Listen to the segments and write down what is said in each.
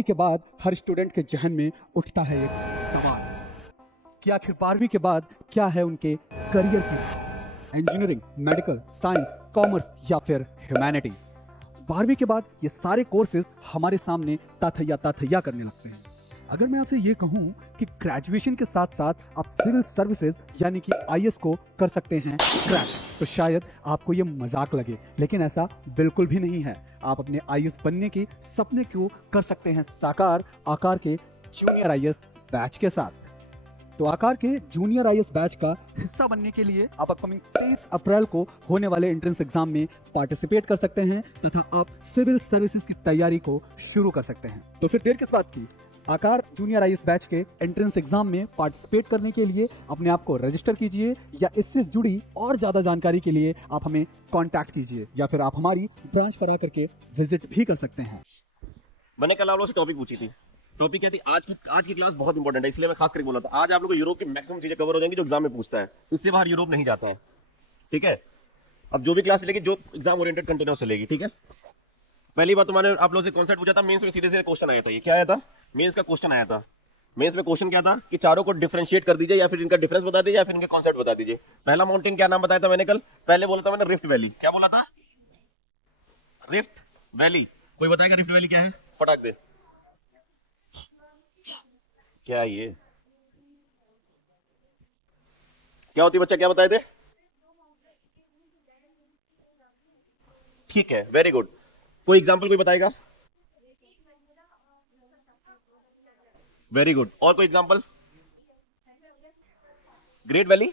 12वीं के बाद हर स्टूडेंट के जहन में उठता है एक सवाल कि आखिर 12वीं के बाद क्या है उनके करियर की, इंजीनियरिंग, मेडिकल, साइंस, कॉमर्स या फिर ह्यूमैनिटी। 12वीं के बाद ये सारे कोर्सेज हमारे सामने ताथैया करने लगते हैं। अगर मैं आपसे ये कहूं कि ग्रेजुएशन के साथ साथ आप सिविल सर्विसेज यानी कि आईएएस को कर सकते हैं क्रैक, तो शायद आपको ये मजाक लगे, लेकिन ऐसा बिल्कुल भी नहीं है। आप अपने आईएएस बनने की सपने को कर सकते हैं साकार आकार के जूनियर आईएएस बैच के साथ। तो आकार के जूनियर आईएएस बैच का हिस्सा बनने के लिए आप अपकमिंग 23 अप्रैल को होने वाले एंट्रेंस एग्जाम में पार्टिसिपेट कर सकते हैं तथा आप सिविल सर्विसेज की तैयारी को शुरू कर सकते हैं। तो फिर देर किस बात की, आकार जूनियर आईएएस बैच के एंट्रेंस एग्जाम में पार्टिसिपेट करने के लिए अपने आप को रजिस्टर कीजिए, या इससे जुड़ी और ज्यादा जानकारी के लिए आप हमें कांटेक्ट कीजिए, या फिर आप हमारी ब्रांच पर आकर के विजिट भी कर सकते हैं। मैंने कल आप लोगों से टॉपिक पूछी थी। टॉपिक क्या थी? आज की क्लास बहुत इंपॉर्टेंट है, इसलिए मैं खास करके बोला था। आज आप लोगों को यूरोप की मैक्सिमम चीजें कवर हो जाएंगी जो एग्जाम में पूछता है, इससे बाहर यूरोप नहीं जाता है। ठीक है, अब जो भी क्लास चलेगी जो एग्जाम ओरिएंटेड कंटिन्यूस चलेगी। ठीक है, पहली बात तो मैंने आप लोगों से कॉन्सेप्ट पूछा था, मेंस में सीधे से क्वेश्चन आया था। ये क्या आया था? मेंस का क्वेश्चन आया था। मेंस में क्वेश्चन क्या था कि चारों को डिफरेंशिएट कर दीजिए, या फिर इनका डिफरेंस बता दीजिए, या फिर इनके कॉन्सेप्ट बता दीजिए। पहला माउंटेन क्या नाम बताया था मैंने कल? पहले बोला था मैंने रिफ्ट वैली। क्या बोला था? Rift valley. कोई बताएगा रिफ्ट वैली क्या है? फटाक दे। क्या ये क्या होती बच्चा, क्या बताए थे? ठीक है, वेरी गुड। कोई एग्जांपल कोई बताएगा? Very good. और कोई example? Great valley,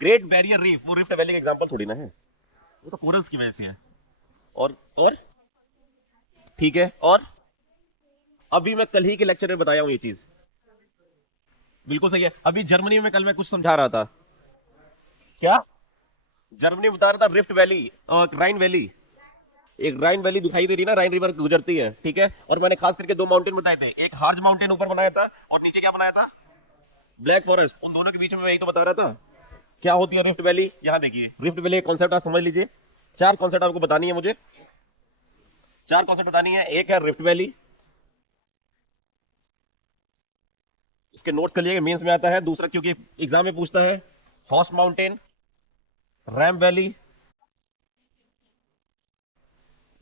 great barrier reef, वो रिफ्ट वैली का एग्जांपल थोड़ी ना है, वो तो कोरल्स की वजह से है। और ठीक है, और अभी मैं कल ही के लेक्चर में बताया हूं ये चीज, बिल्कुल सही है। अभी जर्मनी में कल मैं कुछ समझा रहा था। क्या जर्मनी बता रहा था? रिफ्ट वैली और राइन वैली। एक राइन वैली दिखाई दे रही ना, राइन रिवर गुजरती है। ठीक है, और मैंने खास करके दो माउंटेन बताए थे, एक हार्ज माउंटेन ऊपर बनाया था और नीचे क्या बनाया था? Black forest. उन दोनों के बीच में मैं यही तो बता रहा था। क्या होती है रिफ्ट वैली? यहां देखिए, रिफ्ट वैली एक कॉन्सेप्ट आप समझ लीजिए। चार कॉन्सेप्ट आपको बतानी है मुझे, चार कॉन्सेप्ट बतानी है। एक है रिफ्ट वैली, इसके नोट्स कर लिए, मेंस में आता है। दूसरा क्योंकि एग्जाम में पूछता है, horse mountain, RAM valley,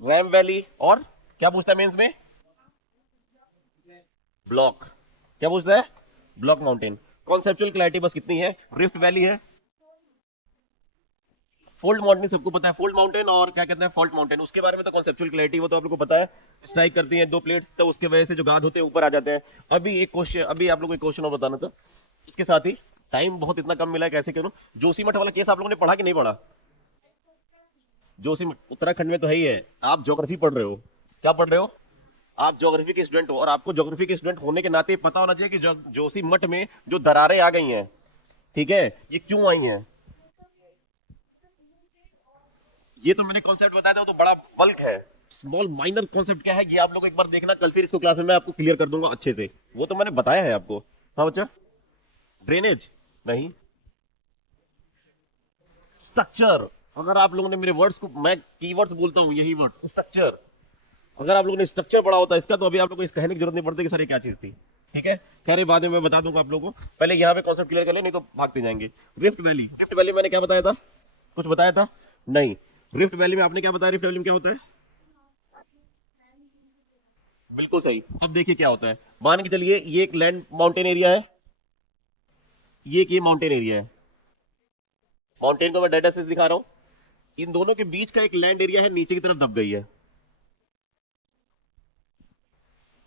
RAM valley, और क्या पूछता है मेंस में? ब्लॉक। क्या पूछता है? Block mountain. कॉन्सेप्चुअल क्लैरिटी बस कितनी है? रिफ्ट वैली है, फोल्ड माउंटेन सबको पता है, फोल्ड माउंटेन और क्या कहते हैं फॉल्ट माउंटेन, उसके बारे में तो कॉन्सेप्चुअल क्लैरिटी वो तो आप लोगों को पता है। स्ट्राइक करती हैं दो प्लेट्स, तो उसके वजह से जो गाद होते हैं ऊपर आ जाते हैं। अभी एक क्वेश्चन, अभी आप लोगों को एक क्वेश्चन और बताना था, इसके साथ ही टाइम बहुत इतना कम मिला है, कैसे करूं? जोशीमठ वाला केस आप लोगों ने पढ़ा कि नहीं पढ़ा? जोशीमठ उत्तराखंड में तो है ही है। आप ज्योग्राफी पढ़ रहे हो, क्या पढ़ रहे हो? आप ज्योग्राफी के स्टूडेंट हो, और आपको ज्योग्राफी के स्टूडेंट होने के नाते पता होना चाहिए कि जोशीमठ में जो दरारें आ गई हैं, ठीक है, ये क्यों आई हैं। ये तो मैंने कॉन्सेप्ट बताया था, वो तो बड़ा बल्क है। स्मॉल माइनर कॉन्सेप्ट क्या है ये आप लोग एक बार देखना कल, फिर इसको क्लास में मैं आपको क्लियर कर दूंगा अच्छे से। वो तो मैंने बताया है आपको। हाँ बच्चा, ड्रेनेज नहीं, स्ट्रक्चर। अगर आप लोगों ने मेरे वर्ड्स को, मैं कीवर्ड्स बोलता हूं यही वर्ड, स्ट्रक्चर। अगर आप लोगों ने स्ट्रक्चर पढ़ा होता इसका, तो अभी आप लोगों को इस कहने की जरूरत नहीं पड़ती कि सर ये क्या चीज थी। ठीक है, कह रहे बाद में मैं बता दूंगा आप लोगों को, पहले यहाँ पे कॉन्सेप्ट क्लियर कर ले, नहीं तो भागते जाएंगे। रिफ्ट वैली, रिफ्ट वैली मैंने क्या बताया था? कुछ बताया था? नहीं। रिफ्ट वैली में आपने क्या बताया? रिफ्ट वैली में क्या होता है? बिल्कुल सही। अब देखिए क्या होता है, मान के चलिए ये एक लैंड माउंटेन एरिया है, ये माउंटेन एरिया है। माउंटेन को मैं डाटा से दिखा रहा हूं, इन दोनों के बीच का एक लैंड एरिया है, नीचे की तरफ दब गई है।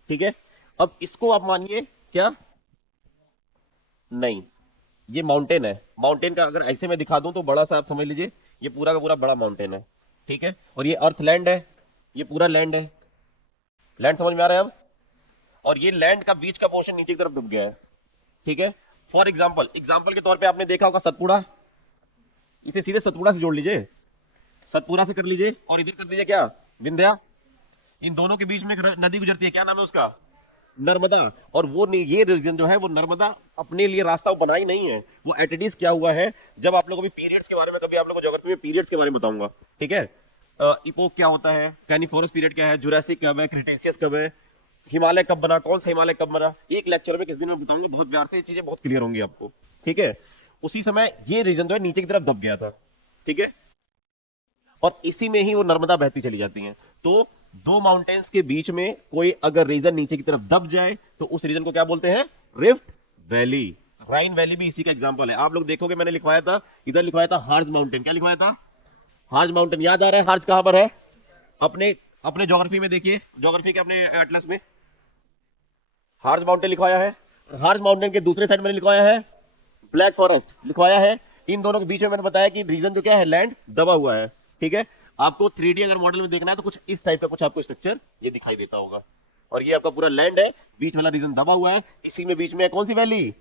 ठीक है, अब इसको आप मानिए क्या? नहीं, ये माउंटेन है। माउंटेन का अगर ऐसे मैं दिखा दूं तो बड़ा सा आप समझ लीजिए, ये पूरा का पूरा बड़ा माउंटेन है। ठीक है, और ये अर्थ लैंड है, ये पूरा लैंड है। लैंड समझ में आ रहा है अब? और ये लैंड का बीच का पोर्शन नीचे की तरफ डूब गया है। ठीक है, फॉर एग्जाम्पल, एग्जाम्पल के तौर पे आपने देखा होगा सतपुड़ा, इसे सीधे सतपुड़ा से जोड़ लीजिए, सतपुड़ा से कर लीजिए, और इधर कर दीजिए क्या? विंध्या। इन दोनों के बीच में एक नदी गुजरती है, क्या नाम है उसका? नर्मदा। और वो ये रीजन जो है वो नर्मदा अपने लिए रास्ता बनाई नहीं है, वो एटिडीज क्या हुआ है, जब आप लोगों को भी पीरियड्स के बारे में, कभी आप लोगों को ज्योग्राफी में पीरियड्स के बारे में बताऊंगा। ठीक है, इपोक क्या होता है, कैनिफोरस पीरियड क्या है, जुरासिक कब है, क्रिटेशियस कब है, हिमालय कब बना, कौन सा हिमालय कब बना, एक लेक्चर में किस दिन मैं बताऊंगा, बहुत प्यार से, ये चीजें बहुत क्लियर होंगी आपको, ठीक है। उसी समय ये रीजन जो है नीचे की तरफ दब गया था, ठीक है, और इसी में ही वो नर्मदा बहती चली जाती है। तो दो माउंटेन्स के बीच में कोई अगर रीजन नीचे की तरफ दब जाए तो उस रीजन को क्या बोलते हैं, रिफ्ट वैली। राइन वैली भी इसी का एग्जांपल है। आप लोग देखोगे मैंने लिखवाया था, इधर लिखवाया था हार्ज माउंटेन, क्या लिखवाया था, हार्ज माउंटेन, याद आ रहा है हार्ज कहां पर है, अपने अपने ज्योग्राफी में देखिए, ज्योग्राफी के अपने एटलस में हार्ज माउंटेन लिखवाया है, और हार्ज माउंटेन के दूसरे साइड मैंने लिखवाया है ब्लैक फॉरेस्ट लिखवाया है। इन दोनों के बीच में मैंने बताया कि रीजन जो क्या है, लैंड दबा हुआ है, ठीक है। आपको 3D अगर मॉडल में देखना है तो कुछ इस टाइप का कुछ आपको स्ट्रक्चर ये दिखाई देता होगा, और ये आपका पूरा लैंड है, बीच वाला रीजन दबा हुआ है, इसी में बीच में है कौन सी वैली,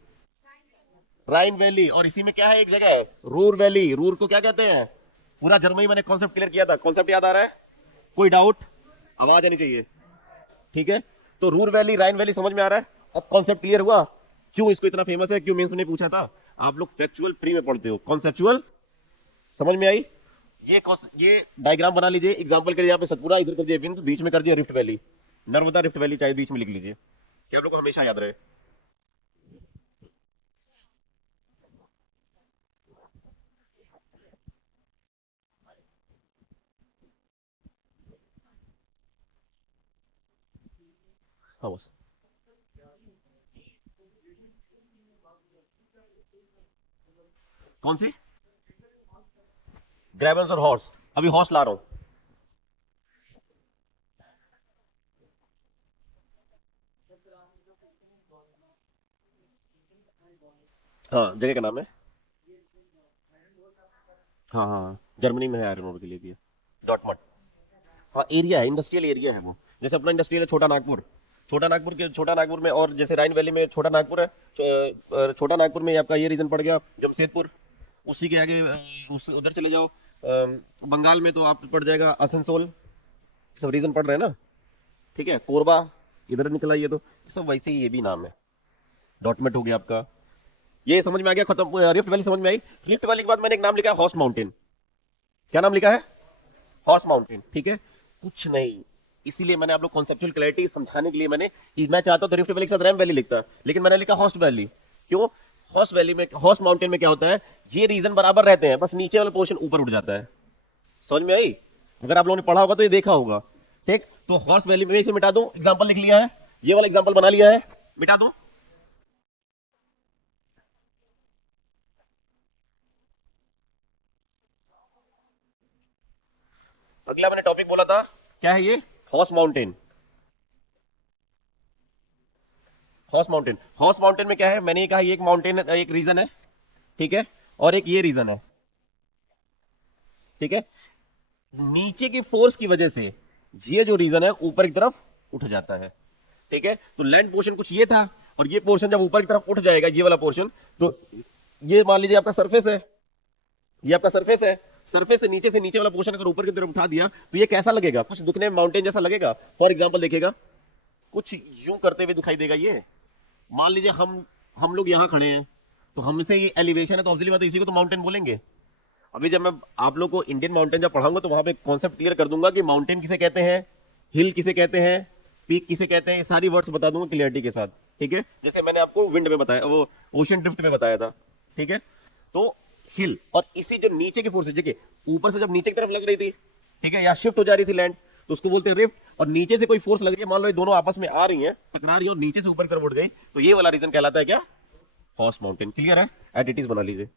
राइन वैली, और इसी में क्या है एक जगह रूर वैली। रूर को क्या कहते हैं, पूरा जर्मनी मैंने कॉन्सेप्ट क्लियर किया था, कॉन्सेप्ट याद आ रहा है, कोई डाउट, आवाज आनी चाहिए, ठीक है। तो रूर वैली, राइन वैली समझ में आ रहा है, अब कॉन्सेप्ट क्लियर हुआ, क्यों इसको इतना फेमस है, क्यों मेंस ने पूछा था। आप लोग फैक्चुअल प्री में पढ़ते हो, कॉन्सेप्चुअल समझ में आई। ये डायग्राम बना लीजिए एग्जांपल के लिए, यहाँ पे सतपुरा, इधर कर दिए विंध्य, बीच में कर दिया rift valley, Narmada rift valley चाहे बीच में लिख लीजिए, क्या आप लोग को हमेशा याद रहे। हाँ बस, कौन सी, ग्रेवल्स और हॉर्स, अभी हॉर्स ला रहा हूं। हाँ जगह का नाम है, हाँ हाँ जर्मनी में है, आयरन ओर के लिए भी है, डॉटमट। हाँ एरिया है, इंडस्ट्रियल एरिया है वो, जैसे अपना इंडस्ट्रियल है छोटा नागपुर, छोटा नागपुर में, और जैसे राइन वैली में छोटा नागपुर है, छोटा नागपुर में आपका ये रीजन पड़ गया जमशेदपुर, उसी के आगे उस उधर चले जाओ, बंगाल में तो आप पड़ जाएगा आसनसोल, सब रीजन पड़ रहे हैं ना, ठीक है, कोरबा इधर निकला, ये तो सब वैसे ही ये भी नाम है, डॉटमेट हो गया आपका। ये समझ में आ गया, खत्म, रिफ्ट वैली समझ में आई। रिफ्ट वैली के बाद मैंने एक नाम लिखा है हॉर्स माउंटेन, क्या नाम लिखा है, हॉर्स माउंटेन, ठीक है, कुछ नहीं, इसीलिए मैंने आप लोग कॉन्सेप्चुअल क्लैरिटी समझाने के लिए मैंने, मैं चाहता हूं तो रिफ्ट वैली के साथ रैम वैली लिखता, लेकिन मैंने लिखा हॉर्स वैली, क्यों, हॉर्स वैली में, हॉर्स माउंटेन में क्या होता है, ये रीजन बराबर रहते हैं, बस नीचे वाला पोर्शन ऊपर उठ जाता है, समझ में आई, अगर आप लोगों ने पढ़ा होगा तो ये देखा होगा, ठीक। तो हॉर्स वैली में इसे मिटा दो, एग्जांपल लिख लिया है, ये वाला एग्जांपल बना लिया है, मिटा दो। अगला मैंने टॉपिक बोला था, क्या है ये, हॉर्स माउंटेन। हॉर्स माउंटेन में क्या है, मैंने ये कहा ये एक माउंटेन, एक रीजन है, ठीक है, और एक ये रीजन है, ठीक है, नीचे की फोर्स की वजह से ये जो रीजन है ऊपर की तरफ उठ जाता है, ठीक है। तो लैंड पोर्शन कुछ ये था, और ये पोर्शन जब ऊपर की तरफ उठ जाएगा, ये वाला पोर्शन, तो ये मान लीजिए आपका सरफेस है, ये आपका सरफेस है, सरफेस से नीचे वाला पोर्शन अगर ऊपर की तरफ उठा दिया तो ये कैसा लगेगा, कुछ दिखने में माउंटेन जैसा लगेगा, फॉर एग्जाम्पल देखिएगा, कुछ यूं करते हुए दिखाई देगा ये, मान लीजिए हम लोग यहां खड़े हैं, तो हमसे ये एलिवेशन है, तो ऑब्वियसली बात है इसी को तो माउंटेन बोलेंगे। अभी जब मैं आप लोग को इंडियन माउंटेन जब पढ़ाऊंगा तो वहां पे कॉन्सेप्ट क्लियर कर दूंगा कि माउंटेन किसे कहते हैं, हिल किसे कहते हैं, पीक किसे कहते हैं, ये सारी वर्ड्स बता दूंगा क्लियरिटी के साथ, ठीक है, जैसे मैंने आपको विंड में बताया, वो ओशन ड्रिफ्ट में बताया था, ठीक है। तो हिल, और इसी जो नीचे की फोर्स, देखिए ऊपर से जब नीचे की तरफ लग रही थी, ठीक है, या शिफ्ट हो जा रही थी लैंड, तो उसको बोलते हैं रिफ्ट, और नीचे से कोई फोर्स लग रही है, मान लो ये दोनों आपस में आ रही है, टकरा रही है, और नीचे से ऊपर की तरफ उठ गई, तो ये वाला रीजन कहलाता है क्या, हॉर्स माउंटेन। क्लियर है, एडिटिव बना लीजिए।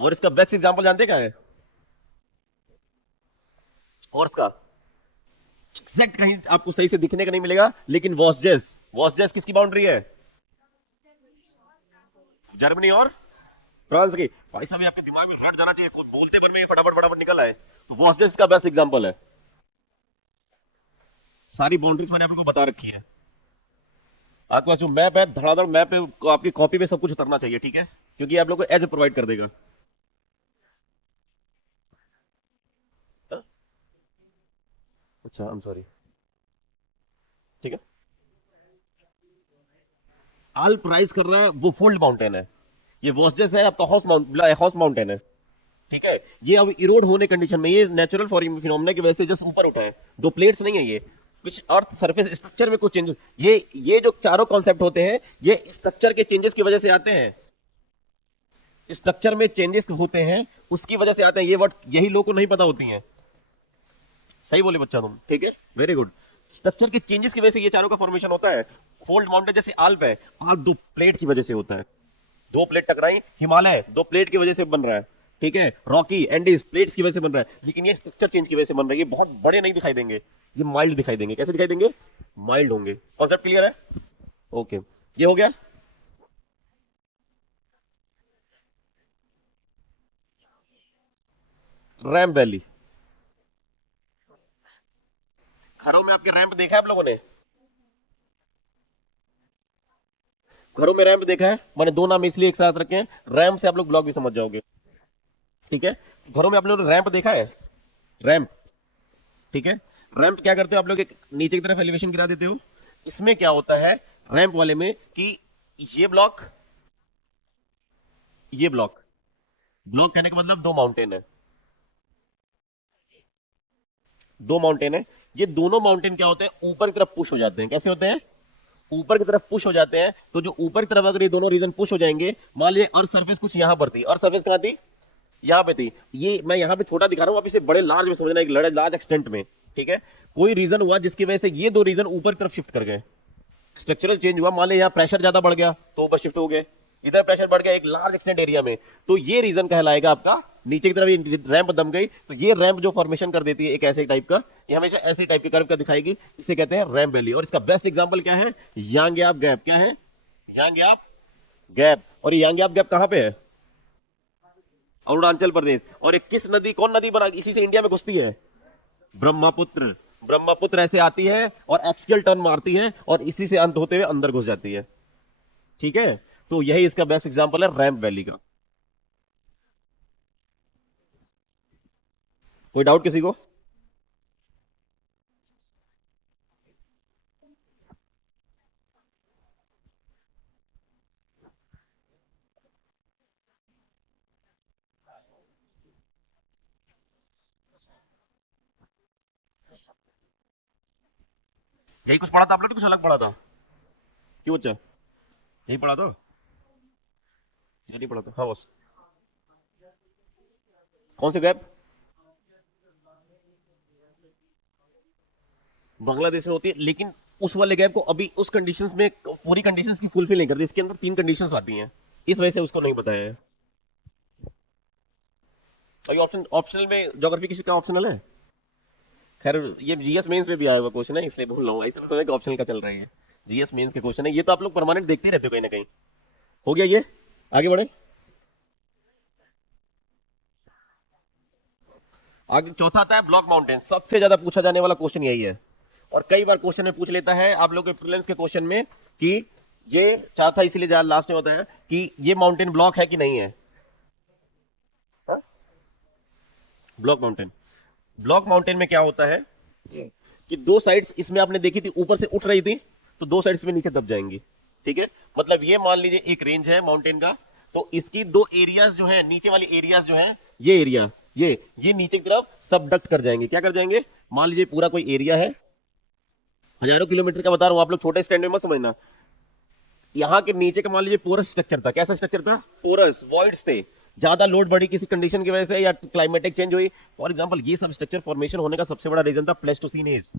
और इसका बेस्ट एग्जांपल जानते क्या है, हॉर्स का एग्जैक्ट कहीं आपको सही से दिखने का नहीं मिलेगा, लेकिन वॉसजेस किसकी बाउंड्री है, जर्मनी और फ्रांस की। भाई साहब ये आपके दिमाग में हट जाना चाहिए, कुछ बोलते भर में ये फटाफट फटाफट निकल आए, तो वॉसजेस का बेस्ट एग्जांपल है। सारी बाउंड्रीज मैंने आपको बता रखी है, आपके पास जो मैप है, धड़ाधड़ मैप है, आपकी कॉपी में सब कुछ उतरना चाहिए, ठीक है, क्योंकि आप लोग को एज प्रोवाइड कर देगा। हाँ? अच्छा आई एम सॉरी, ठीक है, अल्प राइज कर रहा है वो फोल्ड माउंटेन है, ये वॉसजेस है आपका हॉर्स माउंटेन है, ठीक है। ये अब इरोड होने कंडीशन में, ये नेचुरल फिनोमेना की वजह से जस्ट ऊपर उठा है, दो प्लेट्स नहीं है ये, कुछ अर्थ सरफेस स्ट्रक्चर में कुछ चेंजेस, ये जो चारों कॉन्सेप्ट होते हैं ये स्ट्रक्चर के चेंजेस की वजह से आते हैं। स्ट्रक्चर में चेंजेस होते हैं उसकी वजह से आते हैं। ये वर्ड यही लोगों को नहीं पता होती हैं। सही बोले बच्चा तुम, ठीक है, वेरी गुड। स्ट्रक्चर के चेंजेस की वजह से ये चारों का फॉर्मेशन होता है। फोल्ड माउंटेन जैसे आल्प है, आल्प दो प्लेट की वजह से होता है, दो प्लेट टकराई, हिमालय दो प्लेट की वजह से बन रहा है, ठीक है, रॉकी एंडीज प्लेट्स की वजह से बन रहा है, लेकिन ये स्ट्रक्चर चेंज की वजह से बन रहा है। ये बहुत बड़े नहीं दिखाई देंगे, ये माइल्ड दिखाई देंगे। कैसे दिखाई देंगे? माइल्ड होंगे। कॉन्सेप्ट क्लियर है? ओके, ये हो गया। रैम्प वैली, घरों में आपके रैंप देखा है आप लोगों ने? घरों में रैंप देखा है? मैंने दो नाम इसलिए एक साथ रखे हैं, रैंप से आप लोग ब्लॉक भी समझ जाओगे, ठीक है। घरों में आप लोगों ने रैंप देखा है? रैंप, ठीक है। रैंप क्या करते हो आप लोग? एक नीचे की तरफ एलिवेशन गिरा देते हो। इसमें क्या होता है रैंप वाले में कि ये ब्लॉक, ये ब्लॉक, ब्लॉक कहने का मतलब दो माउंटेन है, दो माउंटेन है। ये दोनों माउंटेन क्या होते हैं? ऊपर की तरफ पुश हो जाते हैं। कैसे होते हैं? ऊपर की तरफ पुश हो जाते हैं। तो जो ऊपर की तरफ अगर ये दोनों रीजन पुश हो जाएंगे, मान लीजिए अर्थ सरफेस कुछ यहां पर थी, अर्थ सरफेस कहां थी? यहां पे थी। ये मैं यहां पे छोटा दिखा रहा हूं, आप इसे बड़े लार्ज में समझना, एक लार्ज एक्सटेंट में, ठीक है। कोई रीजन हुआ जिसकी वजह से ये दो रीजन ऊपर की तरफ शिफ्ट कर गए, स्ट्रक्चरल चेंज हुआ। मान लीजिए यहां प्रेशर ज्यादा बढ़ गया तो ऊपर शिफ्ट हो गए, इधर प्रेशर बढ़ गया एक लार्ज एक्सटेंट एरिया में, तो ये रीजन कहलाएगा आपका। नीचे की तरफ ये रैंप दम गई तो ये रैंप जो फॉर्मेशन कर देती है एक ऐसे टाइप का, ये हमेशा ऐसे टाइप के कर्व का दिखाएगी, इसे कहते हैं रैंप वैली। और इसका बेस्ट एग्जांपल क्या है? यांग्याप गैप। क्या है? यांग्याप गैप। और ये यांग्याप गैप कहां पे है? अरुणाचल प्रदेश। और ये किस नदी, कौन नदी बना इसी से इंडिया में घुसती है? ब्रह्मपुत्र। ब्रह्मपुत्र ऐसे आती है और एक्सियल टर्न मारती है और इसी से अंत होते हुए अंदर घुस जाती है, ठीक है। तो यही इसका बेस्ट एग्जांपल है रैंप वैली का। कोई डाउट किसी को? यही कुछ पढ़ा था आप लोग ने, कुछ अलग पढ़ा था? क्यों बच्चा, यही पढ़ा था? ये नहीं पढ़ा था? हाँ बस। कौन से गैप? बांग्लादेश में होती है, लेकिन उस वाले गैप को अभी उस कंडीशंस में पूरी कंडीशंस की फुलफिल नहीं करती। इसके अंदर तीन कंडीशंस आती हैं, इस वजह से उसको नहीं बताया है। और ये ऑप्शन, ऑप्शनल में ज्योग्राफी किसी का ऑप्शनल है? खैर ये जीएस मेंस में भी आया हुआ क्वेश्चन है, इसलिए बोल रहा हूँ, ऐसे समझ ऑप्शनल का चल रहा है। जीएस मेंस के क्वेश्चन है ये, तो आप लोग परमानेंट देखते ही रहते हो कहीं ना कहीं। हो गया ये, आगे बढ़े। आगे चौथा आता है ब्लॉक माउंटेन। सबसे ज्यादा पूछा जाने वाला क्वेश्चन यही है, और कई बार क्वेश्चन में पूछ लेता है आप लोग के प्रीलिम्स के क्वेश्चन में कि ये चौथा इसलिए लास्ट में होता है कि ये माउंटेन ब्लॉक है कि नहीं है। हाँ? ब्लॉक माउंटेन, ब्लॉक माउंटेन में क्या होता है कि दो साइड्स इसमें आपने देखी थी ऊपर से उठ रही थी, तो दो साइड्स में नीचे दब जाएंगी, ठीक है। मतलब ये मान लीजिए एक रेंज है माउंटेन का, तो इसकी दो एरियाज जो है, नीचे वाली एरियाज जो है, ये एरिया, ये नीचे की तरफ सबडक्ट कर जाएंगे। क्या कर जाएंगे? मान लीजिए पूरा कोई एरिया है, हजारों किलोमीटर का बता रहा हूं, आप लोग छोटे स्टैंड में मत समझना। यहां के नीचे का मान लीजिए पोरस स्ट्रक्चर था। कैसा स्ट्रक्चर था? पोरस, वॉइड्स थे। ज्यादा लोड बढ़ी किसी कंडीशन की वजह से या क्लाइमेटिक चेंज हुई, फॉर एग्जांपल ये सब स्ट्रक्चर फॉर्मेशन होने का सबसे बड़ा रीजन था प्लेस्टोसीन एज,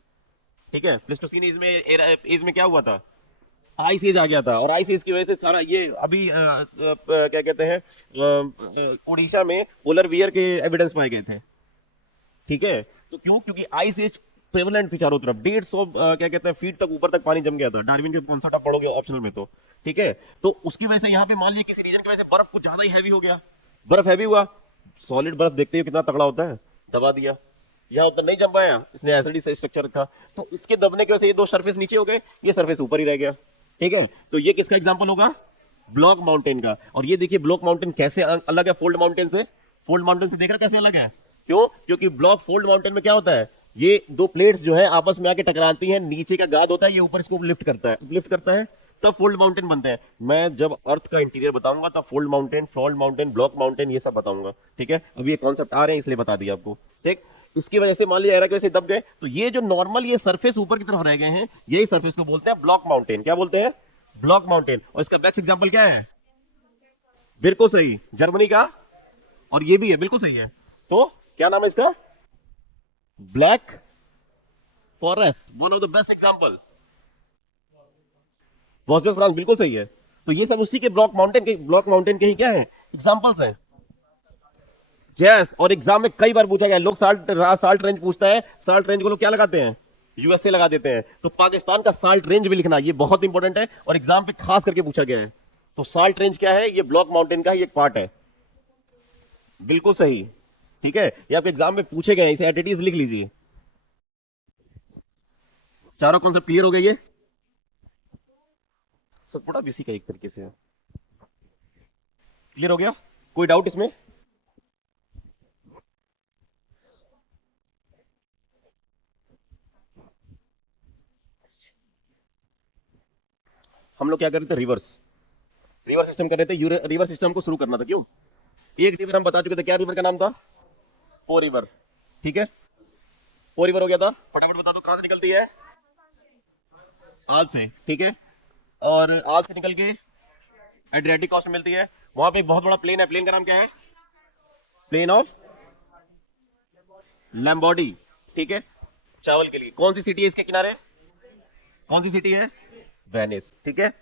ठीक है। प्लेस्टोसीन एज में क्या हुआ था? आइस एज आ गया था, और आइस एज की वजह से सारा ये अभी क्या कहते हैं, उड़ीसा में पोलर बियर के एविडेंस पाए गए थे, ठीक है। तो क्यों? क्योंकि आइस एज प्रेवलेंट थी चारों तरफ, 150 क्या कहते हैं फीट तक ऊपर तक पानी जम गया था। डार्विन के कॉन्सेप्ट आप पढ़ोगे ऑप्शनल में, तो ठीक है। तो उसकी वजह से यहाँ पे मान लिया किसी रीजन की वजह से बर्फ कुछ ज्यादा ही हैवी हो गया, बर्फ हैवी हुआ, सॉलिड बर्फ देखते हो कितना तगड़ा होता है, दबा दिया, यहाँ उतना नहीं जम पाया, इसने एसिडी स्ट्रक्चर रखा, तो इसके दबने की वजह से ये दो सरफेस नीचे हो गए, ये सरफेस ऊपर ही रह गया, ठीक है। तो ये किसका एग्जाम्पल होगा? ब्लॉक माउंटेन का। और ये देखिए ब्लॉक माउंटेन कैसे अलग है फोल्ड माउंटेन से। फोल्ड माउंटेन से देख रहा कैसे अलग है? क्यों? क्योंकि ब्लॉक फोल्ड माउंटेन में क्या होता है, ये दो प्लेट्स जो है आपस में आके टकराती हैं, नीचे का गाद होता है, ये ऊपर इसको लिफ्ट करता है, लिफ्ट करता है, तब फोल्ड माउंटेन बनते हैं। मैं जब अर्थ का इंटीरियर बताऊंगा तब fold mountain, fault mountain, block mountain ये सब बताऊंगा, ठीक है। अभी ये कॉन्सेप्ट आ रहे हैं इसलिए बता दिया आपको, ठीक। उसकी वजह से मान लिया एरा की वजह से दब गए, तो ये जो नॉर्मल ये सरफेस ऊपर की तरफ रह गए हैं, यही सरफेस को बोलते हैं ब्लॉक माउंटेन। क्या बोलते हैं? Block mountain. और इसका बेस्ट एग्जांपल क्या है? बिल्कुल सही, जर्मनी का। और ये भी है, बिल्कुल सही है। तो क्या नाम है इसका? Black forest, one of the best example. वॉस्टर फ्रांस, बिल्कुल सही है। तो ये सब उसी के ब्लॉक माउंटेन के ही क्या है? एग्जांपल्स हैं। यस, और एग्जाम में कई बार पूछा गया। लोग साल्ट रेंज पूछता है, साल्ट रेंज को लोग क्या लगाते हैं? यूएसए लगा देते हैं। तो पाकिस्तान का साल्ट रेंज भी लिखना, ये बहुत इंपॉर्टेंट है और एग्जाम पे खास करके पूछा गया है। तो साल्ट रेंज क्या है? ये ब्लॉक माउंटेन का ही एक पार्ट है। बिल्कुल सही। ठीक है, ये आपके एग्जाम में पूछे गए हैं, इसे एटिटीज लिख लीजिए। चारों कॉन्सेप्ट क्लियर हो गए ये? सब थोड़ा भी इसी का एक तरीके से है। क्लियर हो गया? कोई डाउट इसमें? हम लोग क्या कर रहे थे? रिवर्स रिवर सिस्टम कर रहे थे। रिवर सिस्टम को शुरू करना था। क्यों? एक रिवर हम बता चुके थे, क्या रिवर का नाम था? पो रिवर। ठीक है, पो रिवर हो गया था। फटाफट बता दो कहां से निकलती है? आज से। ठीक है, और आज से निकल के एड्रियाटिक कोस्ट में मिलती है। वहां पे एक बहुत बड़ा प्लेन है, प्लेन का नाम क्या है? Plain of Lombardy. ठीक है, चावल के लिए। कौन सी सिटी है इसके किनारे? कौन सी सिटी है? वेनिस। ठीक है,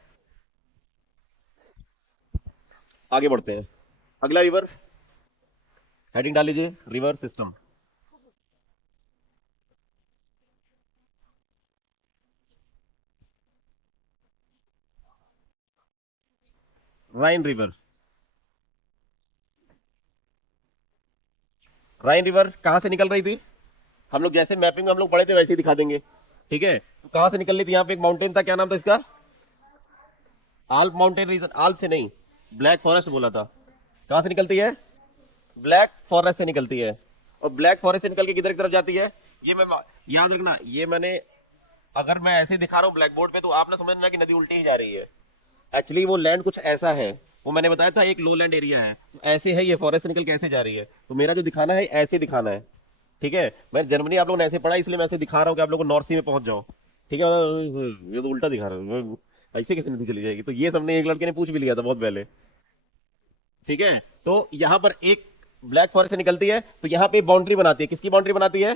आगे बढ़ते हैं। अगला रिवर, हेडिंग डाल लीजिए, रिवर सिस्टम। राइन रिवर। राइन रिवर कहां से निकल रही थी? हम लोग जैसे मैपिंग में हम लोग पढ़े थे वैसे ही दिखा देंगे। ठीक है, तो कहां से निकल रही थी? यहां पे एक माउंटेन था, क्या नाम था इसका? आल्प माउंटेन रीजन। आल्प से नहीं, ब्लैक फॉरेस्ट बोला था। कहां से निकलती है? ब्लैक फॉरेस्ट से निकलती है। और ब्लैक फॉरेस्ट से निकल के किधर की तरफ जाती है? ये मैं याद रखना, ये मैंने अगर मैं ऐसे दिखा रहा हूं ब्लैक बोर्ड पे तो आपने समझना कि नदी उल्टी ही जा रही है। एक्चुअली वो लैंड कुछ ऐसा है, वो मैंने बताया था एक लो लैंड एरिया है, तो ऐसे है ये फॉरेस्ट से निकल के ऐसे जा रही है। तो मेरा जो दिखाना है ऐसे दिखाना है। ठीक है, मैं जर्मनी आप लोगों ने ऐसे पढ़ा इसलिए मैं ऐसे दिखा रहा हूं कि आप लोग को नॉर्थ सी में पहुंच जाओ। ठीक है, ये तो उल्टा दिखा रहा है, ऐसे कैसे नदी चली जाएगी? तो ये सबने एक लड़के ने पूछ भी लिया था बहुत पहले। ठीक है, तो यहां पर एक ब्लैक फॉरेस्ट से निकलती है, तो यहां पे बाउंड्री बनाती है। किसकी बाउंड्री बनाती है?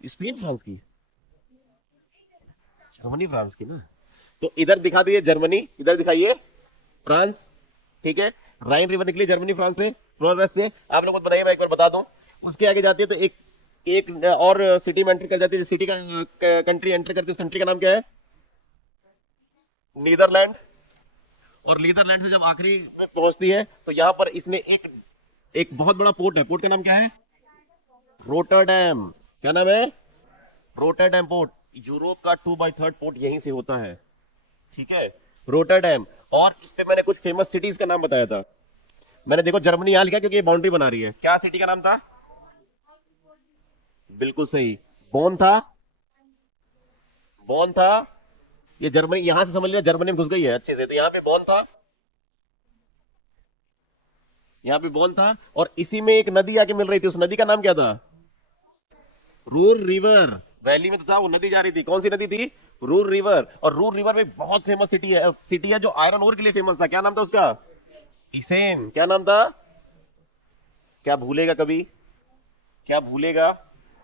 स्पेन फ्रांस की? जर्मनी फ्रांस की ना। तो इधर दिखा दिए जर्मनी, इधर दिखाइए फ्रांस। ठीक है, राइन रिवर निकली जर्मनी फ्रांस से, फ्लोरेस से। आप लोगों को बताइए, मैं एक बार बता दूं। उसके आगे जाती है तो एक एक और सिटी में एंटर कर जाती है। सिटी का कंट्री एंटर करती है, उस कंट्री का नाम क्या है? नीदरलैंड। और नीदरलैंड से जब आखिरी में पहुंचती है तो यहां पर इसमें एक एक बहुत बड़ा पोर्ट है। पोर्ट का नाम क्या है? रोटरडैम। क्या नाम है? Rotterdam port. यूरोप का 2/3 पोर्ट यहीं से होता है। ठीक है, रोटरडैम। और इस पे मैंने कुछ फेमस सिटीज का नाम बताया था। मैंने देखो जर्मनी यहां लिखा क्योंकि ये बाउंड्री बना रही है। क्या सिटी का नाम था? बिल्कुल सही, बॉन था। बॉन था। ये जर्मनी, यहां से समझ लिया जर्मनी में घुस गई है अच्छे से। तो यहां पे बॉन था, यहां पे बॉन था। और इसी में एक नदी आके मिल रही थी, उस नदी का नाम क्या था? Ruhr river. वैली में तो था, वो नदी जा रही थी। कौन सी नदी थी? Ruhr river. और रूर रिवर में बहुत फेमस सिटी है जो आयरन ओर के लिए फेमस था। क्या नाम था उसका? इसेन। क्या नाम था? क्या भूलेगा कभी? क्या भूलेगा?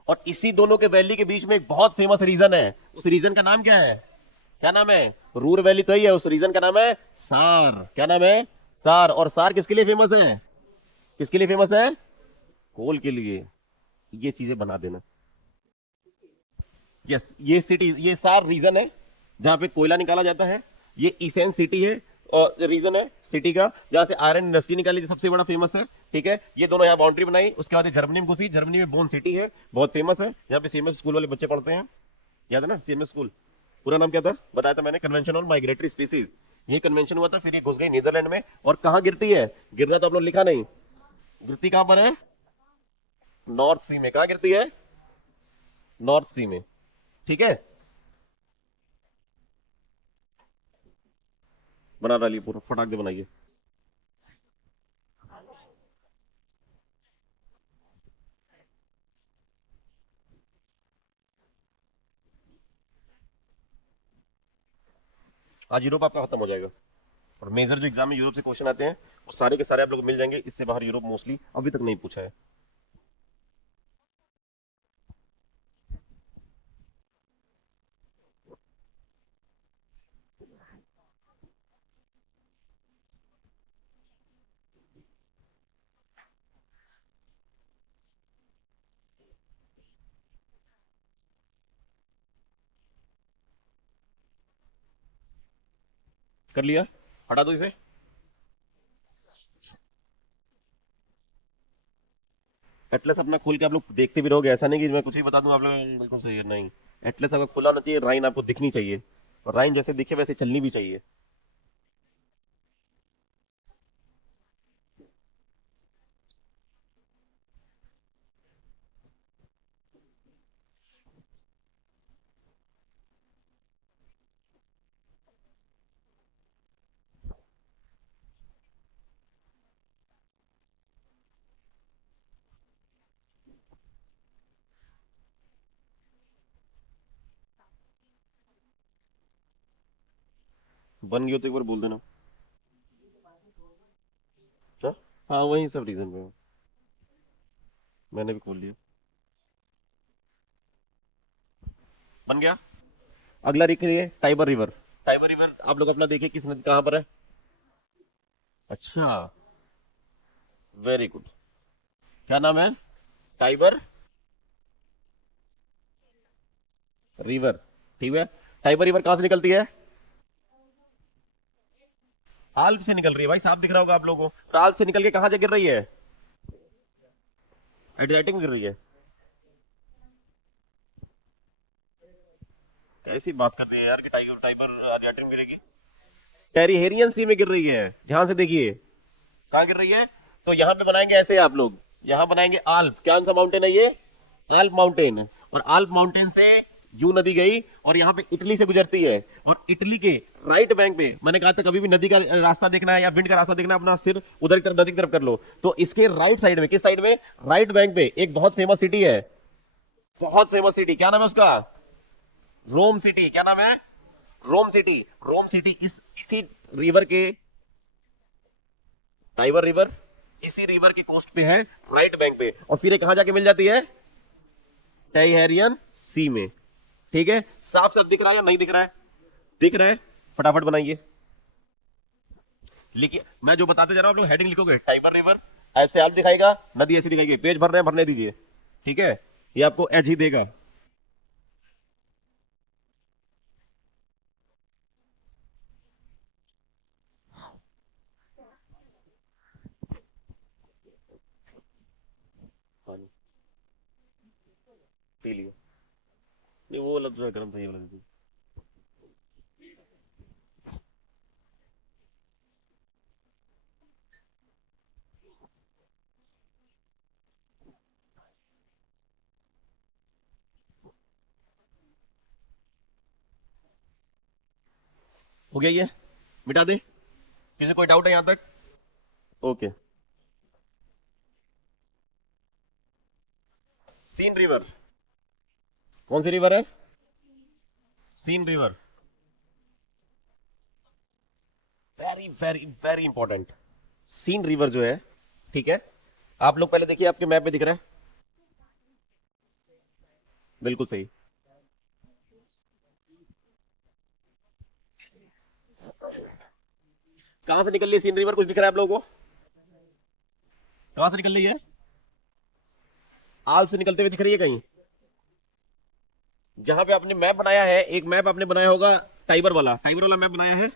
और इसी दोनों के वैली के बीच में एक बहुत फेमस रीजन है। उस रीजन का नाम क्या है? क्या नाम है? रूर वैली तो ही है, उस रीजन का नाम है सार। क्या नाम है? सार। और सार किसके लिए फेमस है? किसके लिए फेमस है? कोल के लिए। ये चीजें बना देना। यस, ये सिटी, ये सार रीजन है जहां पे कोयला निकाला जाता है। ये इसेन सिटी है और रीजन है सिटी का जहां से आयरन इंडस्ट्री निकाली, जो सबसे बड़ा फेमस है। ठीक है, ये दोनों यहाँ बाउंड्री बनाई। उसके बाद ये जर्मनी में घुसी। जर्मनी में बोन सिटी है, बहुत फेमस है, जहाँ पे सीएमएस स्कूल वाले बच्चे पढ़ते हैं। याद है ना सीएमएस स्कूल? पूरा नाम क्या था बताया था मैंने? Convention on migratory species. ये कन्वेंशन हुआ था, फिर ये घुस गई नीदरलैंड में। और कहां गिरती है? गिरना तो आप लोग लिखा नहीं, गिरती कहां पर है? नॉर्थ सी में। कहां गिरती है? नॉर्थ सी में। ठीक है, बना डालिए पूरा, फटाक दे बनाइए। आज यूरोप आपका खत्म हो जाएगा। और मेजर जो एग्जाम में यूरोप से क्वेश्चन आते हैं वो सारे के सारे आप लोग को मिल जाएंगे। इससे बाहर यूरोप मोस्टली अभी तक नहीं पूछा है। कर लिया, हटा दो इसे। एटलस अपना खोल के आप लोग देखते भी रहोगे, ऐसा नहीं कि मैं कुछ ही बता दूं आप लोग बिल्कुल सही है, नहीं। एटलस अगर खुला होना चाहिए, राइन आपको दिखनी चाहिए, और राइन जैसे दिखे वैसे चलनी भी चाहिए। बन गई हो तो एक बार बोल देना। क्या? हाँ वही सब रीजन पे मैंने भी खोल लिया। बन गया। अगला लिख लिए टाइबर रिवर। टाइबर रिवर आप लोग अपना देखिए किस नदी कहां पर है। अच्छा, वेरी गुड। क्या नाम है? Tiber river. ठीक है। टाइबर रिवर कहां से निकलती है? आल्प से निकल रही है भाई, साफ दिख रहा होगा आप लोगों को। आल्प से निकल के कहां जा गिर रही है? एड्रियाटिक में गिर रही है। कैसी बात करते हैं यार कि टाइगर टाइबर एड्रियाटिक में गिरेगी? टेरिहेरियन सी में गिर रही है, ध्यान से देखिए। कहां गिर रही है? तो यहां पे बनाएंगे ऐसे आप लोग, यहां बनाएंगे आल्प। क्या सा माउंटेन है ये? आल्प माउंटेन। और आल्प माउंटेन से यू नदी गई और यहाँ पे इटली से गुजरती है। और इटली के राइट बैंक पे, मैंने कहा था कभी भी नदी का रास्ता देखना है या विंड का रास्ता देखना है, अपना सिर उधर की तरफ नदी की तरफ कर लो। तो इसके राइट साइड में, किस साइड में? राइट बैंक पे एक बहुत फेमस सिटी है। बहुत फेमस सिटी, क्या नाम है उसका? रोम सिटी। क्या नाम है? रोम सिटी। रोम सिटी इसी रिवर के, टाइबर रिवर इसी रिवर के कोस्ट पे है, राइट बैंक पे। और फिर ये कहां जाके मिल जाती है? टाइहेरियन सी में। ठीक है, साफ साफ दिख रहा है या नहीं दिख रहा है? दिख रहा है। फटाफट बनाइए, लिखिए। मैं जो बताते जा रहा हूं आप लोग हेडिंग लिखोगे। टाइबर रिवर ऐसे आप दिखाएगा, नदी ऐसी दिखाएगी। पेज भर रहे हैं, भरने दीजिए। ठीक है, ये आपको एच ही देगा। पानी पी लिया। नहीं वो वाला दूसरा गर्म था, ये वाला दे दीजिए। हो गया ये, मिटा दे। किसी कोई डाउट है यहां तक? ओके। Seine river. कौन सी रिवर है? Seine river. Very very very important. Seine river जो है, ठीक है, आप लोग पहले देखिए, आपके मैप में दिख रहा है। बिल्कुल सही। कहां से निकल रही है सीन रिवर? कुछ दिख रहा है आप लोगों को? कहां से निकल रही है? आल्प से निकलते हुए दिख रही है कहीं? जहां पे आपने मैप बनाया है, एक मैप आपने बनाया होगा टाइबर वाला मैप बनाया है।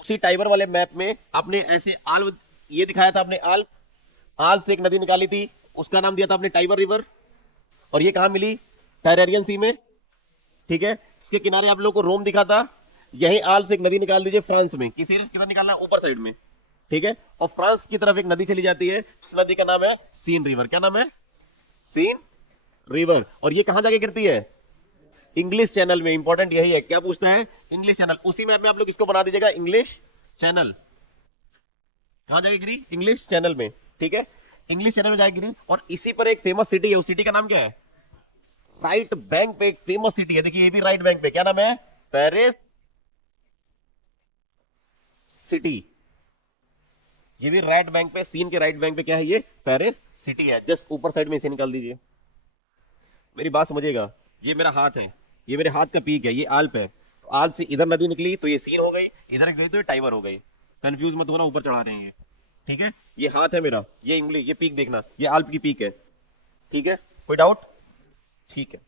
उसी टाइबर वाले मैप में आपने ऐसे आल्प, ये दिखाया था आपने आल्प। आल्प से एक नदी निकाली थी, उसका नाम दिया था आपने टाइबर रिवर। और ये कहां मिली? टायरेरियन सी में। ठीक है, इसके किनारे आप लोग को रोम दिखा था। यही आल्प से एक नदी निकाल दीजिए फ्रांस में। किसी किधर निकालना है? ऊपर साइड में। ठीक है, और फ्रांस की तरफ एक नदी चली जाती है, उस नदी का नाम है सीन रिवर। क्या नाम है? Seine river. और ये कहां जाके गिरती है? इंग्लिश चैनल में। इंपॉर्टेंट यही है, क्या पूछता है? English channel. उसी मैप में आप लोग इसको बना दीजिएगा, इंग्लिश चैनल। कहां जाके गिरी? इंग्लिश चैनल में। ठीक है, इंग्लिश चैनल में जाके गिरी। और इसी पर एक फेमस सिटी है, उस सिटी का नाम क्या है? राइट बैंक पे एक फेमस सिटी है, देखिए ये भी राइट बैंक पे। क्या नाम है? पेरिस। सिटी। ये भी राइट बैंक पे, सीन के राइट बैंक पे क्या है, ये पेरिस सिटी है। जस्ट ऊपर साइड में इसे निकाल दीजिए। मेरी बात समझिएगा, ये मेरा हाथ है, ये मेरे हाथ का पीक है, ये आल्प है। तो आल्प से इधर नदी निकली तो ये सीन हो गई, इधर गई तो ये टाइबर हो गई। कंफ्यूज मत होना, ऊपर चढ़ा रहे हैं ये, ठीक है। ये हाथ है मेरा, ये इंग्लिश, ये पीक देखना, ये आल्प की पीक है, ठीक है। कोई डाउट? ठीक है।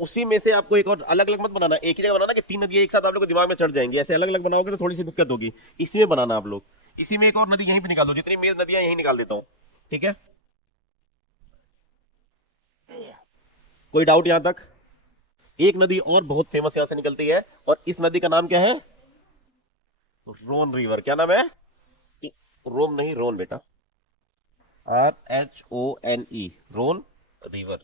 उसी में से आपको एक और अलग अलग मत बनाना, एक ही जगह बनाना कि तीन नदियां एक साथ आप लोग के दिमाग में चढ़ जाएंगी। ऐसे अलग अलग बनाओगे तो थोड़ी सी दिक्कत होगी। इसी में बनाना आप लोग, इसी में एक और नदी यहीं पे निकाल दो, जितनी मेन नदियां यहीं निकाल देता हूं, ठीक है। कोई डाउट यहां तक? एक नदी और बहुत फेमस यहां से निकलती है, और इस नदी का नाम क्या है? रोन रिवर। क्या नाम है? रोम नहीं, रोन बेटा, RHONE, रोन रिवर,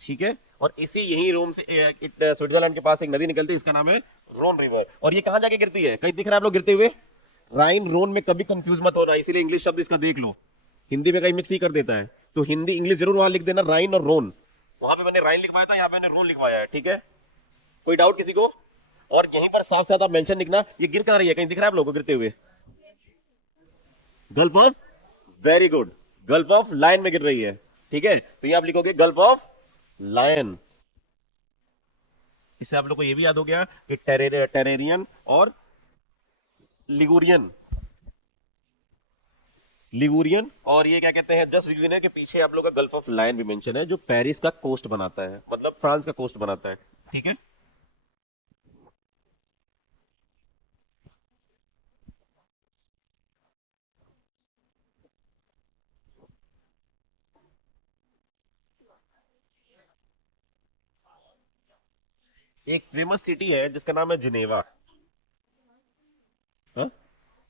ठीक है। और इसी यही रोम से स्विट्जरलैंड के पास एक नदी निकलती है, इसका नाम है रोन रिवर। और ये कहां जाके गिरती है? कहीं दिख रहा है आप लोग गिरते हुए? राइन रोन में कभी कंफ्यूज मत होना, इसीलिए इंग्लिश शब्द इसका देख लो, हिंदी में कहीं मिक्स ही कर देता है, तो हिंदी इंग्लिश जरूर वहां लिख देना, राइन और रोन। वहां पे मैंने राइन लिखवाया था, यहाँ पे मैंने रोन लिखवाया है, ठीक है। कोई डाउट किसी को? और यहीं पर साफ साफ आप मेंशन लिखना, ये गिर कहां रही है, कहीं दिख रहा है आप लोगों को गिरते हुए? Gulf of, very good, Gulf of Lion में गिर रही है, ठीक है। तो ये आप लिखोगे गल्फ ऑफ लायन। इससे आप लोग को ये भी याद हो गया कि टेरेरियन और लिगुरियन, लिगुरियन और ये क्या कहते हैं, जस्ट रीजन है कि पीछे आप लोग का गल्फ ऑफ लायन भी मेंशन है, जो पेरिस का कोस्ट बनाता है, मतलब फ्रांस का कोस्ट बनाता है, ठीक है। एक फेमस सिटी है जिसका नाम है जिनेवा। हाँ,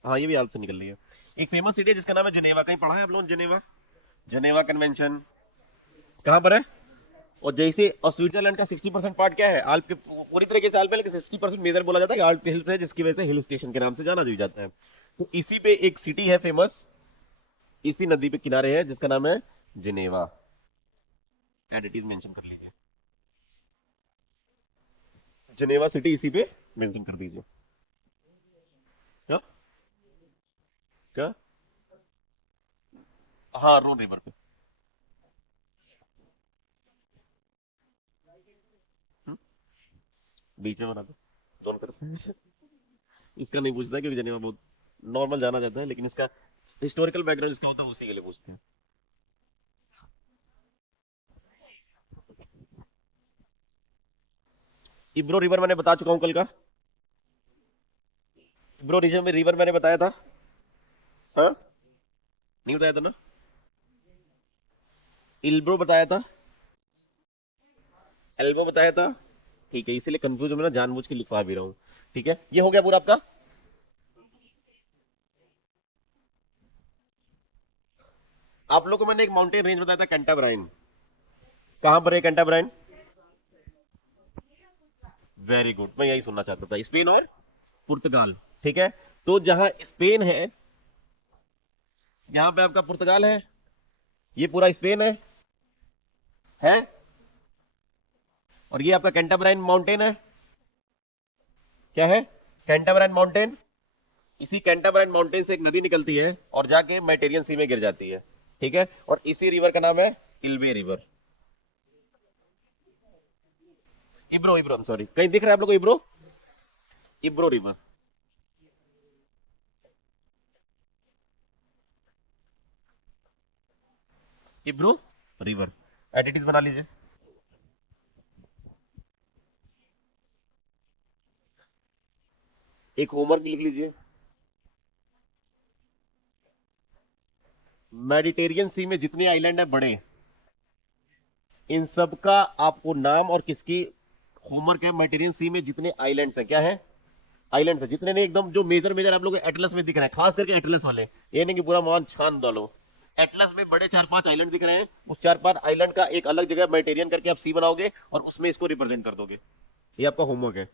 हाँ, ये भी आल्प से निकल रही है। एक फेमस सिटी है जिसका नाम है जिनेवा, कहीं पढ़ा है आप लोगों ने जिनेवा? जिनेवा कन्वेंशन कहां पर है? और जैसे, और स्विट्जरलैंड का 60% पार्ट क्या है, आल्प के, पूरी तरीके से आल्प है, लेकिन 60% मेजर बोला जाता है कि आल्प के हिल्स है, जिसकी वजह से हिल स्टेशन के नाम से जाना भी जाता है। तो इसी पे एक सिटी है फेमस, इसी नदी पे किनारे है, जिसका नाम है जिनेवा। एडिटिव मेंशन कर लीजिए, जिनेवा सिटी इसी पे मेंशन कर दीजिए। क्या? क्या? हाँ, रोन रिवर पे। हम्म, बीच में बना दो, दोनों तरफ। इसका नहीं पूछता क्योंकि जनेवा बहुत नॉर्मल जाना जाता है, लेकिन इसका हिस्टोरिकल बैकग्राउंड इसका होता है, उसी के लिए पूछते हैं। इब्रो रिवर मैंने बता चुका हूं कल का। इब्रो रीजन में रिवर मैंने बताया था, हाँ, नहीं बताया था ना? इल्ब्रो बताया था, एल्बो बताया था, ठीक है। इसीलिए कंफ्यूज में ना जानबूझ के लिखवा भी रहा हूं, ठीक है। ये हो गया पूरा आपका। आप लोगों को मैंने एक माउंटेन रेंज बताया था, कैंटाबराइन। कहां पर है कैंटाबराइन? वेरी गुड, मैं यही सुनना चाहता था, स्पेन और पुर्तगाल, ठीक है। तो जहां स्पेन है, यहां पे आपका पुर्तगाल है, ये पूरा स्पेन है। और ये आपका कैंटाबराइन माउंटेन है। क्या है? कैंटाबराइन माउंटेन। इसी कैंटाबराइन माउंटेन से एक नदी निकलती है और जाके मेडिटेरियन सी में गिर जाती है, ठीक है। और इसी रिवर का नाम है इल्बे रिवर। इब्रो, इब्रो, सॉरी, कहीं दिख रहा है आप लोग को इब्रो? इब्रो रिवर, इब्रो रिवर, एडिटिव बना लीजिए। एक होमवर्क लिख लीजिए, मेडिटेरियन सी में जितने आइलैंड है बड़े, इन सब का आपको नाम और किसकी होमवर्क है। मेडिटेरियन सी में जितने आइलैंड्स है, क्या है? आइलैंड है, जितने नहीं, एकदम जो मेजर मेजर आप लोग एटलस में दिख रहे हैं, खास करके एटलस वाले, ये नहीं कि पूरा मान छान डालो। एटलस में बड़े 4-5 आइलैंड दिख रहे हैं, उस 4-5 आइलैंड का एक अलग जगह मेडिटेरियन करके आप सी बनाओगे और उसमें इसको रिप्रेजेंट कर दोगे। ये आपका होमवर्क है।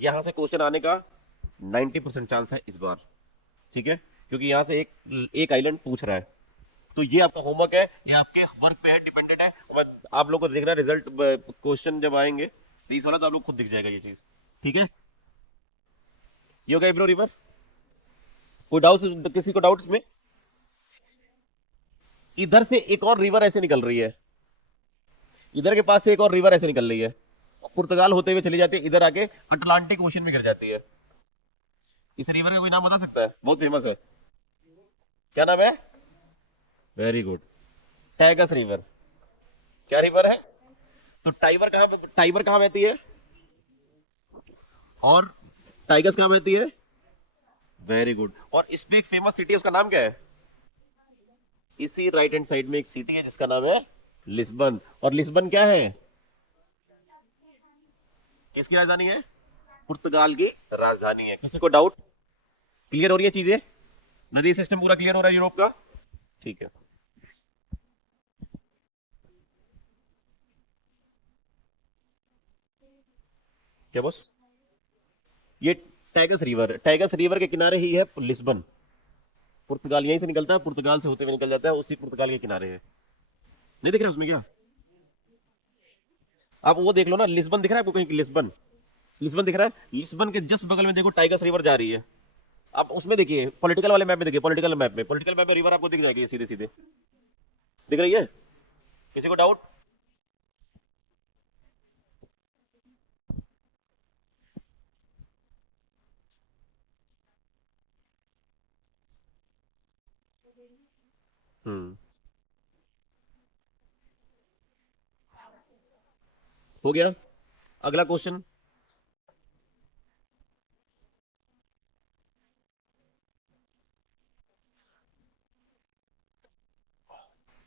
यहां से क्वेश्चन आने का 90% चांस है इस बार, ठीक है, क्योंकि यहां से एक एक आइलैंड पूछ रहा है। तो ये आपका होमवर्क है, ये आपके वर्क पे है, डिपेंडेंट है। और आप लोग को देखना रिजल्ट, क्वेश्चन जब आएंगे 30 वाला तो आप लोग खुद दिख जाएगा ये चीज, ठीक है। ये हो गया इब्रो रिवर। कोई डाउट, किसी को डाउट इसमें? इधर से एक और रिवर ऐसे निकल रही है, इधर के पास से एक और रिवर ऐसे निकल रही है, पुर्तगाल होते हुए चली जाती है, इधर आके अटलांटिक ओशन में गिर जाती है। इस रिवर का कोई नाम बता सकता है? बहुत फेमस है, क्या नाम है? Very good, tags river. क्या रिवर है? तो टाइबर कहां बहती है और टाइगर्स कहां बहती है? Very good. और इसमें एक फेमस सिटी है, उसका नाम क्या है? इसी राइट हैंड साइड में एक सिटी है जिसका नाम है लिस्बन। और लिस्बन क्या है? किसकी राजधानी है? पुर्तगाल की राजधानी है। किसी को डाउट? क्लियर हो रही है चीजें? नदी सिस्टम पूरा क्लियर हो रहा है यूरोप का? ठीक है। क्या बॉस? ये टैगस रिवर के किनारे ही है लिस्बन। पुर्तगाल यहीं से निकलता है, पुर्तगाल से होते हुए निकल जाता है, उसी पुर्तगाल के किनारे है। नहीं दिख रहा उसमें क्या? आप वो देख लो ना, लिस्बन दिख रहा है आपको कहीं? लिस्बन, लिस्बन दिख रहा है? लिस्बन के जस्ट बगल में देखो टाइगस रिवर जा रही है। आप उसमें देखिए, पॉलिटिकल वाले मैप में देखिए, पॉलिटिकल मैप में रिवर आपको दिख जाएगी सीधे सीधे, दिख रही है? किसी को डाउट? हम्म, हो गया। अगला question.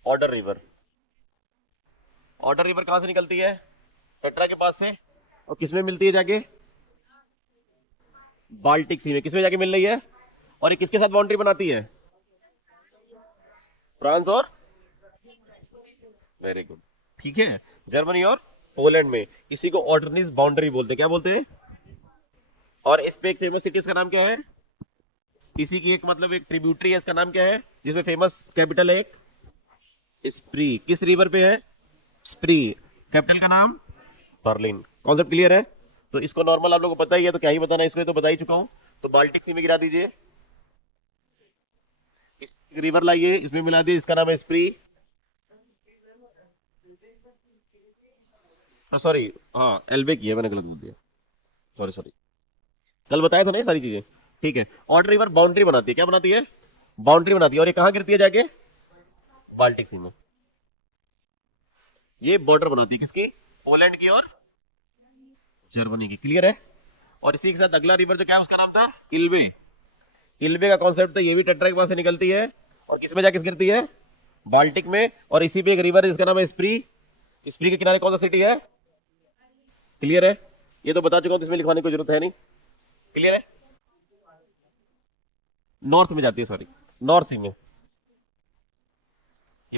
Order river. Order river कहां से निकलती है? टट्रा के पास से। और किसमें मिलती है जाके? बाल्टिक सी में। किसमें जाके मिल रही है? और ये किसके साथ बाउंड्री बनाती है? फ्रांस और, वेरी गुड, ठीक है, जर्मनी और पोलैंड में। इसी को ऑर्डरनीज बाउंड्री बोलते हैं। क्या बोलते हैं? और इस पे एक फेमस सिटी, उसका नाम क्या है? इसी की एक मतलब एक ट्रिब्यूटरी है, इसका नाम क्या है? जिसमें फेमस कैपिटल है एक स्प्री। किस रिवर पे है? स्प्री। कैपिटल का नाम? बर्लिन। कॉन्सेप्ट क्लियर है? तो इसको नॉर्मल आप लोगों को पता ही है, तो क्या ही बताना, इसको तो बता ही चुका हूं। तो बाल्टिक सी में गिरा दीजिए, रिवर लाइए, इसमें मिला दिए, इसका नाम है स्प्री। सॉरी, हाँ एल्बे की है, मैंने गलत बोल दिया, सॉरी सॉरी। कल बताया था ना ये सारी चीजें, ठीक है। ऑर्डर रिवर बाउंड्री बनाती है, क्या बनाती है? बाउंड्री बनाती है। और ये कहां गिरती है जाके? बाल्टिक सी में। ये बॉर्डर बनाती है किसकी? पोलैंड की और जर्मनी की। क्लियर है? और इसी के साथ अगला रिवर जो क्या है, उसका नाम था इल्बे। इल्बे का कॉन्सेप्ट था, ये भी टट्रा के पास से निकलती है और किसमें जाके गिरती है? बाल्टिक में। और इसी पे एक रिवर है जिसका नाम है स्प्री। स्प्री के किनारे कौन सा सिटी है? क्लियर है? ये तो बता चुका हूं, तो इसमें लिखवाने की जरूरत है नहीं। क्लियर है? नॉर्थ में जाती है, सॉरी, नॉर्थ सी में। ये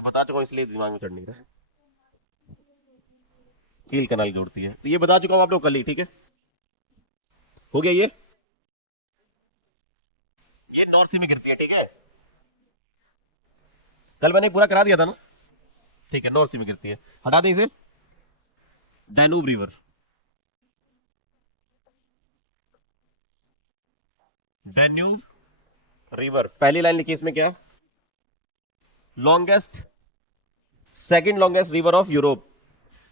बता चुका हूं इसलिए दिमाग में चढ़ नहीं रहा है। कील कनाल जोड़ती है, तो ये बता चुका हूं आप लोग कल ही, ठीक है। हो गया ये नॉर्थ सी में गिरती है, ठीक है। कल मैंने पूरा करा दिया था ना, ठीक है। नॉर्थ सी में गिरती है, हटा दें इसे। डैनूब रिवर। डैन्यूब रिवर, पहली लाइन लिखी इसमें क्या? Longest, second longest river of Europe.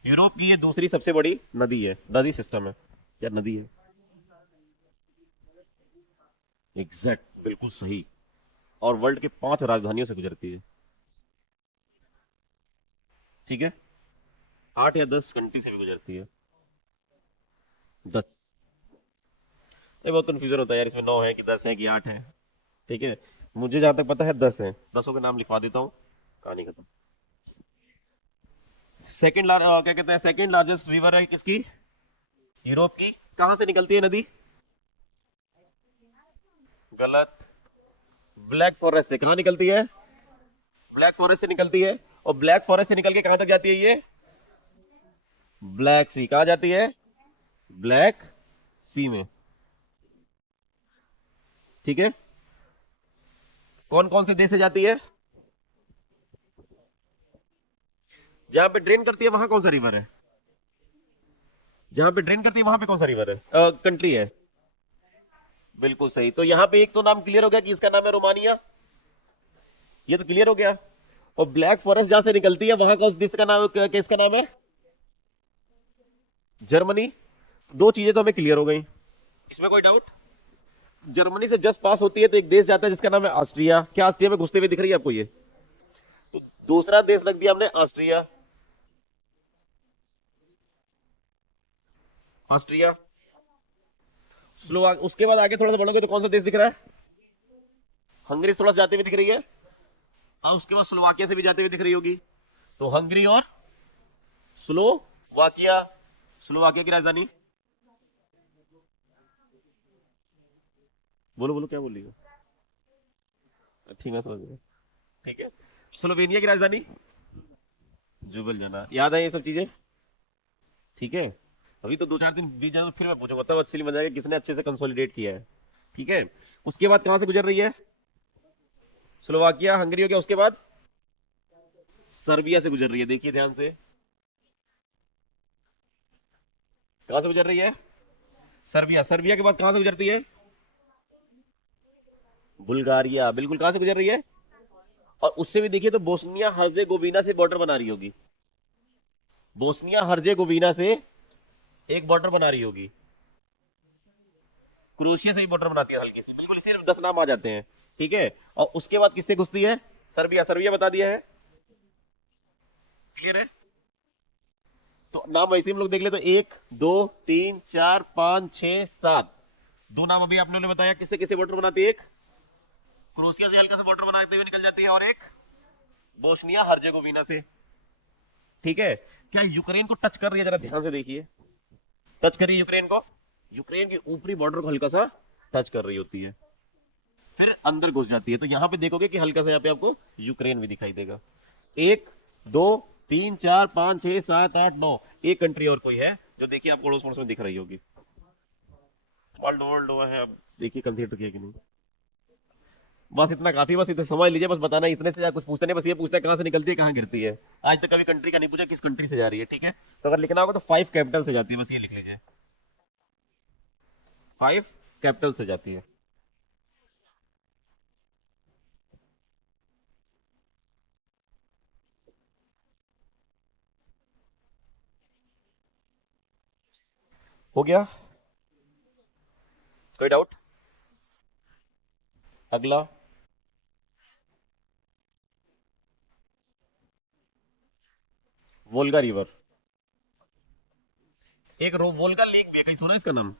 Europe की ये दूसरी सबसे बड़ी नदी है, नदी सिस्टम है, क्या नदी है? एग्जैक्ट, बिल्कुल सही। और वर्ल्ड के 5 राजधानियों से गुजरती है, ठीक है। 8 या 10 कंट्री से भी गुजरती है। 10। ये बहुत कंफ्यूजन होता है यार, इसमें 9 है कि 10 है कि 8 है, ठीक है। मुझे जहां तक पता है 10 है, 10 के नाम लिखवा देता हूँ, कहानी खत्म। क्या कहते हैं, सेकंड लार्जेस्ट रिवर है किसकी? यूरोप की। कहां से निकलती है नदी? गलत। ब्लैक फॉरेस्ट से। कहां निकलती है? ब्लैक फॉरेस्ट से निकलती है। और ब्लैक फॉरेस्ट से निकल के कहां तक जाती है ये? ब्लैक सी। कहां जाती है? ब्लैक सी में, ठीक है। कौन कौन से देश से जाती है? जहां पे ड्रेन करती है वहां कौन सा रिवर है? जहां पे ड्रेन करती है वहां पे कौन सा रिवर है, कंट्री है? बिल्कुल सही। तो यहां पे एक तो नाम क्लियर हो गया कि इसका नाम है रोमानिया, ये तो क्लियर हो गया। और ब्लैक फॉरेस्ट जहां से निकलती है वहां का उस देश का नाम, किसका नाम है? जर्मनी। दो चीजें तो हमें क्लियर हो गई, इसमें कोई डाउट? जर्मनी से जस्ट पास होती है तो एक देश जाता है जिसका नाम है ऑस्ट्रिया। क्या ऑस्ट्रिया में घुसते हुए दिख रही है आपको ये? तो दूसरा देश रख दिया हमने ऑस्ट्रिया, ऑस्ट्रिया। उसके बाद आगे थोड़ा सा बढ़ोगे तो कौन सा देश दिख रहा है? हंगरी थोड़ा सा जाते हुए दिख रही है, और उसके बाद स्लोवाकिया से भी जाते हुए दिख रही होगी। तो हंगरी और स्लोवाकिया। स्लोवाकिया की राजधानी? बोलो बोलो, क्या बोल रही हो? ठीक है, समझ गया। ठीक है। स्लोवेनिया की राजधानी? जुबल जाना। याद है ये सब चीजें? ठीक है। अभी तो 2-4 दिन बीत जाए तो फिर मैं पूछूंगा, तब अच्छी मजा आएगा किसने अच्छे से कंसोलिडेट किया है। ठीक है। उसके बाद कहां से गुजर रही है? स्लोवाकिया, हंगरी हो गया, उसके बाद सर्बिया से गुजर रही है। देखिए ध्यान से, कहां से गुजर रही है? सर्बिया। सर्बिया के बाद कहां से गुजरती है? बुल्गारिया। बिल्कुल, कहां से गुजर रही है? और उससे भी देखिए तो बोस्निया हर्जेगोविना से बॉर्डर बना रही होगी। बोस्निया हर्जेगोविना से एक बॉर्डर बना रही होगी। क्रोशिया से भी बॉर्डर बनाती है हल्की सी। बिल्कुल, सिर्फ 10 नाम आ जाते हैं। ठीक है। और उसके बाद किससे घुसती है? सर्बिया। सर्बिया बता दिया है, क्लियर है। तो नाम वैसे हम लोग देख ले तो 1 2 3 4 5 6 7। दो नाम अभी आपने बताया, किससे किससे बॉर्डर बनाती है? एक क्रोशिया से हल्का सा बॉर्डर बनाते हुए निकल जाती है, और एक बोस्निया हर्जेगोविना से। ठीक है। क्या यूक्रेन को टच कर रही है? जरा ध्यान से देखिए, टच करिए यूक्रेन को। यूक्रेन के ऊपरी बॉर्डर को हल्का सा टच कर रही होती है, फिर अंदर घुस जाती है। तो यहां पे देखोगे कि हल्का सा यहाँ पे आपको यूक्रेन भी दिखाई देगा। 1 2 3 4 5 6 7 8 9, एक कंट्री और कोई है जो देखिए आपको अड़ोस पड़ोस में दिख रही होगी। मोल्डोवा है, अब देखिए कंसीडर किया कि नहीं। बस इतना काफी, बस इतना समझ लीजिए, बस बताना इतने से कुछ पूछते नहीं, बस ये पूछता है कहां से निकलती है, कहां गिरती है। आज तक कभी कंट्री का नहीं पूछा किस कंट्री से जा रही है। ठीक है। तो अगर लिखना होगा तो 5 कैपिटल से जाती है, बस ये लिख लीजिए, 5 कैपिटल से जाती है। हो गया, कोई डाउट? अगला, वोल्गा रिवर। एक वोल्गा लेक भी है, कहीं सुना है इसका नाम?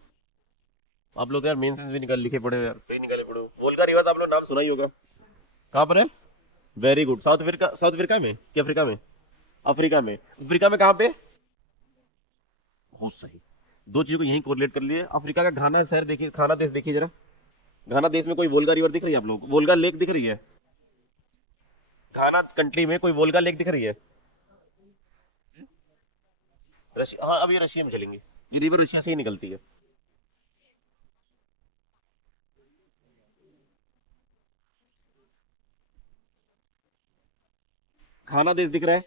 आप लोग तो यार मेन सेंस भी निकाल लिखे पड़े हो यार, कहीं निकाले पड़े हो। वोल्गा रिवर तो आप लोग नाम सुना ही होगा। कहां पर है? Very good. South Africa, south Africa में कि अफ्रीका में? अफ्रीका में। अफ्रीका में कहां पे? बहुत सही। दो चीजों को यहीं कोरिलेट कर लिए। अफ्रीका का घाना शहर देखिए, घाना देश देखिए जरा। घाना देश में कोई वोल्गा रिवर दिख रही है आप लोग? वोल्गा लेक दिख रही है? घाना कंट्री में कोई वोल्गा लेक दिख रही है? रशिया, हाँ, अब ये रशिया में चलेंगे। ये रिवर रशिया से ही निकलती है। घाना देश दिख रहा है?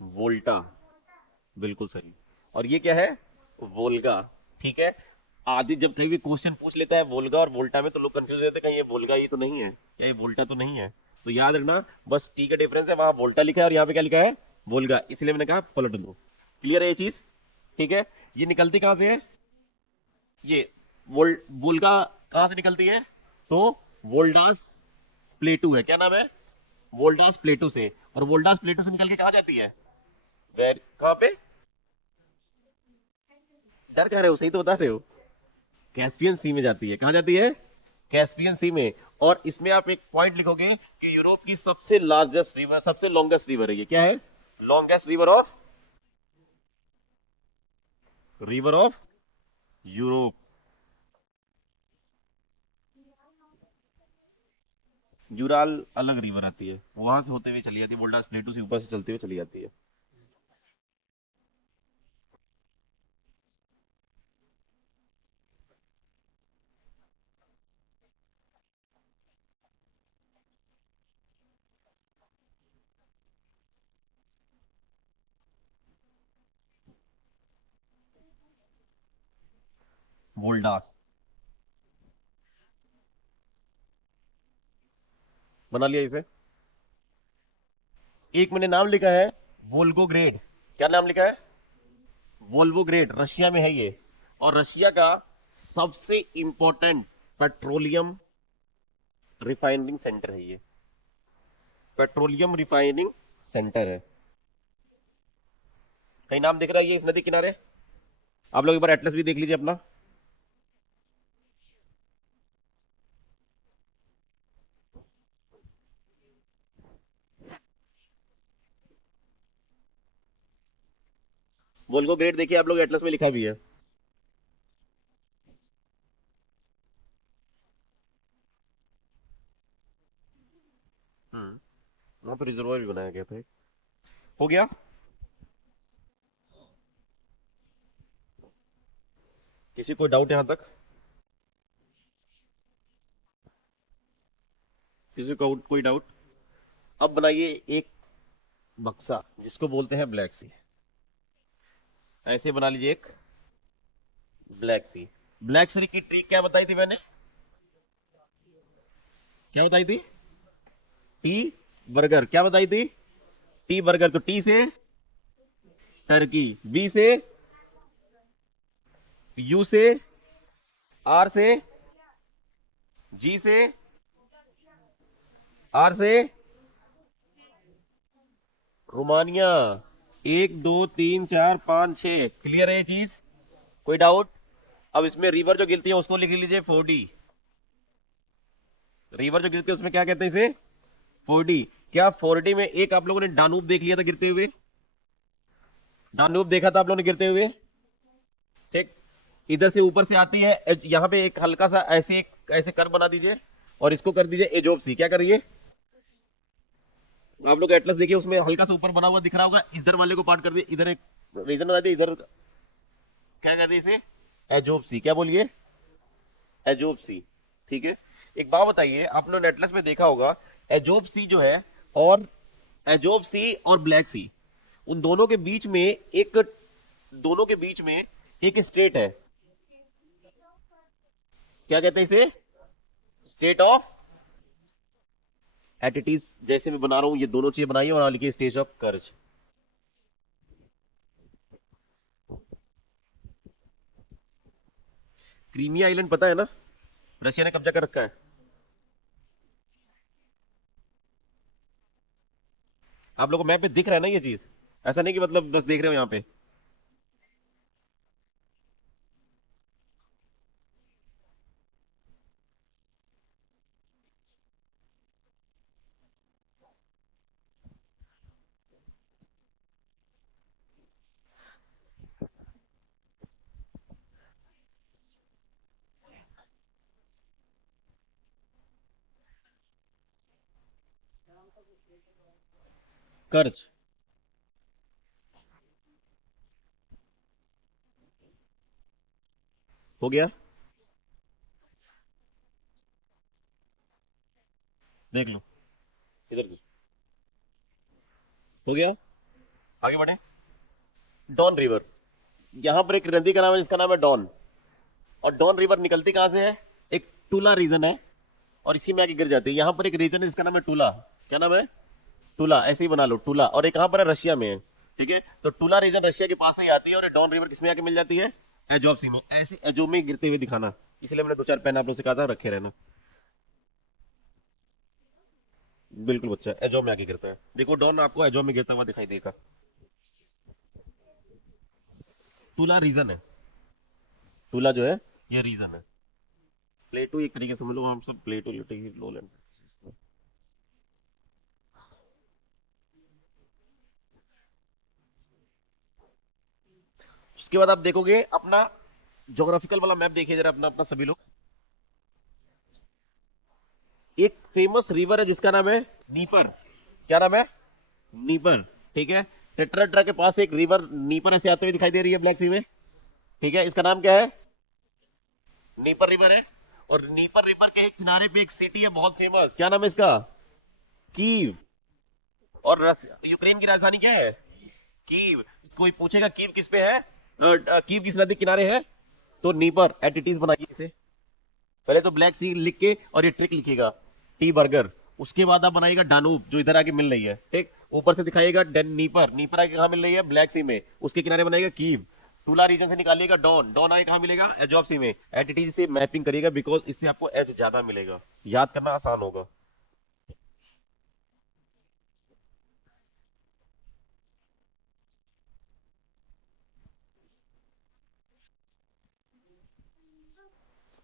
वोल्टा। बिल्कुल सही। और ये क्या है? वोल्गा। ठीक है। आदि जब कहीं भी क्वेश्चन पूछ लेता है वोल्गा और वोल्टा में, तो लोग कंफ्यूज रहते हैं कहीं ये वोल्गा ही तो नहीं है, या ये वोल्टा तो नहीं है। तो याद रखना, बस टी का डिफरेंस है, वहां वोल्टा लिखा है और यहाँ पे क्या लिखा है? वोल्गा। इसलिए मैंने कहा पलट दो। क्लियर है ये चीज? ठीक है। ये निकलती कहां से है? ये वोल्गा कहां से निकलती है? तो वोल्डास प्लेटू है। क्या नाम है? वोल्डास प्लेटू से। और वोल्डास प्लेटू से निकल के कहां जाती है? वेर, कहां पे? डर कह रहे हो, सही तो बता रहे हो। कैस्पियन सी में जाती है। कहां जाती है? कैस्पियन सी में। और इसमें आप एक पॉइंट लिखोगे कि यूरोप की सबसे लार्जेस्ट रिवर, सबसे लॉन्गेस्ट रिवर है ये। क्या है? Longest river of, river of Europe. Ural अलग रिवर आती है, वहां से होते हुए चली जाती है, वोल्डास प्लेटू से ऊपर से चलते हुए चली जाती है। वोल्डा। बना लिया इसे। एक मैंने नाम लिखा है वोल्गोग्रेड। क्या नाम लिखा है? वोल्गोग्रेड। रशिया में है ये, और रशिया का सबसे इंपॉर्टेंट पेट्रोलियम रिफाइनिंग सेंटर है ये। पेट्रोलियम रिफाइनिंग सेंटर है। कहीं नाम दिख रहा है ये इस नदी किनारे? आप लोग एक बार एटलस भी देख लीजिए अपना। वोल्गोग्रेड देखिए आप लोग, एटलस में लिखा भी है। वहां पर रिजर्वायर भी बनाया गया था। हो गया। किसी को डाउट यहां तक? किसी को कोई डाउट? अब बनाइए एक बक्सा जिसको बोलते हैं ब्लैक सी। ऐसे बना लीजिए एक ब्लैक सी। ब्लैक सी की ट्रिक क्या बताई थी मैंने? क्या बताई थी? T burger. क्या बताई थी? T burger. तो टी से टर्की, बी से, यू से, आर से, जी से, आर से रोमानिया। 1 2 3 4 5 6। क्लियर है ये चीज? कोई डाउट? अब इसमें रिवर जो गिरती है उसको लिख लीजिए 4D। रिवर जो गिरती है उसमें क्या कहते हैं इसे? 4D। क्या 4D में एक आप लोगों ने डानूब देख लिया था गिरते हुए? डानूब देखा था आप लोगों ने गिरते हुए? ठीक। इधर से ऊपर से आती है, यहां पे एक हल्का सा ऐसे कर बना दीजिए, और इसको कर दीजिए एज ऑफ सी। क्या करिए? आप लोग एटलस देखिए, उसमें हल्का सा ऊपर बना हुआ दिख रहा होगा। इधर वाले को पार्ट कर दिए, इधर एक रीजन बना दिए, इधर क्या कहते हैं इसे? एज ऑफ सी। क्या बोलिए? एज ऑफ सी। ठीक है। एक बात बताइए, आप लोग एटलस में देखा होगा एज ऑफ सी जो है, और एज ऑफ सी और ब्लैक सी, उन दोनों के बीच में एक स्टेट है। क्या कहते हैं इसे? स्टेट ऑफ एटिटीज। जैसे मैं बना रहा हूं, ये दोनों चीजें बनाइए और लिखिए स्टेट ऑफ कर्ज। क्रीमिया आइलैंड पता है ना, रशिया ने कब्जा कर रखा है। आप लोगों को मैप पे दिख रहा है ना ये चीज? ऐसा नहीं कि मतलब बस देख रहे हो यहां पे। कर्ज। हो गया। देख लो इधर से। हो गया। आगे बढ़े। Don river. यहां पर एक नदी का नाम है जिसका नाम है डॉन। और डॉन रिवर निकलती कहां से है? एक टूला रीजन है, और इसी में आके गिर जाती है। यहां पर एक रीजन है जिसका नाम है टूला। क्या नाम है? टूला। ऐसे ही बना लो, टूला। और एक कहां पर है? रशिया में है। ठीक है। तो टूला रीजन रशिया के पास से ही आती है, और डॉन रिवर किसमें आके मिल जाती है? एजोब सी में। ऐसे एजोब में गिरते हुए दिखाना। इसलिए मैंने 2 4 पेन आप लोग से कहा था रखे रहना। बिल्कुल बच्चा, एजोब में आके गिरता है। देखो डॉन आपको एजोब में गिरता हुआ दिखाई देगा। टूला रीजन है। टूला जो है ये रीजन है। प्लेटो एक तरीके से समझ लो, हम सब प्लेटो लोलैंड। उसके बाद आप देखोगे अपना ज्योग्राफिकल वाला मैप। देखिए जरा अपना अपना सभी लोग। एक फेमस रिवर है जिसका नाम है नीपर। क्या नाम है? नीपर। ठीक है। टेट्राड्रा के पास एक रिवर नीपर ऐसे आते हुए दिखाई दे रही है ब्लैक सी में। ठीक है। इसका नाम क्या है? नीपर रिवर है। और नीपर रिवर के एक किनारे पे एक सिटी है बहुत फेमस। क्या नाम है इसका? कीव। और यूक्रेन की राजधानी क्या है? कीव। कोई पूछेगा कीव किस पे है? कीव किस नदी किनारे है? तो नीपर एटिटीज बनाइए इसे। पहले तो ब्लैक सी लिख के और ये ट्रिक लिखिएगा, टी बर्गर। उसके बाद आप बनाइएगा डानूब, जो इधर आके मिल रही है, ठीक। ऊपर से दिखाइएगा नीपर, नीपर आके कहां मिल रही है, ब्लैक सी में। उसके किनारे बनाइएगा कीव। टूला रीजन से निकालिएगा डॉन, डॉन आगे कहां मिलेगा, एजॉब सी में। एटिटीज से मैपिंग करिएगा, बिकॉज इससे आपको एज ज्यादा मिलेगा, याद करना आसान होगा।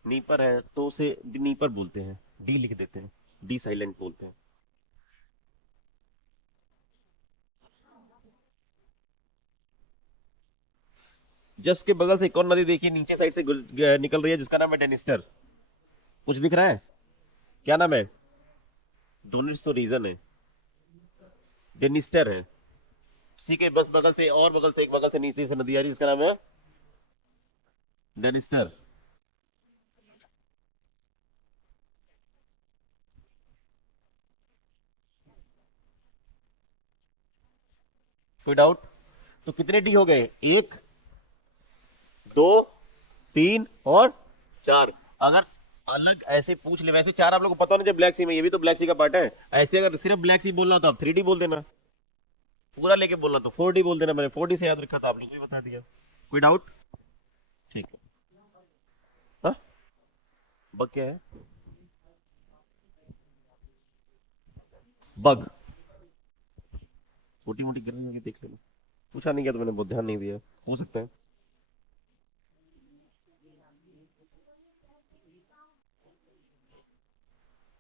नीपर है तो उसे नीपर बोलते हैं, डी लिख देते हैं, डी साइलेंट बोलते हैं। जस्ट के बगल से एक और नदी देखिए, नीचे साइड से निकल रही है, जिसका नाम है डेनिस्टर। कुछ दिख रहा है? क्या नाम है? डोनिट्स तो रीजन है, डेनिस्टर है। इसी के बस बगल से और बगल से एक बगल से नीचे से नदी आ रही है, जिसका नाम है डेनिस्टर। कोई डाउट? तो कितने डी हो गए? एक, दो, तीन और चार। अगर अलग ऐसे पूछ ले, वैसे चार आप लोगों को पता नहीं, जब ब्लैक सी में, ये भी तो ब्लैक सी का पार्ट है। ऐसे अगर सिर्फ ब्लैक सी बोलना तो आप 3D बोल देना, पूरा लेके बोलना तो 4D बोल देना। मैंने 4D से याद रखा था, आप लोगों को भी बता दिया। कोई डाउट? ठीक है। हाँ, बग क्या है? बग छोटी मोटी गिरने लगी, देख लेना। पूछा नहीं गया तो मैंने बहुत ध्यान नहीं दिया, हो सकता है।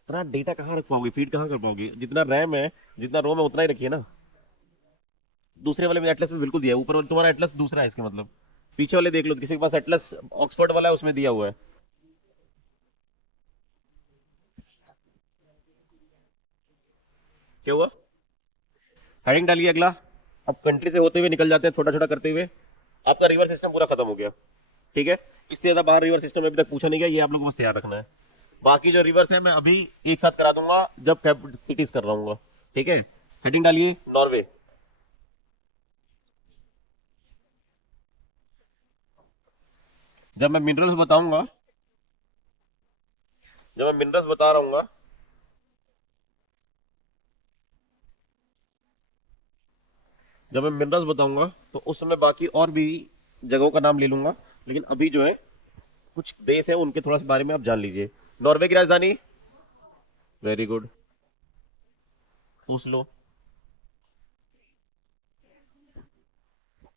इतना डेटा कहाँ रख पाओगे, फीड कहाँ कर पाओगे? जितना रैम है, जितना रोम है, उतना ही रखिए ना। दूसरे वाले में एटलस में बिल्कुल दिया है, ऊपर वाले तुम्हारा एटलस दूसरा है इसका मतलब। पीछे वाले देख लो, किसी के पास एटलस ऑक्सफोर्ड वाला है, उसमें दिया हुआ है। क्या हुआ? हेडिंग डालिए अगला। अब कंट्री से होते हुए निकल जाते हैं, छोटा छोटा करते हुए। आपका रिवर सिस्टम पूरा खत्म हो गया, ठीक है। इससे ज्यादा बाहर रिवर सिस्टम अभी तक पूछा नहीं गया, ये आप लोगों को बस तैयार रखना है। बाकी जो रिवर्स है मैं अभी एक साथ करा दूंगा जब कैपेसिटीज कर रहा हूँ, ठीक है। हेडिंग डालिए नॉर्वे। जब मैं मिनरल्स बताऊंगा, जब मैं मिनरल्स बता रहा हूँ, जब मैं मिनरल्स बताऊंगा तो उस समय बाकी और भी जगहों का नाम ले लूंगा। लेकिन अभी जो है कुछ देश है उनके थोड़ा सा बारे में आप जान लीजिए। नॉर्वे की राजधानी? Very good, Oslo.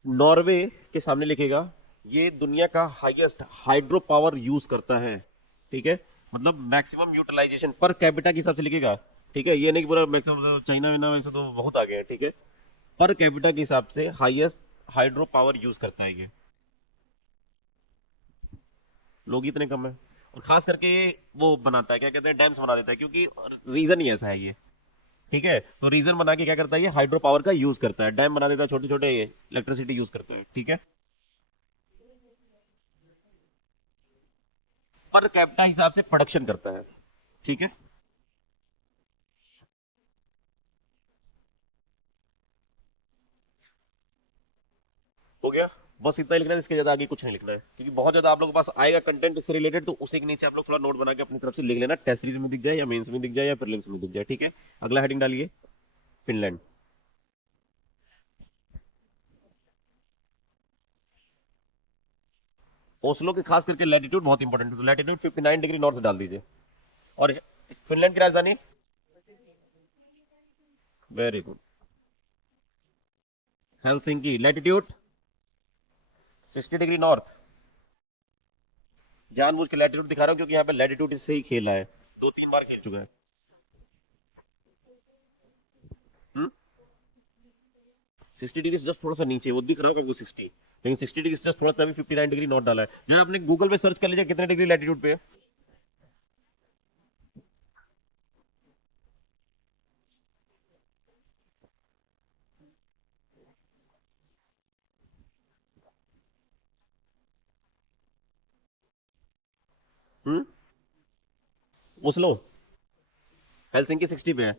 नॉर्वे के सामने लिखेगा, ये दुनिया का हाईएस्ट हाइड्रो पावर यूज करता है, ठीक है। मतलब मैक्सिमम यूटिलाइजेशन पर कैपिटा के हिसाब से लिखेगा, ठीक है। ये नहीं कि पूरा मैक्सिमम, चाइना वाइना वैसे तो बहुत आगे है, ठीक है। पर कैपिटा के हिसाब से हाईएस्ट हाइड्रो पावर यूज करता है ये। लोग ही इतने कम है। और खास करके ये वो बनाता है, क्या कहते हैं, डैम्स बना देता है, क्योंकि रीजन ही ऐसा है ये, ठीक है। तो रीजन बना के क्या करता है, ये हाइड्रो पावर का यूज करता है, डैम बना देता है, छोटे छोटे इलेक्ट्रिसिटी यूज करता है, ठीक है। पर कैपिटा हिसाब से प्रोडक्शन करता है, ठीक है। हो गया। बस इतना ही लिखना है, इसके ज्यादा आगे कुछ नहीं लिखना है, क्योंकि बहुत ज्यादा आप लोगों के पास आएगा कंटेंट इससे रिलेटेड, तो उसी के नीचे आप लोग थोड़ा नोट बना के अपनी तरफ से लिख लेना, टेस्ट सीरीज में दिख जाए या मेंस में दिख जाए या प्रीलिम्स में दिख जाए, ठीक है। अगला हेडिंग डालिए, फिनलैंड। ओस्लो के खास करके लैटिट्यूड बहुत इंपॉर्टेंट है, तो लैटिट्यूड 59 डिग्री नॉर्थ डाल दीजिए। और फिनलैंड की राजधानी? Very good, Helsinki. Latitude 60 degree north. जानबूझ के लैटिट्यूड दिखा रहा हूं, क्योंकि यहाँ पे लैटिट्यूड से ही खेला है, दो तीन बार खेल चुका है। 60 डिग्री से जस्ट थोड़ा सा नीचे, वो दिख रहा होगा आपको 60, लेकिन 60 डिग्री से जस्ट थोड़ा सा भी 59 डिग्री नॉर्थ डाला है। जो आपने गूगल पे सर्च कर लीजिए कितने डिग्री लैटिट्यूड पे है। हम्म, ओस्लो, हेलसिंकी 60 पे है,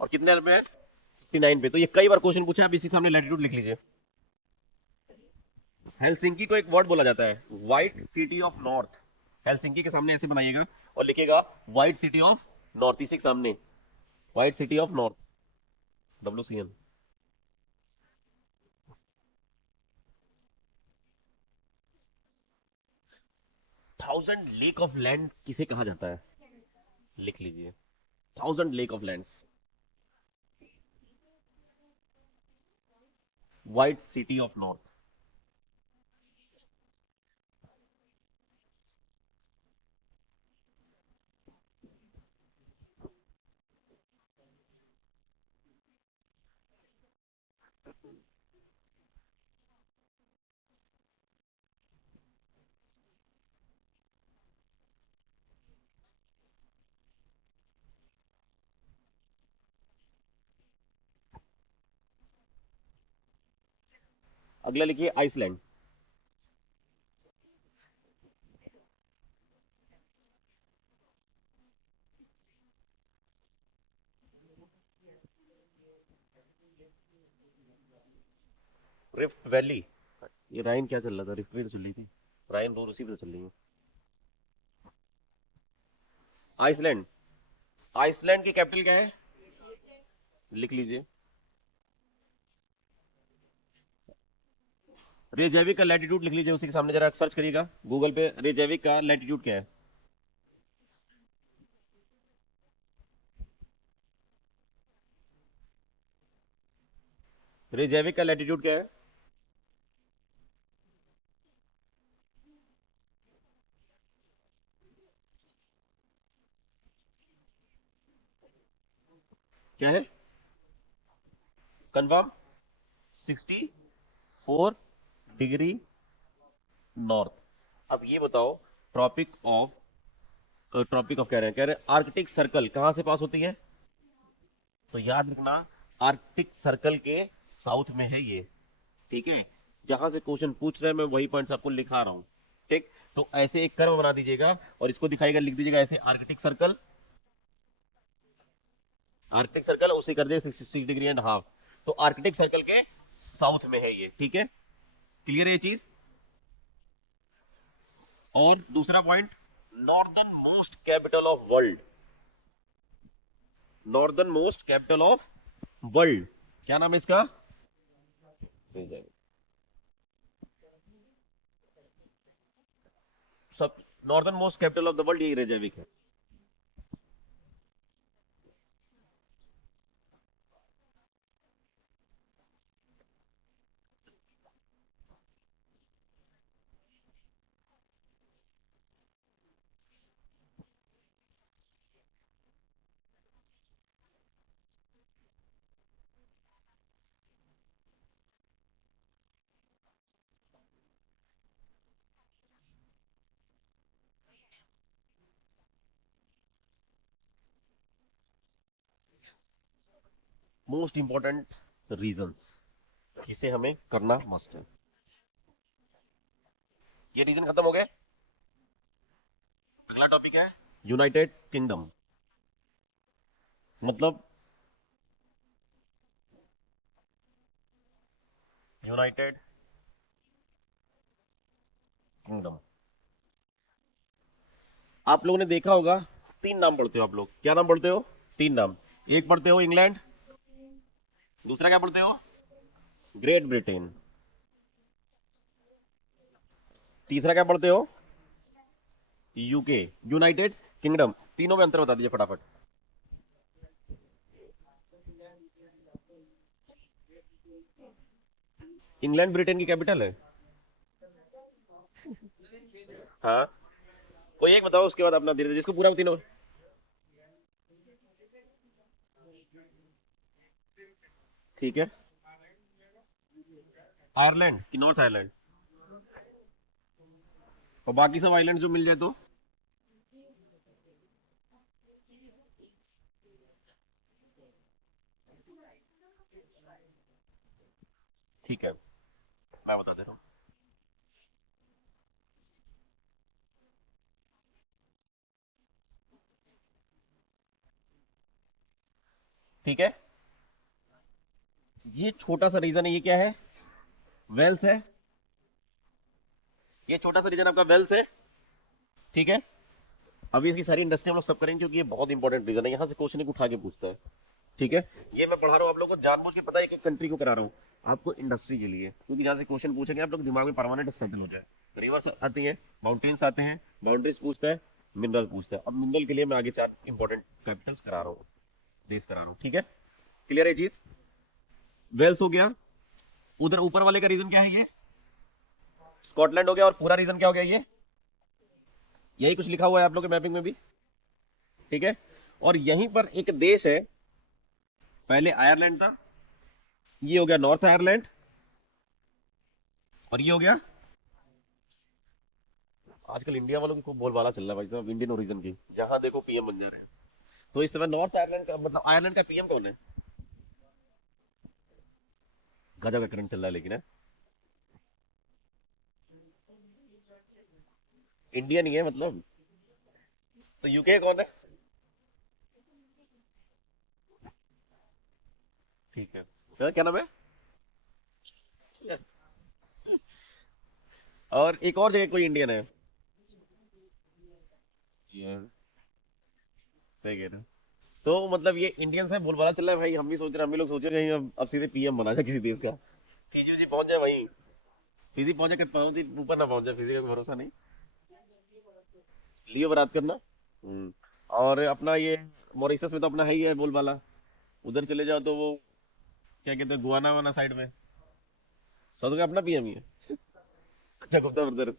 और कितने पे है, 59 पे। तो ये कई बार क्वेश्चन पूछा है, आप इसके सामने लैटिट्यूड लिख लीजिए। हेलसिंकी को एक वर्ड बोला जाता है, white city of north. Helsinki के सामने ऐसे बनाइएगा और लिखिएगा व्हाइट सिटी ऑफ नॉर्थ, इसी के सामने white city of north, WCN। 1000 lake of land किसे कहा जाता है? लिख लीजिए, 1000 lake of land, white city of north. अगला लिखिए आइसलैंड। रिफ्ट वैली, ये राइन क्या चल रहा था, रिफ्ट वैली तो चल रही थी, राइन रोड उसी पे तो चल रही है। आइसलैंड, आइसलैंड की कैपिटल क्या है? लिख लीजिए, रेजैविक का लैटिट्यूड लिख लीजिए, उसी के सामने जरा सर्च करिएगा गूगल पे, रेजैविक का लैटिट्यूड क्या है? रेजैविक का लैटिट्यूड क्या है? क्या है कंफर्म? 64 degree north. अब ये बताओ, ट्रॉपिक ऑफ कह रहे हैं आर्कटिक सर्कल कहां से पास होती है? तो याद रखना, आर्कटिक सर्कल के साउथ में है ये, ठीक है। जहां से क्वेश्चन पूछ रहे हैं मैं वही पॉइंट्स आपको लिखा रहा हूं, ठीक। तो ऐसे एक कर्व बना दीजिएगा और इसको दिखाएगा, लिख दीजिएगा ऐसे आर्कटिक सर्कल, आर्कटिक सर्कल उसे कर दिए 66.5 डिग्री। तो आर्कटिक सर्कल के साउथ में है ये, ठीक है। क्लियर है ये चीज? और दूसरा point, northern most capital of world, northern most capital of world, क्या नाम है इसका? सब, northern most capital of the world यही रेजैविक है। मोस्ट इंपॉर्टेंट रीजन, इसे हमें करना मस्ट है। ये रीजन खत्म हो गए। अगला टॉपिक है यूनाइटेड किंगडम, मतलब यूनाइटेड किंगडम। आप लोगों ने देखा होगा, तीन नाम पढ़ते हो आप लोग, क्या नाम पढ़ते हो? तीन नाम। एक पढ़ते हो इंग्लैंड, दूसरा क्या पढ़ते हो? ग्रेट ब्रिटेन, तीसरा क्या पढ़ते हो? UK, United kingdom. तीनों में अंतर बता दीजिए फटाफट। इंग्लैंड ब्रिटेन की कैपिटल है। हाँ, कोई एक बताओ, उसके बाद अपना धीरे धीरे जिसको पूरा तीनों। ठीक है, आयरलैंड की नॉर्थ आयरलैंड, और बाकी सब आइलैंड जो मिल जाए तो। ठीक है, मैं बता दे रहा हूँ। ठीक है, ये छोटा सा रीजन है, ये क्या है? वेल्स है, ये छोटा सा रीजन आपका वेल्स है, ठीक है। अभी इसकी सारी इंडस्ट्री हम लोग सब करेंगे क्योंकि ये बहुत इंपॉर्टेंट रीजन है, यहाँ से क्वेश्चन उठा के पूछता है, ठीक है। ये मैं पढ़ा रहा हूँ आप लोगों को जानबूझ के, पता है एक एक कंट्री को करा रहा हूँ आपको इंडस्ट्री के लिए, क्योंकि जहाँ से क्वेश्चन पूछेंगे आप लोग दिमाग में परमानेंट सेटल हो जाए। रिवर्स आती है, माउंटेन्स आते हैं, बाउंड्रीज पूछता है, मिनरल पूछता है। अब मिनरल के लिए मैं आगे 4 इंपॉर्टेंट कैपिटल्स करा रहा हूँ, देश करा रहा हूँ, ठीक है। क्लियर है चीज? वेल्स हो गया, उधर ऊपर वाले का रीजन क्या है, ये स्कॉटलैंड हो गया, और पूरा रीजन क्या हो गया, ये यही कुछ लिखा हुआ है आप लोग के मैपिंग में भी, ठीक है। और यहीं पर एक देश है, पहले आयरलैंड था, ये हो गया नॉर्थ आयरलैंड, और ये हो गया, आजकल इंडिया वालों की खूब बोलबाला चल रहा है भाई साहब इंडियन ओरिजिन की, जहां देखो पीएम बन जा रहे हैं। तो इस तरह नॉर्थ आयरलैंड का मतलब आयरलैंड का पीएम कौन है? गजब का करंट चल रहा है लेकिन है, इंडियन ही है मतलब। तो यूके कौन है? ठीक है, तो क्या नाम है? और एक और जगह कोई इंडियन है, ये सही कह रहे हो। तो मतलब ये इंडियंस है, बोलबाला चल रहा है भाई, हम भी सोच रहे हैं, हम भी लोग सोच रहे हैं कहीं अब सीधे पीएम बना जाए किसी देश का, फीजी उजी पहुंच जाए वहीं, फीजी पहुंचे कि पहुंच ऊपर ना पहुंच जाए, फीजी का कोई भरोसा नहीं, लियो बात करना। और अपना ये मॉरिशस में तो अपना है ही है बोलबाला, उधर चले जाओ तो वो क्या कहते हैं, गुआना वाना साइड में, साउथ का अपना पीएम ही है। अच्छा गुप्ता ब्रदर,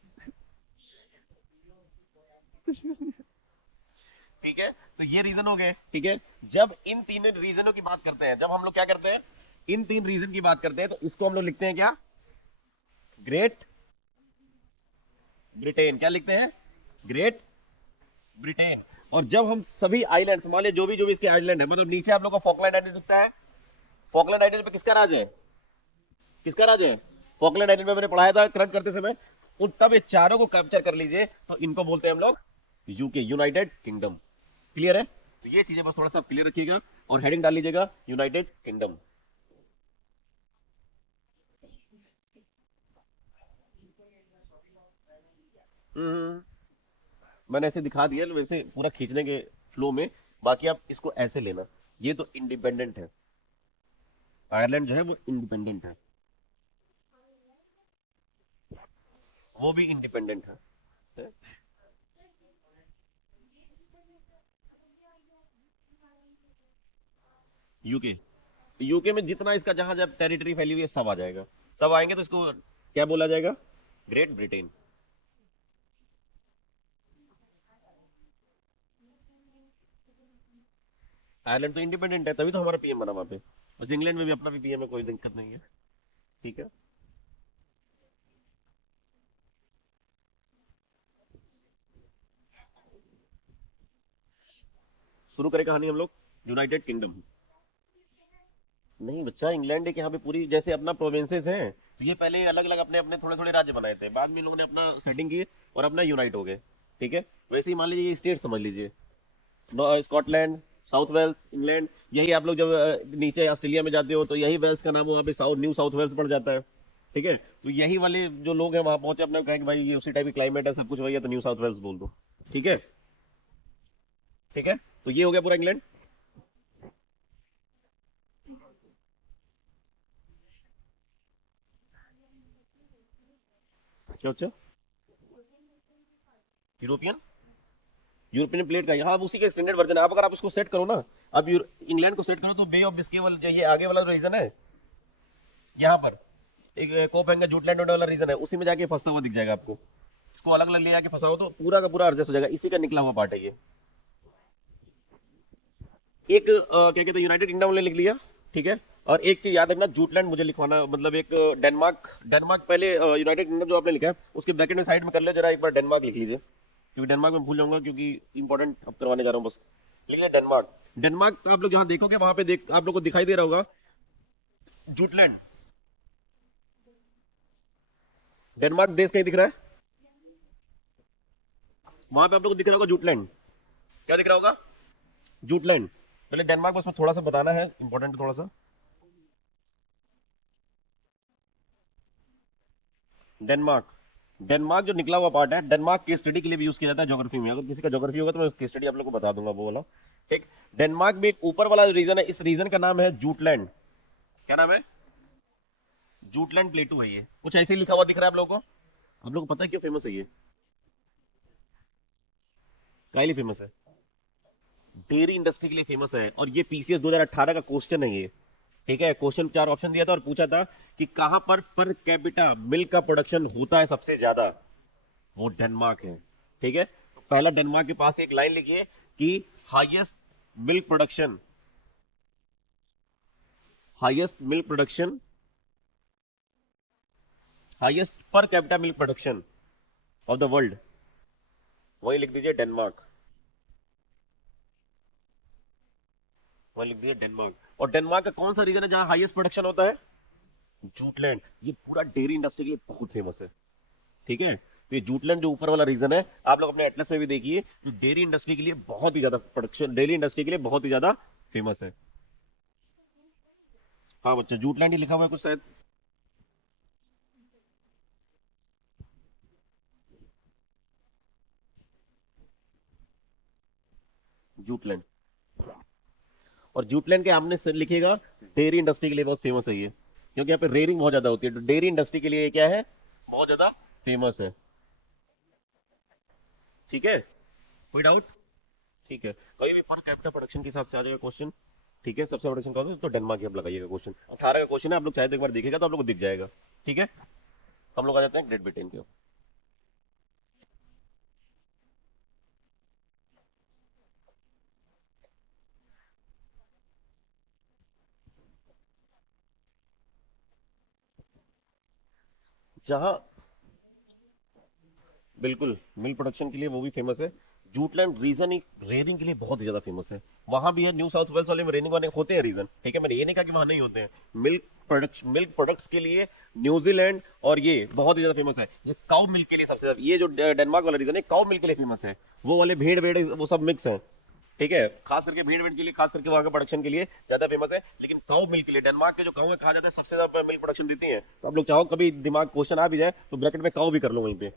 ठीक है। तो ये रीजन हो गए, ठीक है। जब इन तीन रीजनों की बात करते हैं, जब हम लोग क्या करते हैं, इन 3 रीजन की बात करते हैं, तो इसको हम लोग लिखते हैं क्या, ग्रेट ब्रिटेन। क्या लिखते हैं? Great Britain. और जब हम सभी आइलैंड, मान लीजिए जो भी इसके आइलैंड है, मतलब नीचे आप लोग को फॉकलैंड आइलैंड दिखता है, फॉकलैंड आइलैंड पे किसका राज है, किसका राज है? फॉकलैंड आइलैंड पे मैंने पढ़ाया था करंट करते समय, उन तब ये चारों को कैप्चर कर लीजिए तो इनको बोलते हैं हम लोग यूके, यूनाइटेड किंगडम। क्लियर है? तो ये चीजें बस थोड़ा सा क्लियर रखिएगा, और हेडिंग डाल लीजिएगा यूनाइटेड किंगडम। मैंने ऐसे दिखा दिया वैसे पूरा खींचने के फ्लो में, बाकी आप इसको ऐसे लेना। ये तो इंडिपेंडेंट है, आयरलैंड जो है वो इंडिपेंडेंट है, वो भी इंडिपेंडेंट है। यूके, यूके में जितना इसका जहां जब टेरिटरी फैली हुई है सब आ जाएगा, तब आएंगे तो इसको क्या बोला जाएगा, ग्रेट ब्रिटेन। आयरलैंड तो इंडिपेंडेंट है, तभी तो हमारा पीएम बना वहां पे। बस इंग्लैंड में भी अपना भी पीएम है, कोई दिक्कत नहीं है, ठीक है। शुरू करें कहानी हम लोग, यूनाइटेड किंगडम। नहीं बच्चा, इंग्लैंड एक यहाँ पे पूरी जैसे अपना प्रोविंसेस हैं, तो ये पहले अलग अलग अपने अपने थोड़े थोड़े राज्य बनाए थे, बाद में इन लोगों ने अपना सेटिंग की और अपना यूनाइट हो गए, ठीक है। वैसे ही मान लीजिए ये स्टेट समझ लीजिए, स्कॉटलैंड, साउथ वेल्स, इंग्लैंड, यही आप लोग जब नीचे ऑस्ट्रेलिया में जाते हो तो यही वेल्स का नाम वहाँ पे साउथ, न्यू साउथ वेल्स पड़ जाता है, ठीक है। तो यही वाले जो लोग हैं वहां पहुंचे, अपने कहें कि भाई ये उसी टाइप की क्लाइमेट है, सब कुछ वही है, तो न्यू साउथ वेल्स बोल दो, ठीक है, ठीक है। तो ये हो गया पूरा इंग्लैंड। क्या अच्छा, यूरोपियन, यूरोपियन प्लेट का, यहाँ उसी का एक्सटेंडेड वर्जन है। अब अगर आप उसको सेट करो ना, अब इंग्लैंड को सेट करो तो बे ऑफ बिस्के वाला ये आगे वाला रीजन है, यहाँ पर एक कोपेंगा जूटलैंड वाला रीजन है, उसी में जाके फंसता हुआ दिख जाएगा आपको। इसको अलग अलग ले जाके फंसाओ तो पूरा का पूरा एडजस्ट हो जाएगा, इसी का निकला हुआ पार्ट है ये। एक क्या कहते हैं, यूनाइटेड किंगडम ने लिख लिया, ठीक है। और एक चीज याद रखना, जूटलैंड मुझे लिखवाना, मतलब एक डेनमार्क, डेनमार्क पहले यूनाइटेड किंगडम जो आपने लिखा है उसके ब्रैकेट में साइड में कर ले जरा, एक बार डेनमार्क लिख लीजिए, क्योंकि डेनमार्क में भूल जाऊंगा, क्योंकि इंपॉर्टेंट अब करवाने जा रहा हूँ बस। लिख लिया डेनमार्क। डेनमार्क आप लोग जहां देखोगे वहां पे देख आप लोग को दिखाई दे रहा होगा जूटलैंड, डेनमार्क देश कहीं दिख रहा है, वहां पे आप लोग को दिख रहा होगा जूटलैंड। क्या दिख रहा होगा? जूटलैंड। पहले डेनमार्क बस थोड़ा सा बताना है, इंपॉर्टेंट थोड़ा सा। डेनमार्क, डेनमार्क जो निकला हुआ पार्ट है, डेनमार्क केस स्टडी के लिए भी यूज किया जाता है ज्योग्राफी में। अगर किसी का ज्योग्राफी होगा तो मैं केस स्टडी आप लोगों को बता दूंगा वो वाला। ठीक, डेनमार्क में एक ऊपर वाला रीजन है, इस रीजन का नाम है जूटलैंड। क्या नाम है? जूटलैंड प्लेटू है ये, कुछ ऐसे ही लिखा हुआ दिख रहा है आप लोगों को। आप लोगों को पता है क्यों फेमस है ये? काहे लिए फेमस है? डेयरी इंडस्ट्री के लिए फेमस है। और ये पीसीएस 2018 का क्वेश्चन है ये। ठीक है, क्वेश्चन 4 ऑप्शन दिया था और पूछा था कि कहां पर कैपिटा मिल्क का प्रोडक्शन होता है सबसे ज्यादा? वो डेनमार्क है। ठीक है, तो पहला डेनमार्क के पास एक लाइन लिखिए कि highest milk production, highest milk production, highest per capita milk production of the world, वही लिख दीजिए डेनमार्क, वही लिख दीजिए डेनमार्क। और डेनमार्क का कौन सा रीजन है जहां हाईएस्ट प्रोडक्शन होता है? जूटलैंड। ये पूरा डेयरी इंडस्ट्री के लिए बहुत फेमस है। ठीक है, तो ये जूटलैंड जो ऊपर वाला रीजन है, आप लोग अपने एटलस में भी देखिए, जो डेयरी इंडस्ट्री के लिए बहुत ही ज्यादा प्रोडक्शन, डेयरी इंडस्ट्री के लिए बहुत ही ज्यादा फेमस है। हाँ बच्चा, जूटलैंड ही लिखा हुआ है कुछ शायद। जूटलैंड, और जूटलैंड के सामने से लिखेगा डेयरी इंडस्ट्री के लिए बहुत फेमस है ये, क्योंकि यहाँ पे रेयरिंग बहुत ज्यादा होती है, तो डेयरी इंडस्ट्री के लिए ये क्या है, बहुत ज्यादा फेमस है। ठीक है, कोई डाउट? ठीक है, कभी भी पर कैपिटा प्रोडक्शन के हिसाब से आ जाएगा क्वेश्चन। ठीक है, सबसे प्रोडक्शन कौन है तो डेनमार्क ही आप लगाइएगा। क्वेश्चन 18 का क्वेश्चन है, आप लोग चाहे तो एक बार देखिएगा तो आप लोग को दिख जाएगा। ठीक है, हम लोग आ जाते हैं ग्रेट ब्रिटेन के। जहां बिल्कुल मिल्क प्रोडक्शन के लिए वो भी फेमस है। जूटलैंड रीजन ही रेयरिंग के लिए बहुत ही ज्यादा फेमस है। वहां भी है, न्यू साउथ वेल्स वाले में रेयरिंग वाले होते हैं रीजन। ठीक है, मैंने ये नहीं कहा कि वहां नहीं होते हैं। मिल्क प्रोडक्ट्स के लिए न्यूजीलैंड और ये बहुत ही ज्यादा फेमस है। ये काउ मिल्क के लिए सबसे ज्यादा, ये जो डेनमार्क वाला रीजन है काउ मिल्क के लिए फेमस है। वो वाले भेड़ वेड़ वो सब मिक्स है। ठीक है, खास करके भेड़ वेड़ के लिए, खास करके वहां के प्रोडक्शन के लिए ज्यादा फेमस है। लेकिन काउ मिल्क के लिए, डेनमार्क के जो काउ है कहा जाता है सबसे ज्यादा मिल्क प्रोडक्शन देती है। तो आप लोग चाहो कभी दिमाग क्वेश्चन आ भी जाए तो ब्रैकेट में काउ भी कर लो वहीं पे।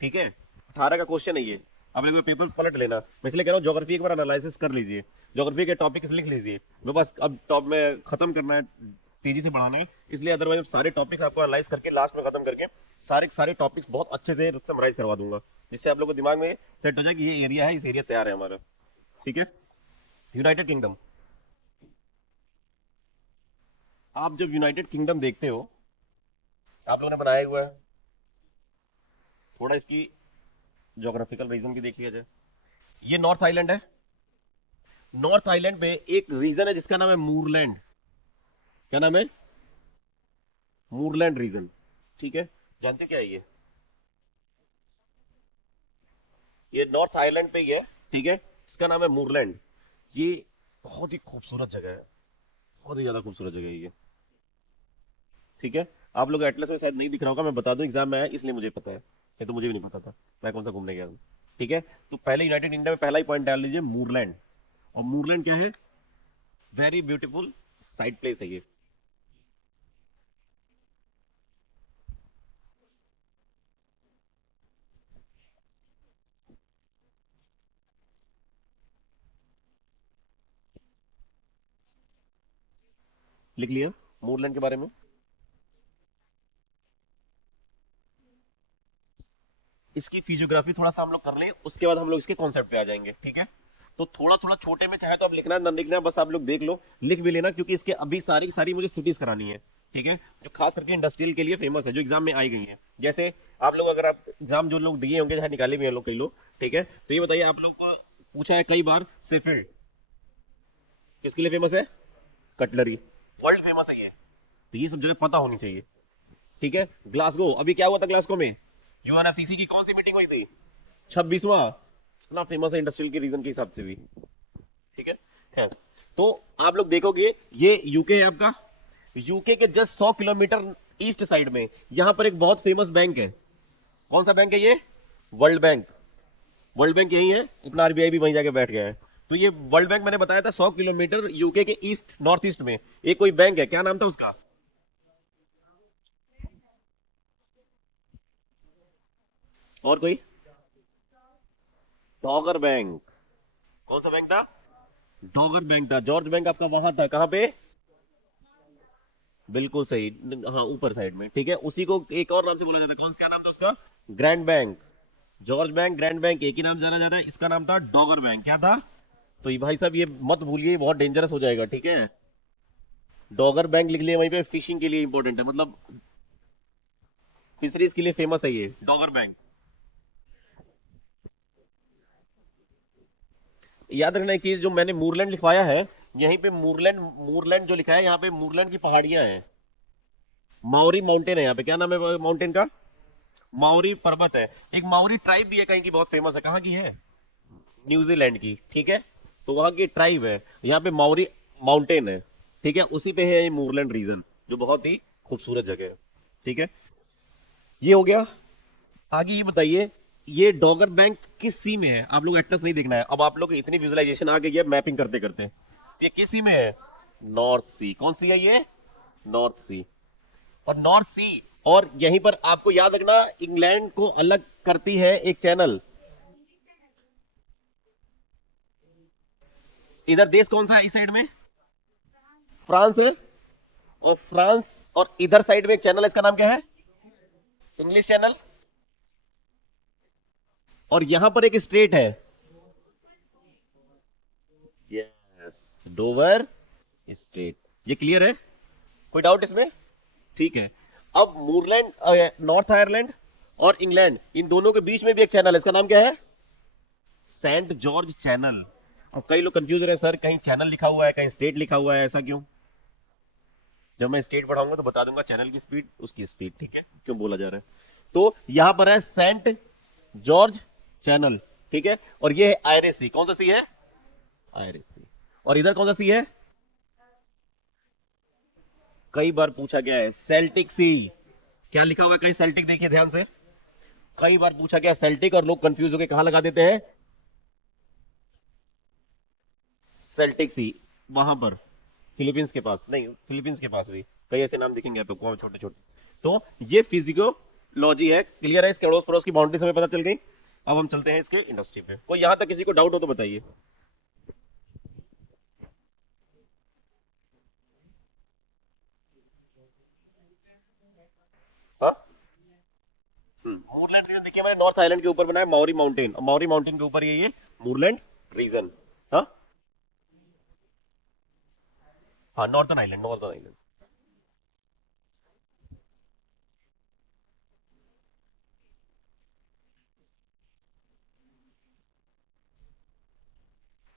ठीक है, 18 का क्वेश्चन है ये। अब एक बार पेपर पलट लेना, मैं इसलिए कह रहा हूँ ज्योग्राफी एक बार एनालिसिस कर लीजिए, ज्योग्राफी के टॉपिक्स लिख लीजिए। मेरे पास अब टॉप में खत्म करना है, तेजी से बढ़ाना है, इसलिए अदरवाइज सारे टॉपिक्स आपको एनालाइज करके लास्ट में खत्म करके सारे सारे टॉपिक्स बहुत अच्छे से समराइज करवा दूंगा, जिससे आप लोगों को दिमाग में सेट हो जाए कि ये एरिया है, इस एरिया तैयार है हमारा। ठीक है, यूनाइटेड किंगडम। आप जब यूनाइटेड किंगडम देखते हो, आप लोगों ने बनाया हुआ है, थोड़ा इसकी ज्योग्राफिकल रीजन भी देख लिया जाए। ये नॉर्थ आइलैंड है। नॉर्थ आइलैंड में एक रीजन है जिसका नाम है मूरलैंड। क्या नाम है? Moorland region. ठीक है, जानते क्या है ये नॉर्थ आइलैंड पे ही है। ठीक है, इसका नाम है मूरलैंड। ये बहुत ही खूबसूरत जगह है, बहुत ही ज्यादा खूबसूरत जगह है ये। ठीक है, आप लोग एटलस में शायद नहीं दिख रहा होगा, मैं बता दूं, एग्जाम में आया इसलिए मुझे पता है, ये तो मुझे भी नहीं पता था मैं कौन सा घूमने गया हूँ। ठीक है, तो पहले यूनाइटेड इंडिया में पहला ही पॉइंट डाल लीजिए मूरलैंड। और मूरलैंड क्या है? वेरी ब्यूटीफुल साइड प्लेस है ये। लिख लिया मूरलैंड के बारे में। इसकी फिजियोग्राफी थोड़ा सा हम लोग कर लें, उसके बाद हम लोग इसके कॉन्सेप्ट पे आ जाएंगे। ठीक है, तो थोड़ा थोड़ा छोटे में चाहे तो आप लिखना ना लिखना, बस आप लोग देख लो, लिख भी लेना, क्योंकि इसके अभी सारी सारी मुझे सिटीज करानी है। ठीक है, जो खास करके इंडस्ट्रियल के लिए फेमस है, जो एग्जाम में आई गई है। जैसे आप लोग, अगर आप एग्जाम जो लोग दिए होंगे, चाहे निकाले भी हैं लोग, कई लोग, ठीक है, तो ये बताइए, आप लोग को पूछा है कई बार, सेफिल्ड किसके लिए फेमस है? कटलरी, वर्ल्ड फेमस है ये। तो ये सब जगह पता होनी चाहिए। ठीक है, ग्लासगो, अभी क्या हुआ था ग्लासगो में? यूएनएफसीसी की कौन सी मीटिंग हुई थी? 26वां। इतना फेमस है इंडस्ट्रियल के रीजन के हिसाब से भी। ठीक है, तो आप लोग देखोगे ये यूके है आपका। यूके के जस्ट 100 किलोमीटर ईस्ट साइड में यहां पर एक बहुत फेमस बैंक है। कौन सा बैंक है ये? World bank. वर्ल्ड बैंक यही है, अपना आरबीआई भी वहीं जाके बैठ गया है। तो ये वर्ल्ड बैंक मैंने बताया था 100 किलोमीटर यूके के ईस्ट, नॉर्थ ईस्ट में एक कोई बैंक है, क्या नाम था उसका? और कोई? डॉगर बैंक। कौन सा बैंक था? डॉगर बैंक था। जॉर्ज बैंक आपका वहां था, कहां पे? बिल्कुल सही, हाँ ऊपर साइड में, ठीक है। उसी को एक और नाम से बोला जाता है, कौन सा, क्या नाम था उसका? Grand bank. George bank, grand bank एक ही नाम जाना जाता है, इसका नाम था डॉगर बैंक। क्या था? तो ये भाई साहब ये मत भूलिए, बहुत डेंजरस हो जाएगा, ठीक है। डॉगर बैंक लिख लिए वहीं पे, फिशिंग के लिए इंपॉर्टेंट है, मतलब फिशरीज के लिए फेमस है ये डॉगर बैंक। याद रखना एक चीज, जो मैंने मूरलैंड लिखवाया है, यहीं पे मूरलैंड, मूरलैंड जो लिखा है यहाँ पे, मूरलैंड की पहाड़ियां हैं। माउरी माउंटेन है यहाँ पे। क्या नाम है माउंटेन का? माउरी पर्वत है। एक माउरी ट्राइब भी है कहीं की, बहुत फेमस है। कहाँ की है? न्यूजीलैंड की, ठीक है। तो वहां की ट्राइब है, यहाँ पे माउरी माउंटेन है, ठीक है। उसी पे है ये मूरलैंड रीजन, जो बहुत ही खूबसूरत जगह है, ठीक है। ये हो गया। आगे ये बताइए, ये डॉगर बैंक किस सी में है? आप लोग एटलस नहीं देखना है, अब आप लोग इतनी विजुअलाइजेशन आ गई है मैपिंग करते करते। ये किस सी में है? नॉर्थ सी। कौन सी है ये? नॉर्थ सी। और नॉर्थ सी, और यहीं पर आपको याद रखना, इंग्लैंड को अलग करती है एक चैनल। इधर देश कौन सा है इस साइड में? फ्रांस है। और फ्रांस, और इधर साइड में एक चैनल है, इसका नाम क्या है? English channel. और यहां पर एक स्ट्रेट है, यस, डोवर स्ट्रेट। ये क्लियर है? कोई डाउट इसमें? ठीक है। अब मूरलैंड, नॉर्थ आयरलैंड और इंग्लैंड, इन दोनों के बीच में भी एक चैनल है, इसका नाम क्या है? Saint George Channel. अब कई लोग कंफ्यूज रहे, सर कहीं चैनल लिखा हुआ है, कहीं स्टेट लिखा हुआ है, ऐसा क्यों? जब मैं स्टेट पढ़ाऊंगा तो बता दूंगा चैनल की स्पीड, उसकी स्पीड, ठीक है, क्यों बोला जा रहा है। तो यहां पर है सेंट जॉर्ज चैनल, ठीक है। और ये है आयरिश सी। कौन सा सी है? आयरिश सी। और इधर कौन सा सी है? कई बार पूछा गया है, सेल्टिक सी। क्या लिखा हुआ है कहीं सेल्टिक? देखिए ध्यान से, कई बार पूछा गया सेल्टिक, और लोग कंफ्यूज होकर कहां लगा देते हैं? सेल्टिक सी। वहां पर फिलीपींस के पास, नहीं फिलीपींस के पास भी कई ऐसे नाम दिखेंगे आपको छोटे छोटे। तो ये फिजिकोलॉजी है, क्लियर है? इसके अड़ोस पड़ोस की बाउंड्री हमें पता चल गई। अब हम चलते हैं इसके इंडस्ट्री पे। कोई यहां तक किसी को डाउट हो तो बताइए। हाँ, मूरलैंड रीजन देखिए, मैंने नॉर्थ आइलैंड के ऊपर बनाया माउरी माउंटेन, और माउरी माउंटेन के ऊपर ये मूरलैंड रीजन। हाँ हाँ, नॉर्थन आइलैंड, नॉर्थन आइलैंड।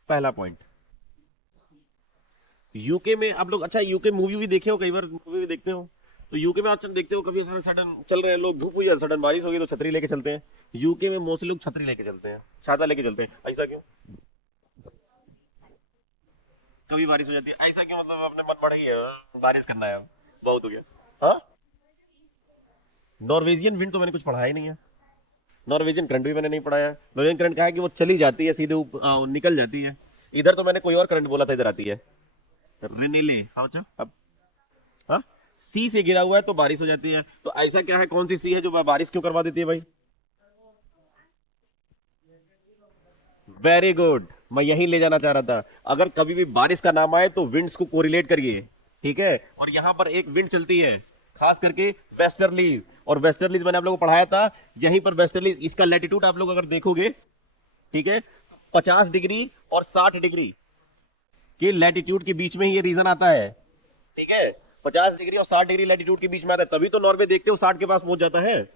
पहला पॉइंट। यूके में आप लोग, अच्छा यूके मूवी भी देखे हो, कई बार मूवी भी देखते हो, तो यूके में आजकल देखते हो कभी सडन चल रहे हैं लोग, धूप हुई है, सडन बारिश हो गई तो छतरी लेके चलते हैं। यूके में मोस्टली लोग छतरी लेके चलते हैं, छाता लेके चलते हैं, ऐसा क्यों? कभी बारिश हो जाती है, ऐसा क्यों? मतलब अपने मन बढ़ा ही है, बारिश करना है अब, बहुत हो गया। हाँ, नॉर्वेजियन विंड तो मैंने कुछ पढ़ा ही नहीं है। नॉर्वेजियन करंट भी मैंने नहीं पढ़ाया है। नॉर्वेजियन करंट कहा है कि वो चली जाती है सीधे निकल जाती है। इधर तो मैंने कोई और करंट बोला था, इधर आती है रेनेले। हाँ अच्छा, अब हाँ, सी से गिरा हुआ है तो बारिश हो जाती है, तो ऐसा क्या है, कौन सी सी है जो बारिश क्यों करवा देती है भाई? वेरी गुड, मैं यही ले जाना चाह रहा था। अगर कभी भी बारिश का नाम आए तो विंड्स को कोरिलेट करिए, ठीक है। और यहां पर एक विंड चलती है, खास करके वेस्टर्लीज। और वेस्टर्लीज मैंने आप लोगों को पढ़ाया था, यहीं पर वेस्टर्लीज, इसका लैटिट्यूड आप लोग अगर देखोगे, ठीक है, 50 डिग्री और 60 डिग्री के लैटिट्यूड के बीच में ही ये रीजन आता है, ठीक है। 50 डिग्री और 60 डिग्री लैटिट्यूड के बीच में आता है, तभी तो नॉर्वे देखते हो 60 के पास पहुंच जाता है,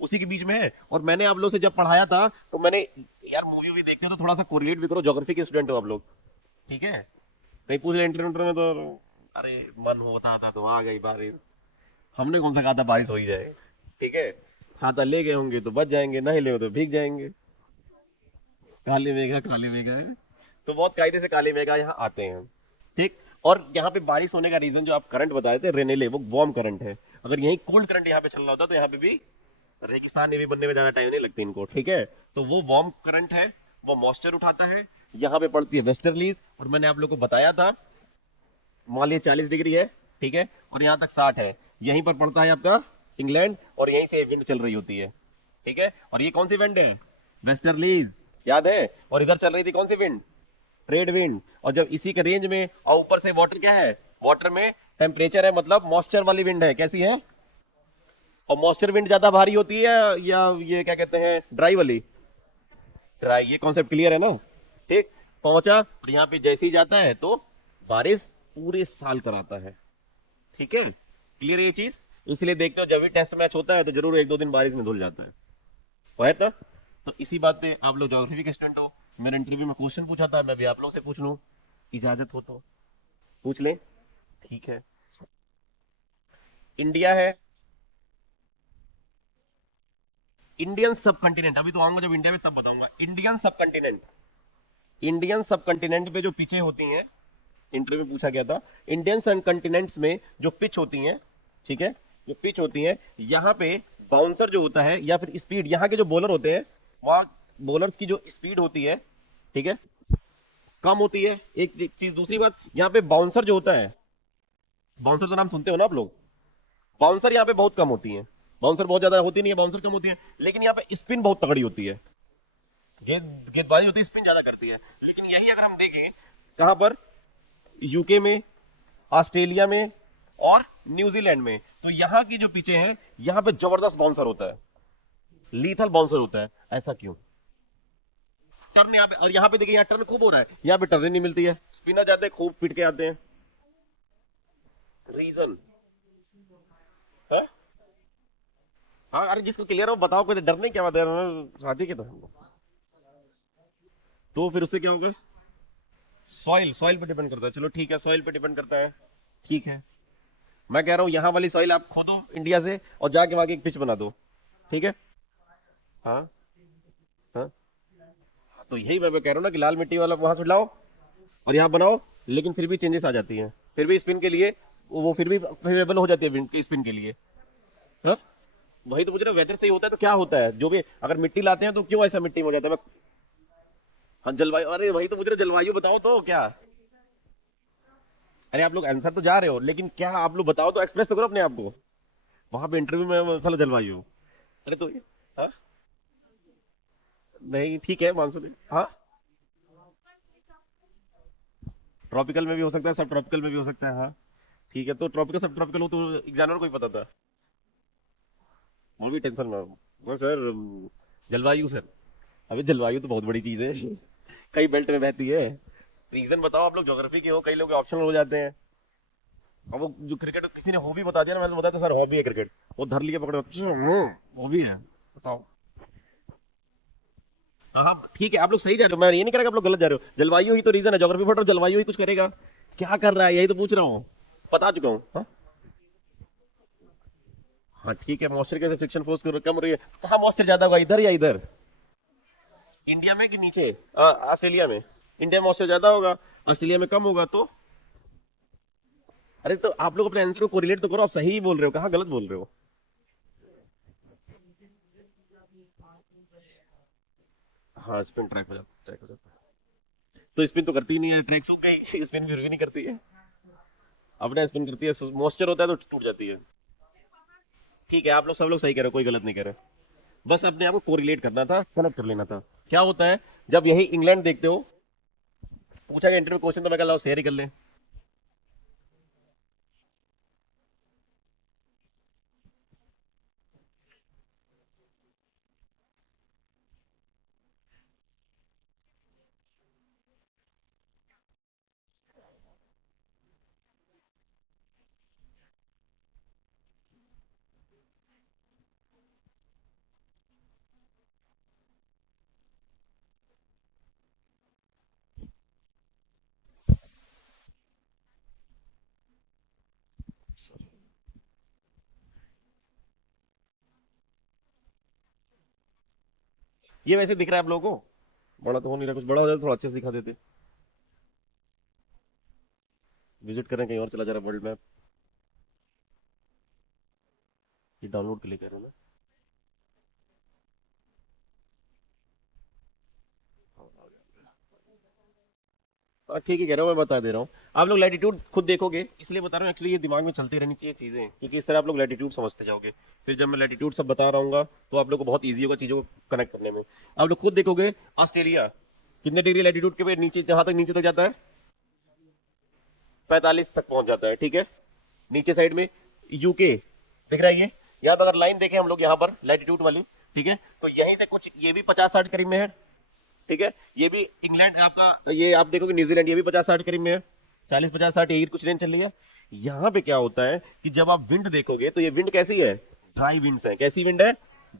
उसी के बीच में है। और मैंने आप लोग से जब पढ़ाया था तो मैंने, यार मूवी भी देखते हो तो थोड़ा सा कोरिलेट भी करो, ज्योग्राफी के स्टूडेंट हो आप लोग, ठीक है। कहीं पूछ इंटरव्यू में तो, अरे मन होता था तो आ गई बारिश, हमने कौन सा कहा था बारिश हो ही जाए, ठीक है। छाता ले गए होंगे तो बच जाएंगे, नहीं ले तो भीग जाएंगे। काले मेघा, काले मेघा है। तो बहुत कायदे से काले मेघा यहाँ आते हैं, ठीक। और यहाँ पे बारिश होने का रीजन जो आप करंट बताए थे रेनेले, वो वार्म करंट है। अगर यही कोल्ड करंट यहाँ पे चल रहा होता तो यहाँ पे भी रेगिस्तान ने भी बनने में ज्यादा टाइम नहीं लगती इनको, ठीक है। तो वो वार्म करंट है, वो मॉइस्चर उठाता है, यहाँ पे पड़ती है वेस्टर्लीज, और मैंने आप लोग को बताया था, मान लीजिए 40 डिग्री है, ठीक है, और यहाँ तक 60 है, यहीं पर पड़ता है आपका इंग्लैंड, और यहीं से विंड चल रही होती है, ठीक है, और ये कौन सी विंड है? वेस्टर्लीज, याद है। और इधर चल रही थी कौन सी विंड? Trade wind. और जब इसी के रेंज में और ऊपर से वाटर क्या है? वाटर में टेम्परेचर है, मतलब मॉइस्चर वाली विंड है। कैसी है? और मॉइस्चर विंड ज्यादा भारी होती है या ये क्या कहते हैं ड्राई वाली? ड्राई। ये कॉन्सेप्ट क्लियर है ना? ठीक। पहुंचा और यहाँ पे जैसे ही जाता है तो बारिश पूरे साल कराता है। ठीक है, क्लियर है ये चीज? इसलिए देखते हो जब भी टेस्ट मैच होता है तो जरूर एक दो दिन बारिश में धुल जाता है। वो है तो इसी बात पे आप लोग ज्योग्राफी के स्टूडेंट हो, मैंने इंटरव्यू में क्वेश्चन पूछा था, मैं भी आप लोग से पूछ लूं, इजाजत हो तो पूछ ले। ठीक है। इंडिया है, इंडियन सब कंटिनेंट, अभी तो आऊंगा जब इंडिया में तब बताऊंगा। इंडियन सब कंटिनेंट, इंडियन सब कंटिनेंट पे जो पिचें होती हैं, इंटरव्यू में पूछा गया था, इंडियन सब कंटिनेंट्स में जो पिच होती हैं, ठीक है, जो पिच होती है, यहाँ पे बाउंसर जो होता है या फिर स्पीड, यहाँ के जो बॉलर होते हैं, वहां बॉलर की जो स्पीड होती है, ठीक है, कम होती है। एक चीज, दूसरी बात, यहाँ पे बाउंसर जो होता है, बाउंसर का नाम सुनते हो ना आप लोग, बाउंसर यहाँ पे बहुत कम होती है। बाउंसर बहुत ज्यादा होती नहीं है, बाउंसर कम होती है, लेकिन यहाँ पे स्पिन बहुत तगड़ी होती है। गेंदबाजी होती है, स्पिन ज्यादा करती है। लेकिन यही अगर हम देखें कहां पर, यूके में, ऑस्ट्रेलिया में और न्यूजीलैंड में, तो यहां की जो पिचें हैं, यहां पे जबरदस्त बाउंसर होता है, लीथल बाउंसर होता है। ऐसा क्यों? टर्न यहाँ पे, और यहाँ पे देखिए, यहाँ टर्न खूब हो रहा है, यहाँ पे टर्न नहीं मिलती है, स्पिनर जाते हैं खूब पीट के आते हैं। रीजन है? हाँ, अरे जिसको क्लियर हो बताओ, कोई डर नहीं, क्या बात है, शादी के तो फिर उससे क्या होगा? सॉइल, सॉइल पे डिपेंड करता है। चलो ठीक है, सॉइल पे डिपेंड करता है, ठीक है। मैं कह रहा हूं यहां वाली सॉइल आप खोदो इंडिया से और जाके वहां की एक पिच बना दो, ठीक है। हाँ, हाँ, तो यही मैं कह रहा हूं ना कि लाल मिट्टी वाला वहां से लाओ और यहाँ बनाओ, लेकिन फिर भी चेंजेस आ जाती हैं, फिर भी स्पिन के लिए वो फिर भी फेवरेबल हो जाती है विंड की स्पिन के लिए। हाँ, वही तो मुझे ना, वेदर सही होता है तो क्या होता है, जो भी अगर मिट्टी लाते हैं तो क्यों ऐसा मिट्टी में हो जाता है? हाँ, जलवायु, अरे वही तो मुझे ना, जलवायु बताओ तो क्या। अरे आप लोग आंसर तो जा रहे हो, लेकिन क्या आप लोग बताओ तो, एक्सप्रेस तो करो अपने आप को। वहां पे इंटरव्यू में साला जलवायु, अरे तो हाँ, नहीं ठीक है, मानसून, हाँ, ट्रॉपिकल में भी हो सकता है, सब ट्रॉपिकल में भी हो सकता है, हाँ ठीक है। तो ट्रॉपिकल सब ट्रॉपिकल हो तो एग्जामिनर को ही पता था, वो भी टेंशन में हो। वो सर जलवायु सर, अभी जलवायु तो बहुत बड़ी चीज है, कई बेल्ट में बहती है। रीजन बताओ, आप लोग ज्योग्राफी के हो, कई लोग ऑप्शनल हो जाते हैं। अब वो जो क्रिकेट किसी ने हॉबी बता दिया ना, मैंने तो बताया था सर हॉबी है क्रिकेट, वो धर लिए पकड़े, हॉबी है, बताओ। हाँ हाँ ठीक है, आप लोग सही जा रहे हो, मैं ये नहीं कह रहा कि आप लोग गलत जा रहे हो। जलवायु ही तो रीजन है, ज्योग्राफी पढ़ रहे हो, जलवायु ही कुछ करेगा। क्या कर रहा है यही तो पूछ रहा हूँ, बता चुका हूँ। हाँ हाँ ठीक है, मॉइस्चर कैसे फ्रिक्शन फोर्स कम हो रही है, कहाँ मॉइस्चर ज्यादा होगा, इधर या इधर? इंडिया में कि नीचे? ऑस्ट्रेलिया में। इंडिया में मॉइस्चर ज्यादा होगा, ऑस्ट्रेलिया में कम होगा, तो अरे तो आप लोग अपने आंसर को कोरिलेट तो करो, आप सही बोल रहे हो, कहाँ गलत बोल रहे हो? हाँ, स्पिन ट्रैक हो जाता, ट्रैक हो जाता है। तो स्पिन तो करती ही नहीं है, ट्रैक सूख गई, स्पिन फिर भी नहीं करती है, अपने स्पिन करती है, मॉइस्चर होता है तो टूट जाती है। ठीक है, आप लोग सब लोग सही कह रहे हो, कोई गलत नहीं कह रहे। बस अपने आप को कोरिलेट करना था, कनेक्ट कर लेना था। क्या होता है जब यही इंग्लैंड देखते हो, पूछा गया इंटरव्यू क्वेश्चन, तो मैं कह रहा शेयर ही कर ले। ये वैसे दिख रहा है आप लोगों को, बड़ा तो हो नहीं रहा, कुछ बड़ा हो जाए तो थोड़ा अच्छे से दिखा देते। विजिट करें, कहीं और चला जा रहा वर्ल्ड मैप, ये डाउनलोड के लिए कह रहे हैं ना। हाँ ठीक है, कह रहा हूँ, मैं बता दे रहा हूँ। आप लोग लैटिट्यूड खुद देखोगे, इसलिए बता रहा हूँ, एक्चुअली ये दिमाग में चलती रहनी चाहिए चीजें, क्योंकि इस तरह आप लोग लैटिट्यूड समझते जाओगे, फिर जब मैं लैटिट्यूड सब बता रहा हूँ तो आप लोग को बहुत ईजी होगा चीजों को कनेक्ट करने में। आप लोग खुद देखोगे ऑस्ट्रेलिया कितने डिग्री लैटिट्यूड के पे नीचे, जहां तक नीचे तक जाता है 45 तक पहुंच जाता है, ठीक है। नीचे साइड में यूके दिख रहा है, ये यहाँ पर अगर लाइन देखें हम लोग यहाँ पर लैटिट्यूड वाली, ठीक है, तो यहीं से कुछ ये भी 50-60 करीब में है, ठीक है। ये भी इंग्लैंड आपका, ये आप देखोगे न्यूजीलैंड, ये भी 50-60 करीब में है, 40-50-60 यही कुछ रेंज चल रही है। यहाँ पे क्या होता है कि जब आप विंड देखोगे तो ये विंड कैसी है, ड्राई विंड्स है। कैसी विंड है,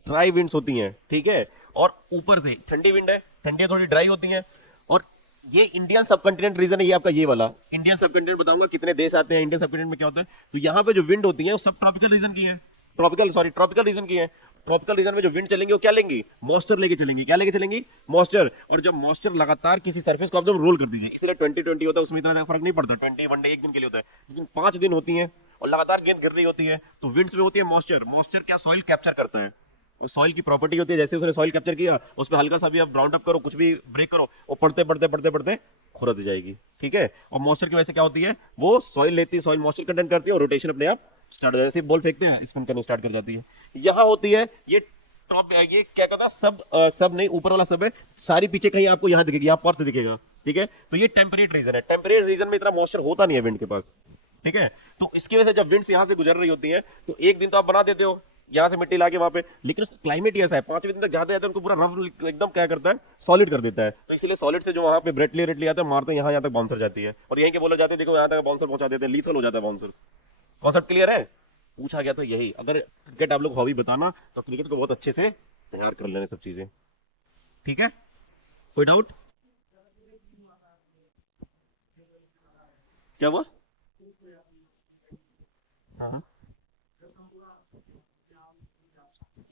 ड्राई विंड्स होती हैं, ठीक है। और ऊपर से ठंडी विंड है, ठंडी थोड़ी ड्राई होती है। और ये इंडियन सबकंटिनेंट रीजन है, ये आपका ये वाला इंडियन सबकंटिनेंट, बताऊंगा कितने देश आते हैं इंडियन सबकंटिनेंट में क्या होता है। तो यहाँ पे जो विंड होती है वो सब ट्रॉपिकल रीजन की है, ट्रॉपिकल रीजन की है। ट्रॉपिकल रीजन में जो विंड चलेंगी वो क्या लेंगी, मॉइस्चर लेके चलेंगी। क्या लेके चलेंगी, मॉइस्चर। और जब मॉइस्चर लगातार किसी सरफेस को आप जब रोल कर दीजिए, इसलिए 20-20 होता है, उसमें इतना फर्क नहीं पड़ता, 20 वन डे एक दिन के लिए होता है, लेकिन 5 दिन होती है और लगातार गेंद गिर रही होती है, तो विंड्स में होती है मॉइस्चर। मॉइस्चर क्या, सॉइल कैप्चर करता है, और सॉइल की प्रॉपर्टी होती है, जैसे उसने सॉइल कैप्चर किया, उस पर हल्का सा भी आप राउंड अप करो, कुछ भी ब्रेक करो, वो पढ़ते पढ़ते पढ़ते पढ़ते खुरद जाएगी, ठीक है। और मॉइस्चर की वजह से क्या होती है, वो सॉइल लेती है, सॉइल मॉइस्चर कंटेंट करती है, और रोटेशन अपने आप स्टार्ट हो जाती है, जैसे बॉल फेंकते हैं स्पिन करना स्टार्ट कर जाती है। यहाँ होती है ये टॉप, ये क्या कहता है, सब नहीं, ऊपर वाला सब है, सारी पीछे कहीं आपको यहाँ दिखेगी, यहाँ पर्थ दिखेगा, ठीक है। तो ये टेम्परेट रीजन है, टेम्परेट रीजन में इतना मॉइस्चर होता नहीं है विंड के पास, ठीक है। तो इसकी वजह से जब विंड्स यहाँ से गुजर रही होती है तो एक दिन तो आप बना देते हो यहाँ से मिट्टी लाके वहां पे, लेकिन उसका क्लाइमेट ही ऐसा है, 5वें दिन तक जाते जाते उनको पूरा रफ एकदम क्या करता है, सॉलिड कर देता है। तो इसलिए सॉलिड से जो वहां पे ब्रेटली रेटली आते हैं, मारते हैं, यहाँ तक बाउंसर जाती है, और यहीं के बोले जाते हैं, देखो यहाँ तक बाउंसर पहुंचा देते हैं, लीथल हो जाता है बाउंसर। कॉन्सेप्ट क्लियर है, पूछा गया था यही। अगर क्रिकेट आप लोग हॉबी बताना तो क्रिकेट को बहुत अच्छे से तैयार कर लेने सब चीजें, ठीक है। कोई डाउट, क्या हुआ? हाँ।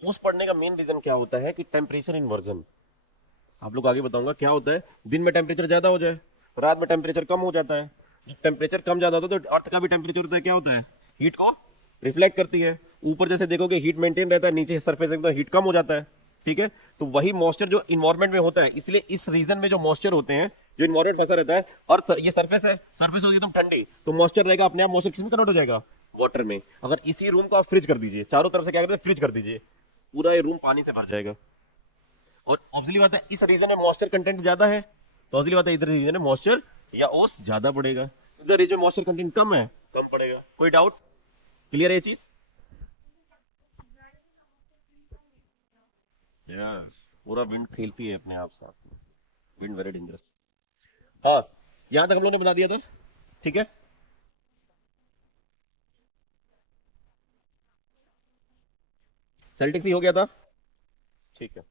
उस पढ़ने का मेन रीजन क्या होता है कि टेम्परेचर इन्वर्जन, आप लोग आगे बताऊंगा क्या होता है। दिन में टेम्परेचर ज्यादा हो जाए, रात में टेम्परेचर कम हो जाता है। जब टेम्परेचर कम ज्यादा होता है तो अर्थ का भी टेम्परेचर होता है, क्या होता है, हीट को रिफ्लेक्ट करती है। ऊपर जैसे देखोगे हीट मेंटेन रहता है, नीचे सरफेस एकदम हीट कम हो जाता है, ठीक है। तो वही मॉइस्चर जो इन्वायरमेंट में होता है, इसलिए इस रीजन में जो मॉइस्चर होते हैं, जो इन्वायरमेंट फंसा रहता है, और ये सरफेस है, सरफेस होगी एकदम ठंडी, तो मॉइस्चर रहेगा, अपने आप मॉइस्चर किसमें कन्वर्ट हो जाएगा, वाटर में। अगर इसी रूम को आप फ्रिज कर दीजिए, चारों तरफ से क्या करें, फ्रिज कर दीजिए, पूरा ये रूम पानी से भर जाएगा। और ऑब्वियसली बात है इस रीजन में मॉइस्चर कंटेंट ज्यादा है, तो ऑब्वियसली बात है इधर रीजन में मॉइस्चर या ओस ज्यादा पड़ेगा, इधर रीजन में मॉइस्चर कंटेंट कम है, कम पड़ेगा। कोई डाउट, क्लियर है ये चीज? यस, पूरा विंड खेलती है अपने आप साथ, विंड वेरी डेंजरस। हाँ, यहां तक हम लोगों ने बता दिया था, ठीक है। सेल्टिक्स ही हो गया था, ठीक है।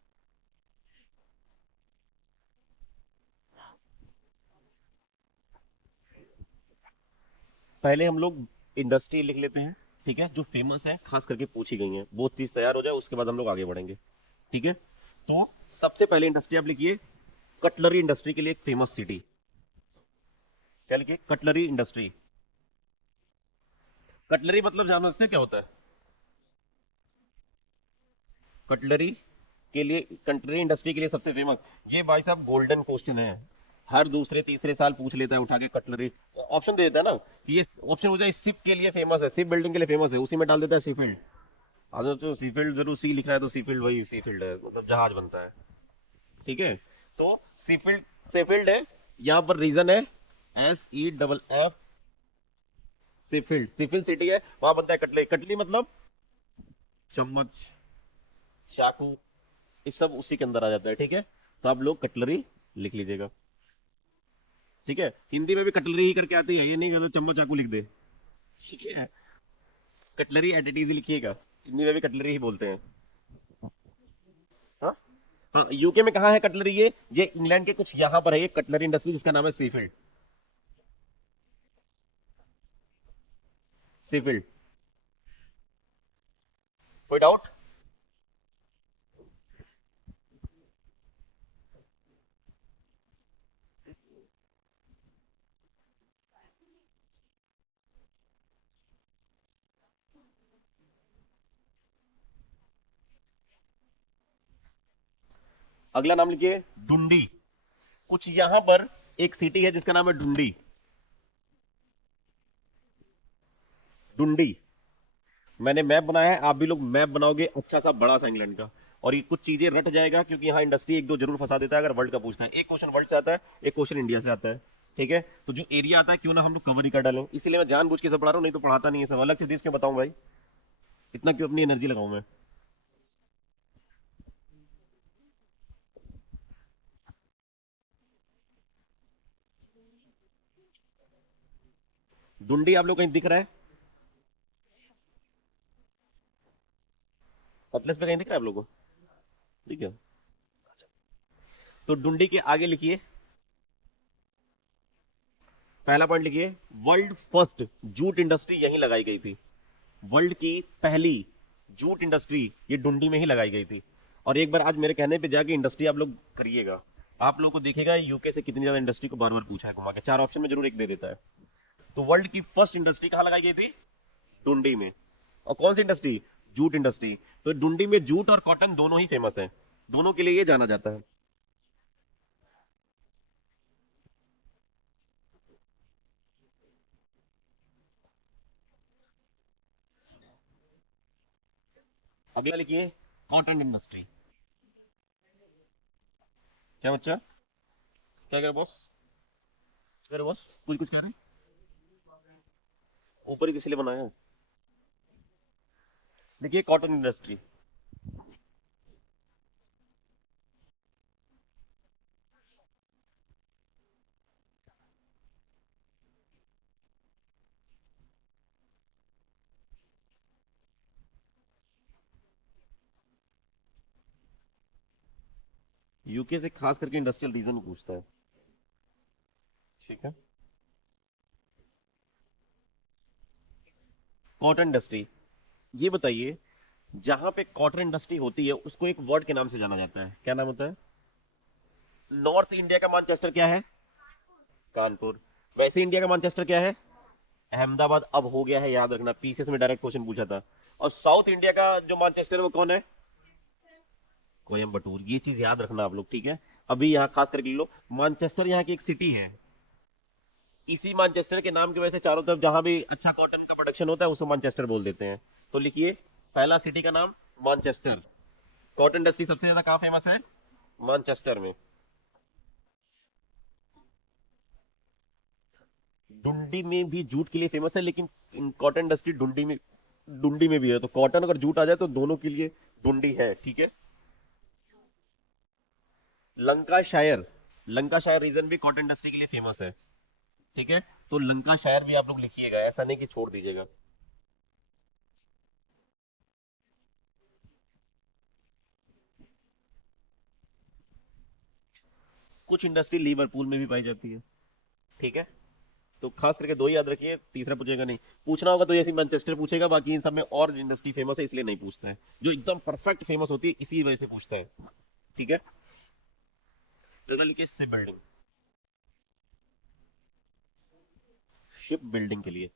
पहले हम लोग इंडस्ट्री लिख लेते हैं, ठीक है, जो फेमस है, खास करके पूछी गई है, वो चीज तैयार हो जाए उसके बाद हम लोग आगे बढ़ेंगे, ठीक है। तो सबसे पहले इंडस्ट्री आप लिखिए, कटलरी इंडस्ट्री के लिए एक फेमस सिटी, क्या लिखिए, कटलरी इंडस्ट्री। कटलरी मतलब समझते हैं क्या होता है, कटलरी के लिए, कटलरी इंडस्ट्री के लिए सबसे फेमस, ये भाई साहब गोल्डन क्वेश्चन है, हर दूसरे तीसरे साल पूछ लेता है उठा के, कटलरी ऑप्शन दे देता है ना कि ये ऑप्शन हो जाए, सिप के लिए फेमस है, सिप बिल्डिंग के लिए फेमस है, उसी में डाल देता है सीफील्ड। अगर तो सीफील्ड जरूर सी लिख रहा है तो सीफील्ड वही सीफील्ड है, मतलब जहाज बनता है, ठीक है। तो सीफील्ड, सेफील्ड है, यहाँ पर रीजन है SEFF, सीफील्ड, सीफील्ड सिटी है, वहां बनता है कटलरी। कटली मतलब चम्मच, चाकू, ये सब उसी के अंदर आ जाता है, ठीक है। तो आप लोग कटलरी लिख लीजिएगा, ठीक है। हिंदी में भी कटलरी ही करके आती है, ये नहीं कि चम्मच चाकू लिख दे, ठीक है। कटलरी एट इट इजी लिखिएगा, हिंदी में भी कटलरी ही बोलते हैं। हाँ, हाँ, यूके में कहाँ है कटलरी, ये इंग्लैंड के कुछ यहाँ पर है, ये कटलरी इंडस्ट्री जिसका नाम है सीफील्ड, सीफील्ड। कोई डाउट? अगला नाम लिखिए, डुंडी। कुछ यहाँ पर एक सिटी है जिसका नाम है डुंडी, डुंडी। मैंने मैप बनाया है, आप भी लोग मैप बनाओगे अच्छा सा बड़ा सा इंग्लैंड का। और ये कुछ चीजें रट जाएगा, क्योंकि यहाँ इंडस्ट्री एक दो जरूर फंसा देता है अगर वर्ल्ड का पूछना है। एक क्वेश्चन वर्ल्ड से आता है, एक क्वेश्चन इंडिया से आता है। ठीक है, तो जो एरिया आता है क्यों ना हम लोग कवर ही कर डालें, इसीलिए मैं जानबूझ के सब पढ़ा रहा हूँ, नहीं तो पढ़ाता नहीं है सब। अलग से देश के बताऊं भाई, इतना क्यों अपनी एनर्जी लगाऊं मैं। डुंडी आप लोग कहीं दिख रहा है? अटलस पे कहीं दिख रहा है आप लोगों को? ठीक है, तो डुंडी के आगे लिखिए, पहला पॉइंट लिखिए, वर्ल्ड फर्स्ट जूट इंडस्ट्री यहीं लगाई गई थी। वर्ल्ड की पहली जूट इंडस्ट्री ये डुंडी में ही लगाई गई थी। और एक बार आज मेरे कहने पे जाके इंडस्ट्री आप लोग करिएगा, आप लोगों को दिखेगा यूके से कितनी ज्यादा इंडस्ट्री को बार बार पूछा है घुमा के, चार ऑप्शन में जरूर एक दे देता है। तो वर्ल्ड की फर्स्ट इंडस्ट्री कहां लगाई गई थी? डुंडी में। और कौन सी इंडस्ट्री? Jute industry. तो डुंडी में जूट और कॉटन दोनों ही फेमस है, दोनों के लिए ये जाना जाता है। अगला लिखिए, कॉटन इंडस्ट्री। क्या बच्चा, क्या कह रहे बॉस? कह रहे बॉस, कुछ कुछ कह रहे? ऊपर ही किस लिए बनाया है? देखिए कॉटन इंडस्ट्री। यूके से खास करके इंडस्ट्रियल रीजन पूछता है। ठीक है, कॉटन इंडस्ट्री। ये बताइए, जहां पे कॉटन इंडस्ट्री होती है उसको एक वर्ड के नाम से जाना जाता है, क्या नाम होता है? नॉर्थ इंडिया का मैनचेस्टर क्या है? कानपुर। वैसे इंडिया का मैनचेस्टर क्या है? अहमदाबाद। अब हो गया है, याद रखना, पीसीएस में डायरेक्ट क्वेश्चन पूछा था। और साउथ इंडिया का जो मैनचेस्टर है वो कौन है? कोयम्बटूर। ये चीज याद रखना आप लोग, ठीक है? अभी यहाँ खास करके ले लो, मैनचेस्टर यहाँ की एक सिटी है। इसी मैनचेस्टर के नाम की वजह से चारों तरफ जहां भी अच्छा कॉटन का प्रोडक्शन होता है उसको मैनचेस्टर बोल देते हैं। तो लिखिए, पहला सिटी का नाम मैनचेस्टर। कॉटन इंडस्ट्री सबसे ज्यादा कहां फेमस है? मैनचेस्टर में। डुंडी में भी जूट के लिए फेमस है, लेकिन कॉटन इंडस्ट्री डुंडी में भी है, तो कॉटन अगर जूट आ जाए तो दोनों के लिए डुंडी है, ठीक है? लंकाशायर, लंकाशायर रीजन भी कॉटन इंडस्ट्री के लिए फेमस है। ठीक है, तो लंकाशायर भी आप लोग लिखिएगा, ऐसा नहीं कि छोड़ दीजिएगा। कुछ इंडस्ट्री लिवरपूल में भी पाई जाती है। ठीक है, तो खास करके दो ही याद रखिए, तीसरा पूछेगा नहीं। पूछना होगा तो जैसे मैनचेस्टर पूछेगा, बाकी इन सब में और इंडस्ट्री फेमस है इसलिए नहीं पूछता है। जो एकदम परफेक्ट फेमस होती है इसी वजह से पूछता है। ठीक है, अगला लिखिए, शिप बिल्डिंग। शिप बिल्डिंग के लिए,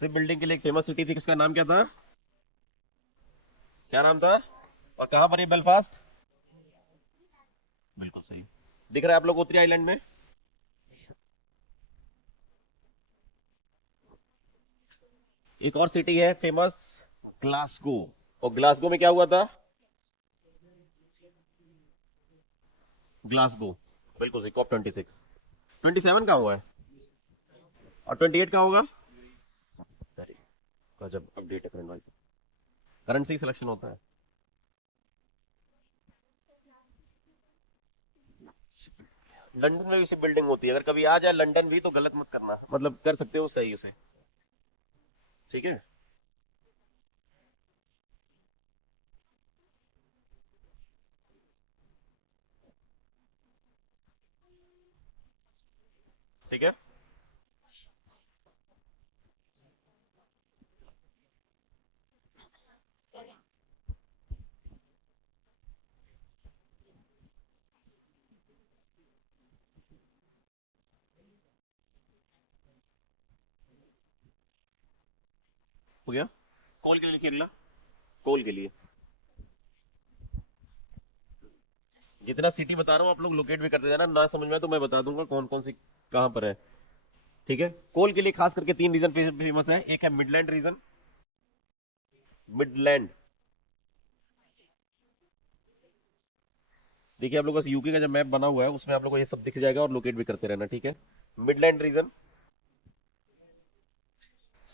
शिप बिल्डिंग के लिए एक फेमस सिटी थी, किसका नाम क्या था? क्या नाम था? और कहां पर है बेलफास्ट? बिल्कुल सही। दिख रहा है आप लोग उत्तरी आइलैंड में? एक और सिटी है फेमस, ग्लासगो। और ग्लासगो में क्या हुआ था? ग्लासगो, बिल्कुल सही। कॉप 26। 27 का हुआ है, और 28 का होगा? अरे गजब अपडेट है फ्रेंड भाई, करंट से ही सिलेक्शन होता है। लंदन में भी सिर्फ बिल्डिंग होती है, अगर कभी आ जाए लंदन भी तो गलत मत करना, मतलब कर सकते हो सही उसे। ठीक है, ठीक है, हो गया। कोल के लिए लिखिए अगला, कोल के लिए। जितना सिटी बता रहा हूँ आप लोग लोकेट भी करते जाना, ना समझ में आए तो मैं बता दूंगा कौन कौन सी कहां पर है। ठीक है, कोल के लिए खास करके 3 रीजन फेमस है। एक है मिडलैंड रीजन, मिडलैंड। देखिए आप लोगों का यूके का जब मैप बना हुआ है उसमें आप लोगों को ये सब दिख जाएगा, और लोकेट भी करते रहना। ठीक है, मिडलैंड रीजन,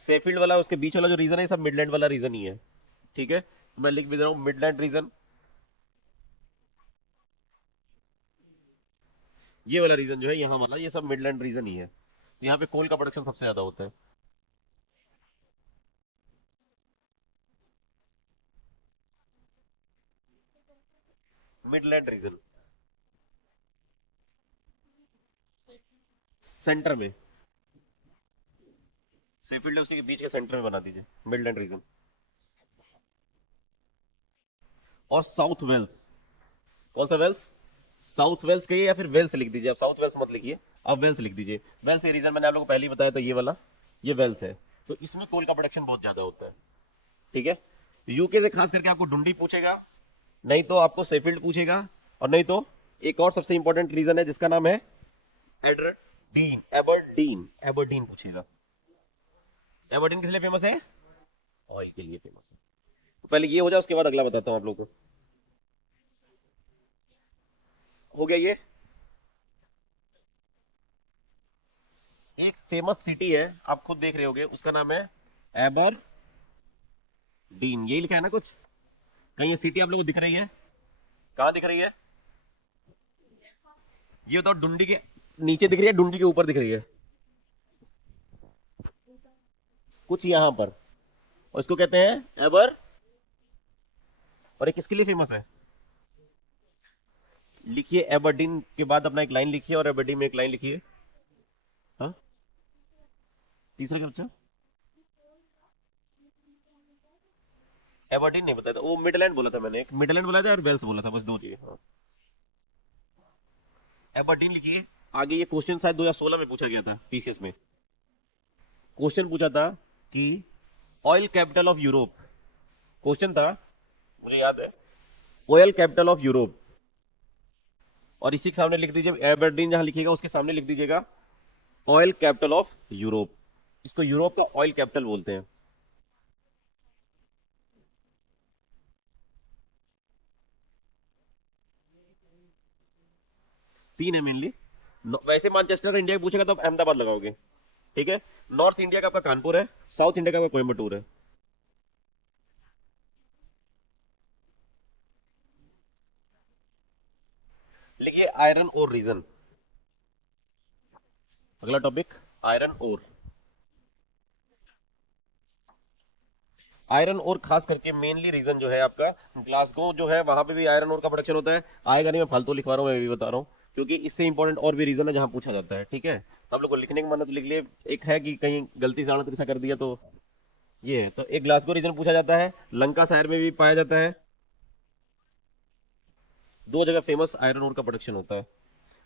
सेफील्ड वाला उसके बीच वाला जो रीजन है सब मिडलैंड वाला रीजन ही है। ठीक है, तो मैं लिख भी दे रहा हूं मिडलैंड रीजन, ये वाला रीजन जो है यहाँ वाला, ये सब मिडलैंड रीजन ही है। यहाँ पे कोल का प्रोडक्शन सबसे ज्यादा होता है। मिडलैंड रीजन सेंटर में, सेफील्ड उसी के बीच के सेंटर में बना दीजिए मिडलैंड रीजन। और साउथ वेल्स, कौन सा वेल्स? साउथ वेल्स कहिए या फिर वेल्स लिख दीजिए, आप साउथ वेल्स मत लिखिए, आप वेल्स लिख दीजिए। वेल्स ये रीजन मैंने आप लोगों को पहले ही बताया था, ये वाला, ये वेल्स है। तो इसमें कोल का प्रोडक्शन बहुत ज्यादा होता है। ठीक है, यूके से खास करके आपको डुंडी पूछेगा, नहीं तो आपको सेफील्ड पूछेगा, और नहीं तो एक और सबसे इंपॉर्टेंट रीजन है जिसका नाम है एडरडीन, एबरडीन, एबरडीन पूछेगा। एबरडीन किस लिए फेमस है? ऑयल के लिए फेमस है। तो पहले ये हो जाए, उसके बाद अगला बताता हूं आप लोगों को। हो गया ये। एक फेमस सिटी है, आप खुद देख रहे होगे, उसका नाम है एबरडीन। यही लिखा है ना कुछ? कहीं ये सिटी आप लोगों को दिख रही है? कहां दिख रही है? ये बताओ, डुंडी के नीचे दिख रही है, डुंडी के ऊपर दिख रही है? कुछ यहां पर, और इसको कहते हैं एबर। और ये किसके लिए फेमस है? लिखिए एबरडीन के बाद अपना एक लाइन लिखिए, और एबरडीन में एक लाइन लिखिए। हाँ, तीसरा क्या बच्चा? एबरडीन नहीं बताया था, वो मिडलैंड बोला था मैंने, एक मिडलैंड बोला था और वेल्स बोला था, बस दो चीजें। हाँ, एबरडीन लिखिए। आगे ये क्वेश्चन शायद 2016 में पूछा गया था पीसीएस में। क्वेश्चन पूछा था कि oil capital of Europe, question था, मुझे याद है, ऑयल कैपिटल ऑफ यूरोप। और इसी के सामने लिख दीजिए एबरडीन, जहां लिखिएगा उसके सामने लिख दीजिएगा ऑयल कैपिटल ऑफ यूरोप। इसको यूरोप का ऑयल कैपिटल बोलते हैं। तीन है मेनली। वैसे मैनचेस्टर इंडिया का पूछेगा तो आप अहमदाबाद लगाओगे। ठीक है, नॉर्थ इंडिया का आपका कानपुर है, साउथ इंडिया का आपका कोयम्बटूर है। लिखिए आयरन ओर रीजन। अगला topic, iron ore. Iron ore खास करके मेनली रीजन जो है आपका ग्लासगो जो है, वहां पे भी आयरन ओर का प्रोडक्शन होता है। आएगा नहीं, मैं फालतू लिखवा रहा हूँ, मैं भी बता रहा हूँ, क्योंकि इससे इंपॉर्टेंट और भी रीजन है जहां पूछा जाता है। ठीक है, तो आप लोग को लिखने का मन है तो लिख लिए। एक है कि कहीं गलती से अड़त कर दिया तो ये है। तो एक ग्लासगो रीजन पूछा जाता है, लंका शहर में भी पाया जाता है। दो जगह फेमस आयरन ओर का प्रोडक्शन होता है।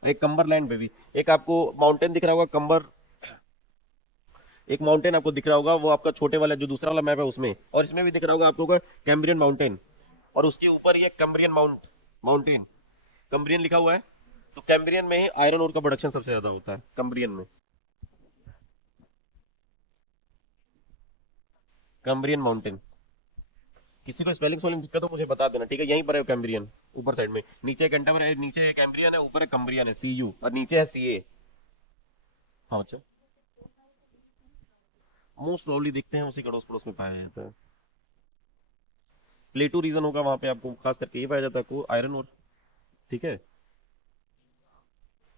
एक कंबरलैंड में भी, एक आपको माउंटेन दिख रहा होगा कंबर, एक माउंटेन आपको दिख रहा होगा, वो आपका छोटे वाला जो दूसरा वाला मैप है उसमें, और इसमें भी दिख रहा होगा आप लोगों को कैम्ब्रियन माउंटेन, और उसके ऊपर ये कैम्ब्रियन माउंटेन, कैम्ब्रियन लिखा हुआ है। तो कैम्ब्रियन में ही आयरन ओर का प्रोडक्शन सबसे ज्यादा होता है, कैम्ब्रियन में। Cambrian mountain. किसी को स्पेलिंग स्पेलिंग दिक्कत हो मुझे बता देना। ठीक है, यहीं पर है कैम्ब्रियन, ऊपर साइड में, नीचे कैंटावर है, नीचे कैम्ब्रियन है, ऊपर है कैम्ब्रियन है, CU, और नीचे है CA। हाँ बच्चा, मोस्ट प्रॉब्ली देखते हैं उसी अड़ोस पड़ोस में पाया जाता है। प्लेटू रीजन होगा वहां पे, आपको खास करके ये पाया जाता है आपको आयरन और। ठीक है,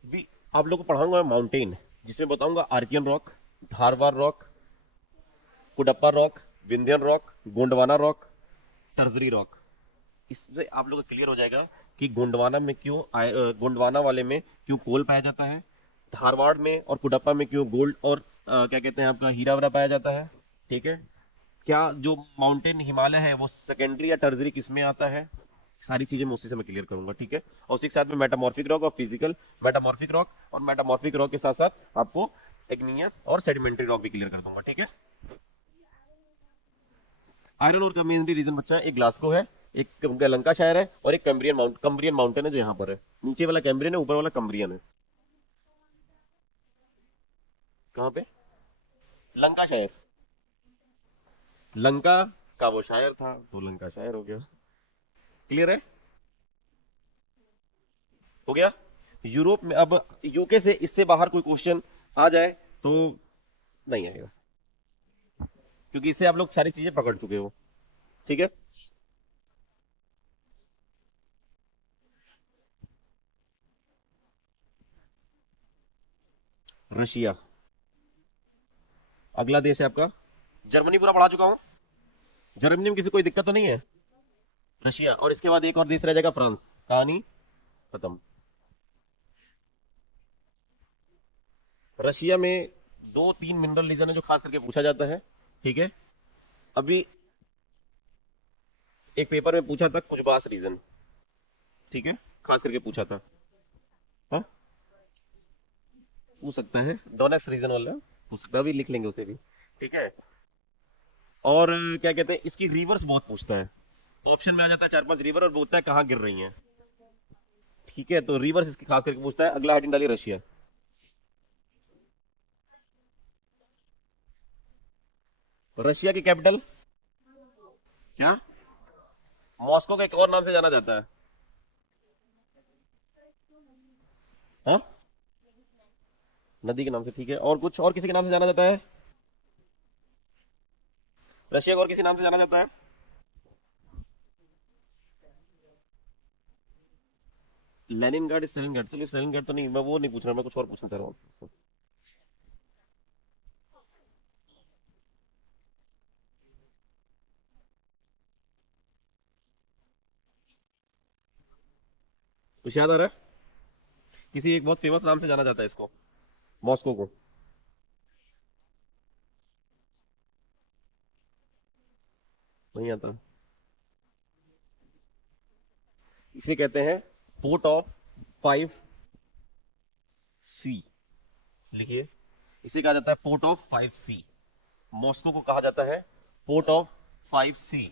भी आप लोग को पढ़ाऊंगा माउंटेन, जिसमें बताऊंगा Archean rock, Dharwar rock, Cuddapah rock, Vindhyan rock, Gondwana rock, tertiary rock. इससे आप लोग को क्लियर हो जाएगा कि गोंडवाना में क्यों गोंडवाना वाले में क्यों कोल पाया जाता है, धारवाड़ में और कुडप्पा में क्यों गोल्ड और क्या कहते हैं आपका हीरा वरा पाया जाता है। ठीक है, क्या जो माउंटेन हिमालय है वो सेकेंडरी या टर्जरी किस में आता है, सारी चीजें मैं उसी से मैं क्लियर करूंगा। ठीक है, और उसी के साथ में मेटामॉर्फिक रॉक और फिजिकल मेटामॉर्फिक रॉक, और मेटामॉर्फिक रॉक के साथ साथ आपको एग्नियस और सेडिमेंट्री रॉक भी क्लियर कर दूंगा। ठीक है, आयरन ओर का मेन रीजन बच्चा एक ग्लासगो है, एक लंकाशायर है और एक कम्ब्रियन माउंटेन है जो यहाँ पर है। नीचे वाला कैम्ब्रियन है, ऊपर वाला कम्ब्रियन है। कहाँ पे? लंकाशायर। लंका का वो शायर था तो लंका शायर हो गया। क्लियर है? हो गया। यूरोप में अब यूके से इससे बाहर कोई क्वेश्चन आ जाए तो नहीं आएगा, क्योंकि इससे आप लोग सारी चीजें पकड़ चुके हो। ठीक है। रशिया अगला देश है आपका। जर्मनी पूरा पढ़ा चुका हूं। जर्मनी में किसी कोई दिक्कत तो नहीं है? रशिया, और इसके बाद एक और देश रह जाएगा फ्रांस। कहानी खत्म। रशिया में दो तीन मिनरल रीजन है जो खास करके पूछा जाता है। ठीक है। अभी एक पेपर में पूछा था कुजबास रीजन। ठीक है, खास करके पूछा था। हाँ, पूछ सकता है। डोनेक्स रीजन वाला पूछ सकता है, अभी लिख लेंगे उसे भी। ठीक है। और क्या कहते हैं, इसकी रिवर्स बहुत पूछता है। तो ऑप्शन में आ जाता है चार पांच रिवर और बोलता है कहाँ गिर रही हैं। ठीक है, तो रिवर्स इसकी खास करके पूछता है। अगला हेडिंग डालिए रशिया। रशिया की कैपिटल क्या? मॉस्को के एक और नाम से जाना जाता है। हाँ, नदी के नाम से। ठीक है, और कुछ और किसी के नाम से जाना जाता है? रशिया को और किसी नाम से जाना जाता है? लेनिनग्राड, स्टेलिनग्राड। चलिए स्टेलिनग्राड तो नहीं, मैं वो नहीं पूछ रहा, मैं कुछ और पूछना चाह रहा हूँ। कुछ याद आ रहा है? किसी एक बहुत फेमस नाम से जाना जाता है इसको, मॉस्को को। नहीं आता। इसे कहते हैं पोर्ट ऑफ फाइव सी। लिखिए, इसे कहा जाता है port of five sea. Moscow को कहा जाता है port of five sea.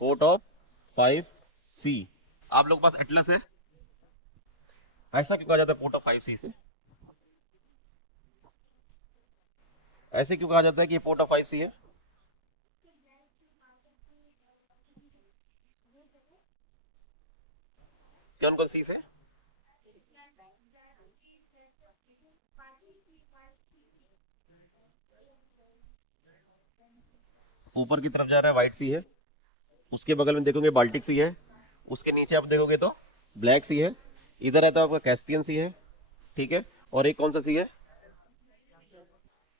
Port of five sea. आप लोग के पास एटलस है? ऐसा क्यों कहा जाता है पोर्ट ऑफ फाइव सी से? ऐसे क्यों कहा जाता है कि ये पोर्ट ऑफ फाइव सी है? कौन कौन सी से? ऊपर की तरफ जा रहा है व्हाइट सी है, उसके बगल में देखोगे बाल्टिक सी है, उसके नीचे आप देखोगे तो ब्लैक सी है, इधर आता है आपका कैस्पियन सी है। ठीक है, और एक कौन सा सी है?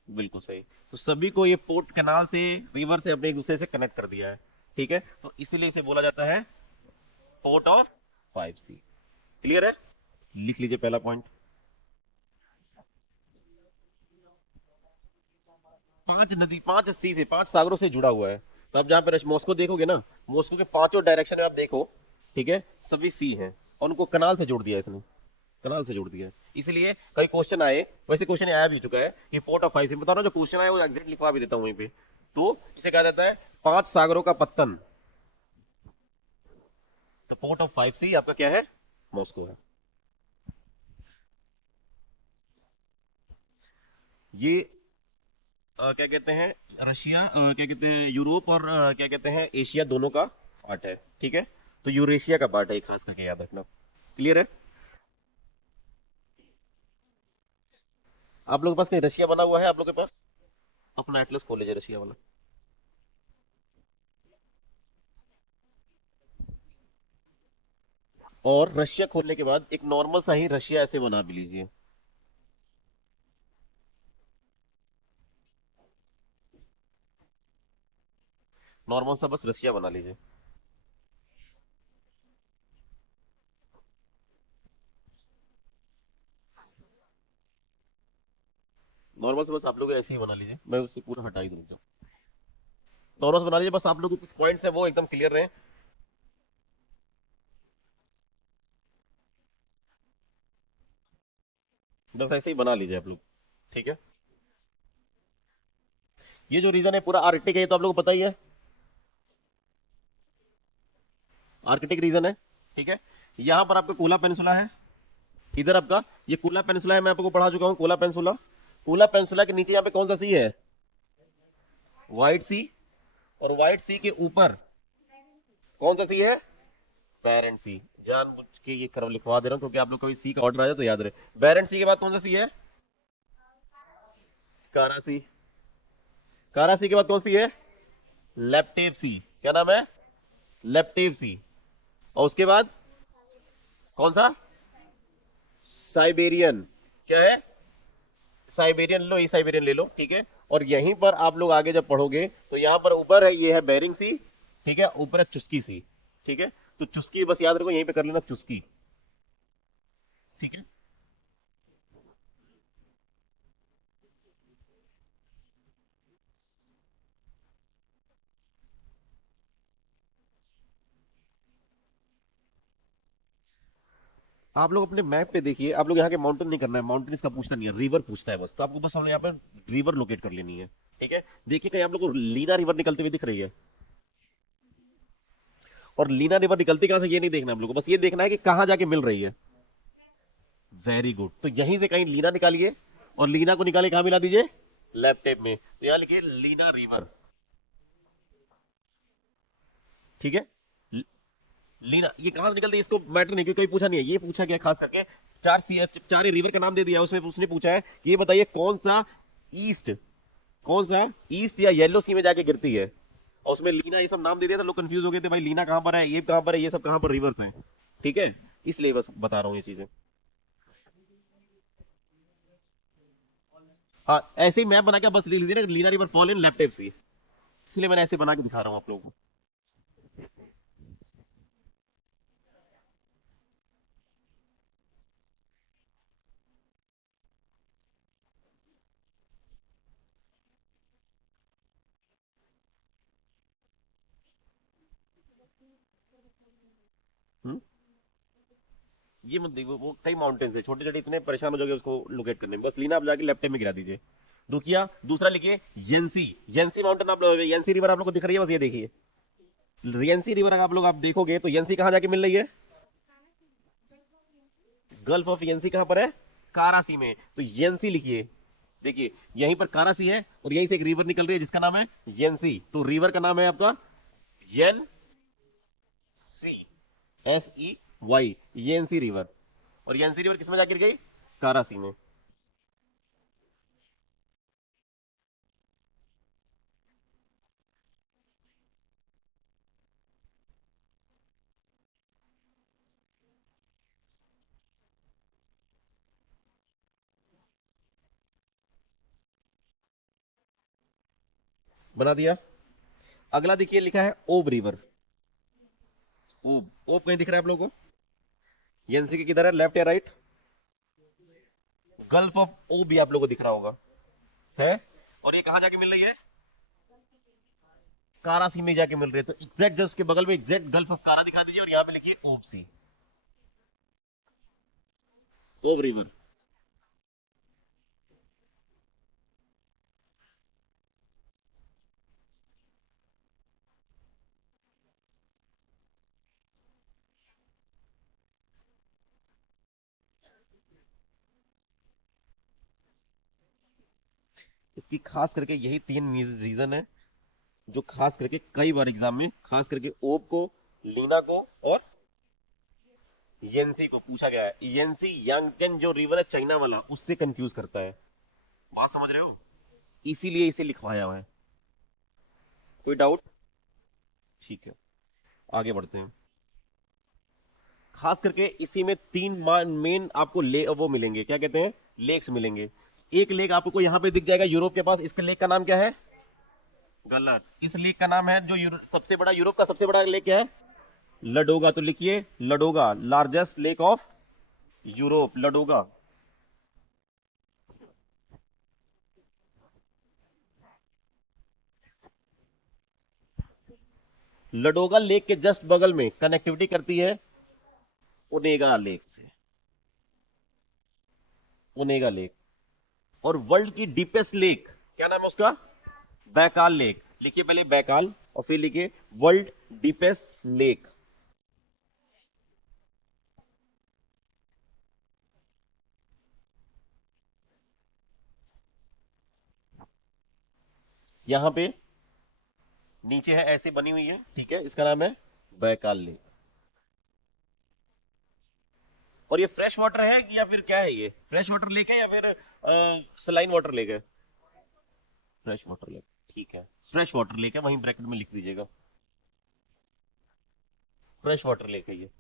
बिल्कुल सही। तो सभी को ये पोर्ट कैनाल से, रिवर से अपने एक दूसरे से कनेक्ट कर दिया है। ठीक है, तो इसीलिए इसे बोला जाता है port of five sea. Clear है? लिख लीजिए पहला पॉइंट। पांच नदी, पांच सी से, पांच सागरों से जुड़ा हुआ है। तो आप जहां पर मॉस्को देखोगे ना, मॉस्को के पांचों डायरेक्शन में आप देखो, ठीक है, सभी सी हैं और उनको कनाल से जोड़ दिया है इसने। कनाल से जोड़ दिया है, इसलिए कई क्वेश्चन आए। वैसे क्वेश्चन आया भी चुका है कि पोर्ट ऑफ फाइव सी, बता रहा हूं, जो क्वेश्चन आया वो एग्जैक्ट लिखवा भी देता हूं वहीं पे। तो इसे कहा जाता है पांच सागरों का पत्तन। तो पोर्ट ऑफ फाइव सी आपका क्या है? मॉस्को है। ये क्या कहते हैं, रशिया, क्या कहते हैं, यूरोप और क्या कहते हैं एशिया दोनों का पार्ट है। ठीक है, तो यूरेशिया का पार्ट है, खास करके याद रखना। क्लियर है? आप लोगों के पास कहीं रशिया बना हुआ है आप लोगों के पास? अपना एटलस खोल लीजिए रशिया वाला। और रशिया खोलने के बाद एक नॉर्मल सा ही रशिया ऐसे बना भी लीजिए। नॉर्मल सा बस रशिया बना लीजिए। नॉर्मल से बस आप लोग ऐसे ही बना लीजिए, मैं उससे पूरा हटा ही दूंगा। नॉर्मल से बना लीजिए, बस आप लोग के कुछ पॉइंट्स है वो एकदम क्लियर रहे। बस ऐसे ही बना लीजिए आप लोग। ठीक है, ये जो रीजन है पूरा आर्कटिक है, ये तो आप लोग को पता ही है। आर्कटिक रीजन है, ठीक है। यहां पर आपका कोला पेनिसुला है, इधर आपका ये कोला पेनिसुला है, मैं आपको पढ़ा चुका हूं कोला पेनिसुला। कोला पेनिसुला के नीचे यहाँ पे कौन सा सी है? व्हाइट सी। और व्हाइट सी के ऊपर कौन सा सी है? बैरेंट सी। जानबूझ के ये कर्व लिखवा दे रहा हूं क्योंकि आप लोग कभी सी का ऑर्डर आ जाए तो याद रहे। बैरेंट सी के बाद कौन सा सी है? कारा सी। कारा सी के बाद कौन सी है? लेप्टेव सी। क्या नाम है? लेप्टेव सी। और उसके बाद कौन सा? साइबेरियन। क्या है? साइबेरियन लो, ये साइबेरियन ले लो, ठीक है। और यहीं पर आप लोग आगे जब पढ़ोगे तो यहां पर ऊपर है, ये है बेरिंग सी, ठीक है। ऊपर है चुस्की सी, ठीक है। तो चुस्की बस याद रखो, यहीं पे कर लेना चुस्की, ठीक है। आप लोग अपने मैप पे देखिए, आप लोग यहाँ के माउंटेन नहीं करना है, माउंटेन इसका पूछना नहीं है, रिवर पूछता है बस। तो आपको बस हमने यहाँ पे रिवर लोकेट कर लेनी है, ठीक है। देखिए कहीं आप लोग को लीना रिवर निकलते हुए दिख रही है? और लीना रिवर निकलती कहां से ये नहीं देखना आप लोग को, बस ये देखना है कि कहां जाके मिल रही है। Very good. तो यहीं से कहीं लीना निकालिए, और लीना को निकाले कहां मिला दीजिए? लेफ्ट टेप में। तो यहां लिखिए लीना रिवर, ठीक है। लीना ये कहां से निकलती है इसको मैटर नहीं, क्योंकि कोई पूछा नहीं है, ये पूछा गया खास करके। चार रिवर का नाम दे दिया उसमें, उसने पूछा है कि ये बताइए कौन सा ईस्ट, कौन सा ईस्ट या येलो सी में जाके गिरती है। और उसमें लीना ये सब नाम दे दिया, तो लोग कंफ्यूज हो गए थे भाई लीना कहां पर है, ये कहां पर है, ये सब कहां पर रिवर्स हैं, ठीक है। इसलिए बस बता रहा हूं ये चीजें। हाँ ऐसे ही मैप बना के बस लिख लीजिए ना, Lena river fall in Laptev Sea, इसलिए मैंने ऐसे बना के दिखा रहा हूं आप लोगों को। हम्म? ये मत देखो, वो कई माउंटेन्स है छोटे छोटे, इतने परेशान हो जाओगे उसको लोकेट करने में। बस लीना आप जाके लेफ्ट में गिरा दीजिए। दुखिया दूसरा लिखिए येंसी। येंसी माउंटेन आप लोग, येंसी रिवर आप लोग को दिख रही है, बस ये देखिए येंसी रिवर आप लोग आप देखोगे तो येंसी कहां जाके मिल रही है? गल्फ ऑफ येंसी कहां पर है? कारासी में। तो येंसी लिखिए, देखिए यहीं पर कारासी है और यहीं से एक रिवर निकल रही है जिसका नाम है येंसी। तो रिवर का नाम है आपका येन सी, SEY, येंसी रिवर। और येंसी रिवर किसमें जाकर गई? कारासी में। बना दिया। अगला देखिए लिखा है ओब रिवर। ओब, ओब कहीं दिख रहा है आप लोगों को? येंसी के किधर है, लेफ्ट या राइट? गल्फ ऑफ ओब भी आप लोगों को दिख रहा होगा, है। और ये कहां जाके मिल रही है? कारासी में जाके मिल रही है। तो एग्जैक्ट जस्ट के बगल में एग्जैक्ट गल्फ ऑफ कारा दिखा दीजिए और यहां पे लिखिए ओब सी, ओब रिवर। इसकी खास करके यही तीन रीजन है जो खास करके कई बार एग्जाम में खास करके ओब को, लीना को और येंसी को पूछा गया है। येंसी यांगचन जो रिवर है चाइना वाला, उससे कंफ्यूज करता है। बात समझ रहे हो? इसीलिए इसे लिखवाया हुआ है। कोई डाउट? ठीक है, आगे बढ़ते हैं। खास करके इसी में तीन मेन आपको वो मिलेंगे, क्या कहते हैं, लेक्स मिलेंगे। एक लेक आपको यहां पे दिख जाएगा यूरोप के पास, इसके लेक का नाम क्या है? गलत। इस लेक का नाम है जो सबसे बड़ा, यूरोप का सबसे बड़ा लेक क्या है? लडोगा। तो लिखिए Ladoga, largest lake of Europe, Ladoga. Ladoga lake के जस्ट बगल में कनेक्टिविटी करती है ओनेगा लेक से, ओनेगा लेक। और वर्ल्ड की डीपेस्ट लेक क्या नाम है उसका? Baikal lake. लिखिए पहले बैकाल और फिर लिखिए वर्ल्ड डीपेस्ट लेक। यहां पे नीचे है, ऐसी बनी हुई है, ठीक है, इसका नाम है बैकाल लेक। और ये फ्रेश वाटर है या फिर क्या है, ये फ्रेश वाटर लेक है या फिर सलाइन वाटर लेक है? फ्रेश वाटर लेक, ठीक है, फ्रेश वाटर लेक है, वहीं ब्रैकेट में लिख दीजिएगा, फ्रेश वाटर लेक है ये,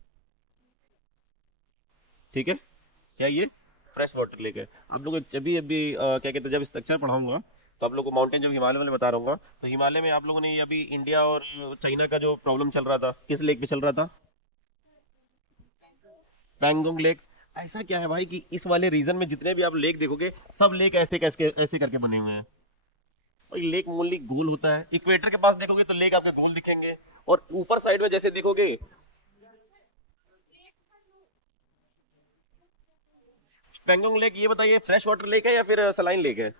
ठीक है। क्या ये फ्रेश वाटर लेक है? आप लोग जब अभी क्या कहते हैं, जब स्ट्रक्चर पढ़ाऊंगा तो आप लोग को माउंटेन, जब हिमालय वाले बता रहूंगा, तो हिमालय में आप लोगों ने ये अभी इंडिया और चाइना का जो प्रॉब्लम चल रहा था, किस लेक पे चल रहा था? पैंगोंग लेक। ऐसा क्या है भाई कि इस वाले रीजन में जितने भी आप लेक देखोगे, सब लेक ऐसे कैसे ऐसे करके बने हुए हैं। और लेक मोनली गोल होता है, इक्वेटर के पास देखोगे तो लेक आपके गोल दिखेंगे, और ऊपर साइड में जैसे देखोगे। पैंगोंग लेक, ये बताइए फ्रेश वाटर लेक है या फिर सलाइन लेक है?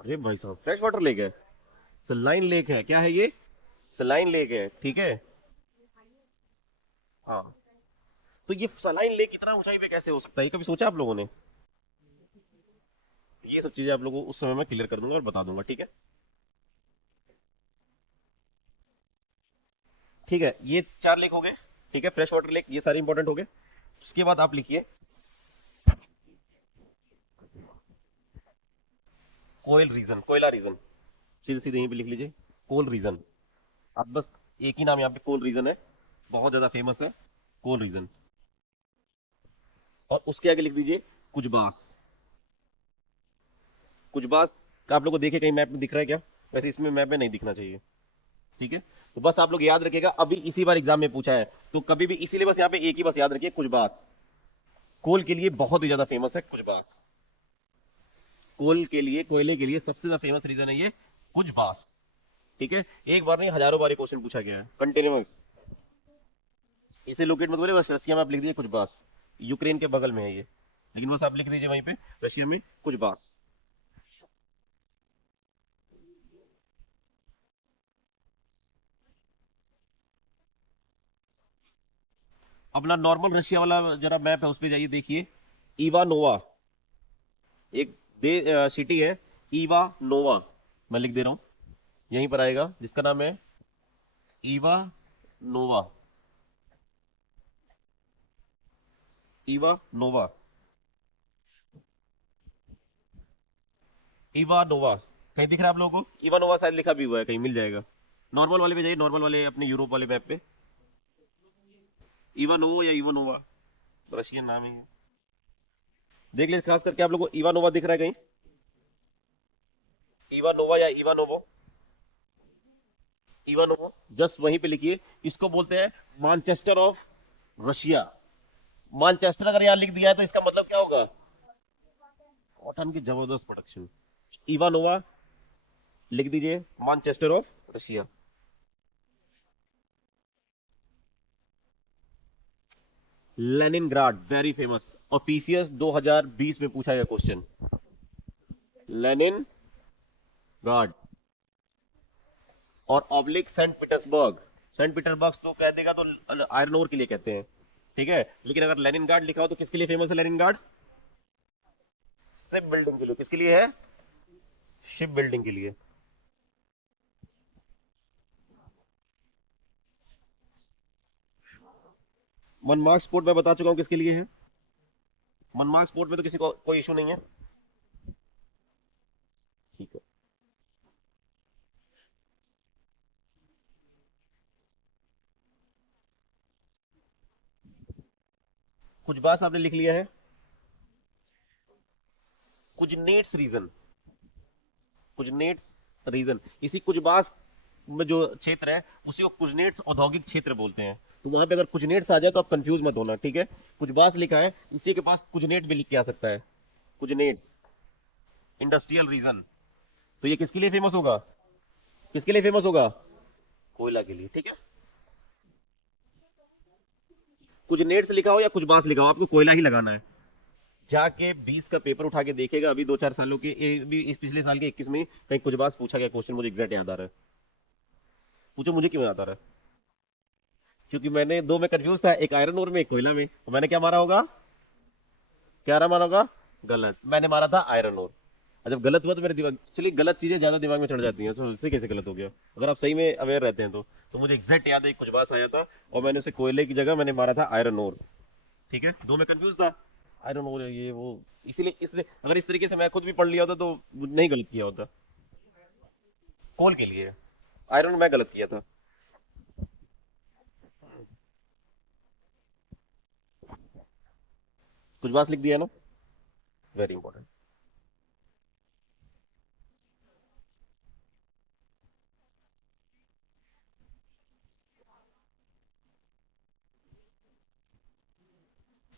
अरे भाई साहब, फ्रेश वाटर लेक है, सलाइन लेक है, क्या है ये? सलाइन लेक है, ठीक है। हाँ, तो ये सलाइन लेक इतना ऊंचाई पे कैसे हो सकता है, ये कभी सोचा आप लोगों ने? ये सब चीजें आप लोगों को उस समय में क्लियर कर दूंगा और बता दूंगा, ठीक है। ठीक है, ये चार लेक हो गए, ठीक है, फ्रेश वाटर लेक, ये सारे इंपॉर्टेंट हो गए। उसके बाद आप लिखिए कोयल रीजन, कोयला रीजन, सीधे सीधे यहीं पे लिख लीजिए, कोल रीजन। आप बस एक ही नाम यहाँ पे कोल रीजन है, बहुत ज्यादा फेमस है, कोल रीजन। और उसके आगे लिख दीजिए कुजबास। कुजबास का आप लोग को देखे कहीं मैप में दिख रहा है क्या? वैसे इसमें मैप में नहीं दिखना चाहिए, ठीक है। तो बस आप लोग याद रखिएगा, अभी इसी बार एग्जाम में पूछा है, तो कभी भी इसीलिए बस यहाँ पे एक ही बस याद रखिए, कुजबास। कोल के लिए बहुत ही ज्यादा फेमस है कुजबास, कोल के लिए, कोयले के लिए सबसे ज्यादा फेमस रीजन है ये कुजबास, ठीक है। एक बार नहीं, हजारों बार क्वेश्चन पूछा गया है कंटिन्यूस। इसे लोकेट मत करिए, बस रशिया में आप लिख दीजिए कुजबास, यूक्रेन के बगल में है ये, लेकिन बस आप लिख दीजिए वहीं पे रशिया में कुजबास। अपना नॉर्मल रशिया वाला जरा मैप है, उस पर जाइए, देखिए इवानोवा, एक सिटी है, इवानोवा, मैं लिख दे रहा हूं, यहीं पर आएगा, जिसका नाम है इवानोवा, इवानोवा, इवानोवा। कहीं दिख रहा है आप लोगों को? इवानोवा शायद लिखा भी हुआ है, कहीं मिल जाएगा। नॉर्मल वाले पे जाइए, नॉर्मल वाले अपने यूरोप वाले मैप पे, इवानोवो या इवानोवा, रशियन नाम है ये। देख लीजिए, खास करके आप लोगों को इवानोवा दिख रहा है कहीं? इवानोवा या इवानोवो, इवानोवो, जस्ट वहीं पे लिखिए। इसको बोलते हैं मानचेस्टर ऑफ रशिया। मानचेस्टर अगर यहां लिख दिया है तो इसका मतलब क्या होगा? कॉटन की जबरदस्त प्रोडक्शन। इवानोवा लिख दीजिए, Manchester of Russia. Leningrad, very famous, और पीसीएस 2020 में पूछा गया क्वेश्चन, लेनिन गार्ड। और ऑब्लिक सेंट पीटर्सबर्ग, सेंट पीटर्सबर्ग तो कह देगा तो आयरन ओर के लिए कहते हैं, ठीक है, लेकिन अगर लेनिन गार्ड लिखा हो तो किसके लिए फेमस है लेनिन गार्ड? शिप बिल्डिंग के लिए। किसके लिए है? शिप बिल्डिंग के लिए। 1 मार्क स्पोर्ट में बता चुका हूं किसके लिए है, 1 मार्क स्पोर्ट में तो किसी को कोई इशू नहीं है, ठीक है। कुछ बात आपने लिख लिया है। कुछ नेट्स रीजन, कुछ नेट रीजन, इसी कुजबास में जो क्षेत्र है उसी को कुजनेट्स औद्योगिक क्षेत्र बोलते हैं। तो वहां पे अगर कुजनेट्स आ जाए तो आप कंफ्यूज मत होना, ठीक है। कुजबास लिखा है, इसी के पास कुजनेट भी लिख के आ सकता है, कुजनेट इंडस्ट्रियल रीजन। तो ये किसके लिए फेमस होगा? किसके लिए फेमस होगा? कोयला के लिए, ठीक है। कुजनेट्स लिखा हो या कुजबास लिखा हो, आपको कोयला ही लगाना है। जाके 20 का पेपर उठा के देखेगा, अभी 2-4 सालों के भी, इस पिछले साल के 21 में कहीं कुजबास पूछा गया क्वेश्चन, मुझे एग्जैक्ट याद आ रहा है। पूछो मुझे क्यों याद आ रहा है? क्योंकि मैंने दो में कंफ्यूज था, एक आयरन ओर में एक कोयला में, तो मैंने क्या मारा होगा? क्या मारा होगा? गलत, मैंने मारा था आयरन ओर। और जब गलत हुआ तो मेरे दिमाग, चलिए गलत चीजें ज्यादा दिमाग में चढ़ जाती हैं, तो इससे कैसे गलत हो गया? अगर आप सही में अवेयर रहते हैं तो मुझे एग्जैक्ट याद है, कुछ बात आया था और मैंने उसे कोयले की जगह मैंने मारा था आयरन ओर। ठीक है, दो में कंफ्यूज था, आयरन ओर ये वो, इसीलिए इसलिए अगर इस तरीके से मैं खुद भी पढ़ लिया होता तो नहीं गलत किया होता। कोल के लिए आयरन मैं गलत किया था। कुछ बात लिख दिया ना, वेरी इंपॉर्टेंट।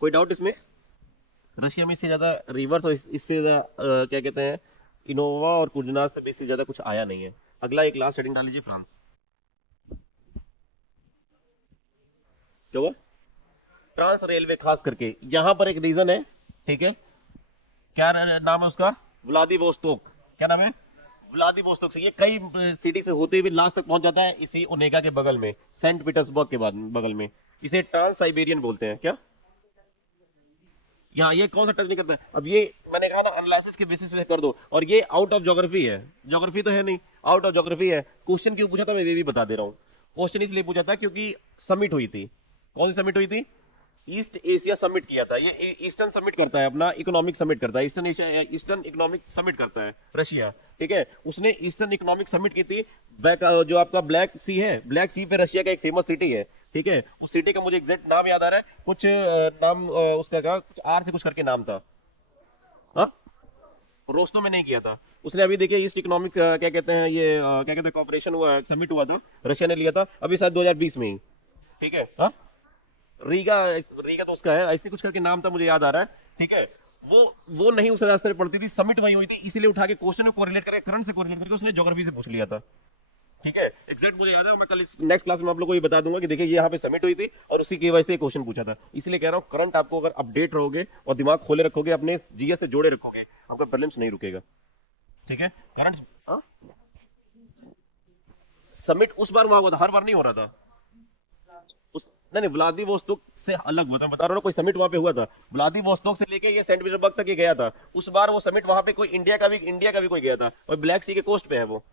कोई डाउट इसमें? रशिया में इससे ज्यादा रिवर्स और इससे ज्यादा क्या कहते हैं, इनोवा और कुजनास से भी इससे ज्यादा कुछ आया नहीं है। अगला एक लास्ट हेडिंग डाल लीजिए, फ्रांस। क्या हुआ? ट्रांस रेलवे खास करके यहां पर एक रीजन है, ठीक है, क्या नाम है उसका? व्लादिवोस्तोक। क्या नाम है? व्लादिवोस्तोक से ये कई सिटी से होते हुए लास्ट तक पहुंच जाता है इसी ओनेगा के बगल में, सेंट पीटर्सबर्ग के बाद बगल में। इसे ट्रांस साइबेरियन बोलते हैं। क्या? यहाँ ये कौन सा टच नहीं करता है? अब ये मैंने कहा ना, एनालिसिस के बेसिस पे कर दो, और ये आउट ऑफ ज्योग्राफी है, ज्योग्राफी तो है नहीं, आउट ऑफ ज्योग्राफी है। क्वेश्चन क्यों पूछा था मैं ये भी बता दे रहा हूँ। क्वेश्चन इसलिए पूछा था क्योंकि समिट हुई थी। कौन सी समिट हुई थी? ईस्ट एशिया समिट किया था। ये ईस्टर्न समिट करता है, अपना इकोनॉमिक समिट करता है, eastern Asia eastern economic summit करता है रशिया। ठीक है, उसने ईस्टर्न इकोनॉमिक समिट की थी। जो आपका ब्लैक सी है, ब्लैक सी पे रशिया का एक फेमस सिटी है। ठीक है, उस सिटी का मुझे एग्जैक्ट नाम याद आ रहा है, कुछ नाम उसका का कुछ आर से कुछ करके नाम था। हाँ, रोस्तो में नहीं किया था उसने। अभी देखिए ईस्ट इकोनॉमिक क्या कहते हैं, ये क्या कहते हैं, कॉपरेशन हुआ, समिट हुआ था, रशिया ने लिया था अभी शायद 2020 में ही। ठीक है, हाँ, रीगा, रीगा तो उसका है, ऐसे कुछ करके नाम था, मुझे याद आ रहा है। ठीक है, वो नहीं उस रास्ते में पड़ती थी, समिट वही हुई थी, इसीलिए उठा के क्वेश्चन में कोरिलेट करके, करंट से कोरिलेट करके उसने ज्योग्राफी से पूछ लिया था। ठीक है, एग्जैक्ट मुझे याद है, मैं कल नेक्स्ट क्लास में आप लोगों को ये बता दूंगा कि देखिए ये यहाँ पे समिट हुई थी और उसी की वजह से क्वेश्चन पूछा था। इसलिए कह रहा हूँ, करंट आपको अगर अपडेट रहोगे और दिमाग खोले रखोगे, अपने जीएस से जोड़े रखोगे, आपका प्रीलिम्स नहीं रुकेगा। ठीक है, करंट समिट उस बार वहां हुआ था, हर बार नहीं हो रहा था। नहीं नहीं, व्लादिवोस्तोक से अलग हुआ था, बता रहा हूँ ना, कोई समिट वहां पे हुआ था। व्लादिवोस्तोक से लेके ये सेंट पीटर्सबर्ग तक ये गया था। उस बार वो समिट वहां पे कोई इंडिया का भी कोई गया था, और ब्लैक सी के कोस्ट पे है वो।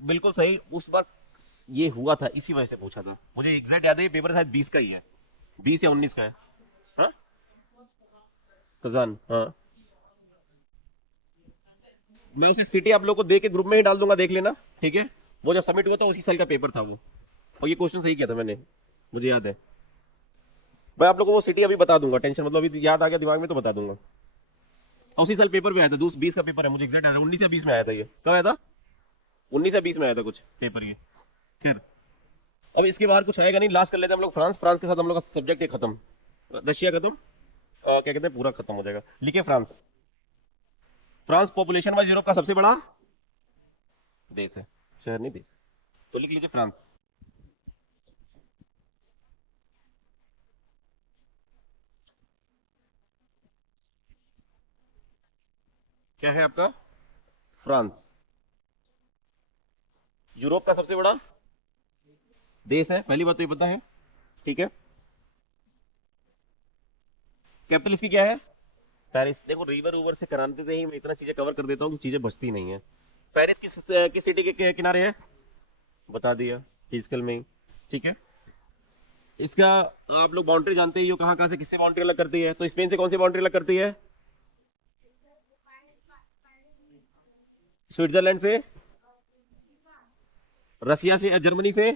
बिल्कुल सही, उस बार ये हुआ था, इसी वजह से पूछा था। मुझे एग्जैक्ट याद है, ये पेपर शायद 20 का ही है, 20 या 19 का है। हाँ, कजान, हाँ। मैं उसे सिटी आप लोग को दे के ग्रुप में ही डाल दूंगा, देख लेना। ठीक है, वो जब सबमिट हुआ था उसी साल का पेपर था वो, और ये क्वेश्चन सही किया था मैंने, मुझे याद है। मैं आप लोगों को वो सिटी अभी बता दूंगा, टेंशन मतलब, अभी याद आ गया दिमाग में तो बता दूंगा। उसी साल पेपर में आया था, 20 का पेपर है, मुझे एग्जैक्ट 19 या 20 में आया था ये। कब आया था? 19 या 20 में आया था कुछ पेपर ये। खैर, अब इसके बाहर कुछ आएगा नहीं, लास्ट कर लेते हैं हम लोग फ्रांस। फ्रांस के साथ हम लोग का सब्जेक्ट है खत्म, रशिया खत्म, और क्या कहते हैं, पूरा खत्म हो जाएगा। लिखिए France. France population wise Europe का सबसे बड़ा देश है, शहर नहीं देश। तो लिख लीजिए फ्रांस। क्या है आपका? फ्रांस यूरोप का सबसे बड़ा देश है, पहली बात तो ये पता है। ठीक है, कैपिटल इसकी क्या है? पेरिस। देखो रिवर उवर से कराने से ही मैं इतना चीजें कवर कर देता हूँ कि चीजें बचती नहीं है। पेरिस किस सिटी के किनारे है? बता दिया, फिजिकल में ही। ठीक है, इसका आप लोग बाउंड्री जानते ही हो, कहाँ कहाँ से किससे बाउंड्री अलग करती है। तो स्पेन से कौन सी बाउंड्री अलग करती है? स्विट्जरलैंड से, रशिया से, जर्मनी से।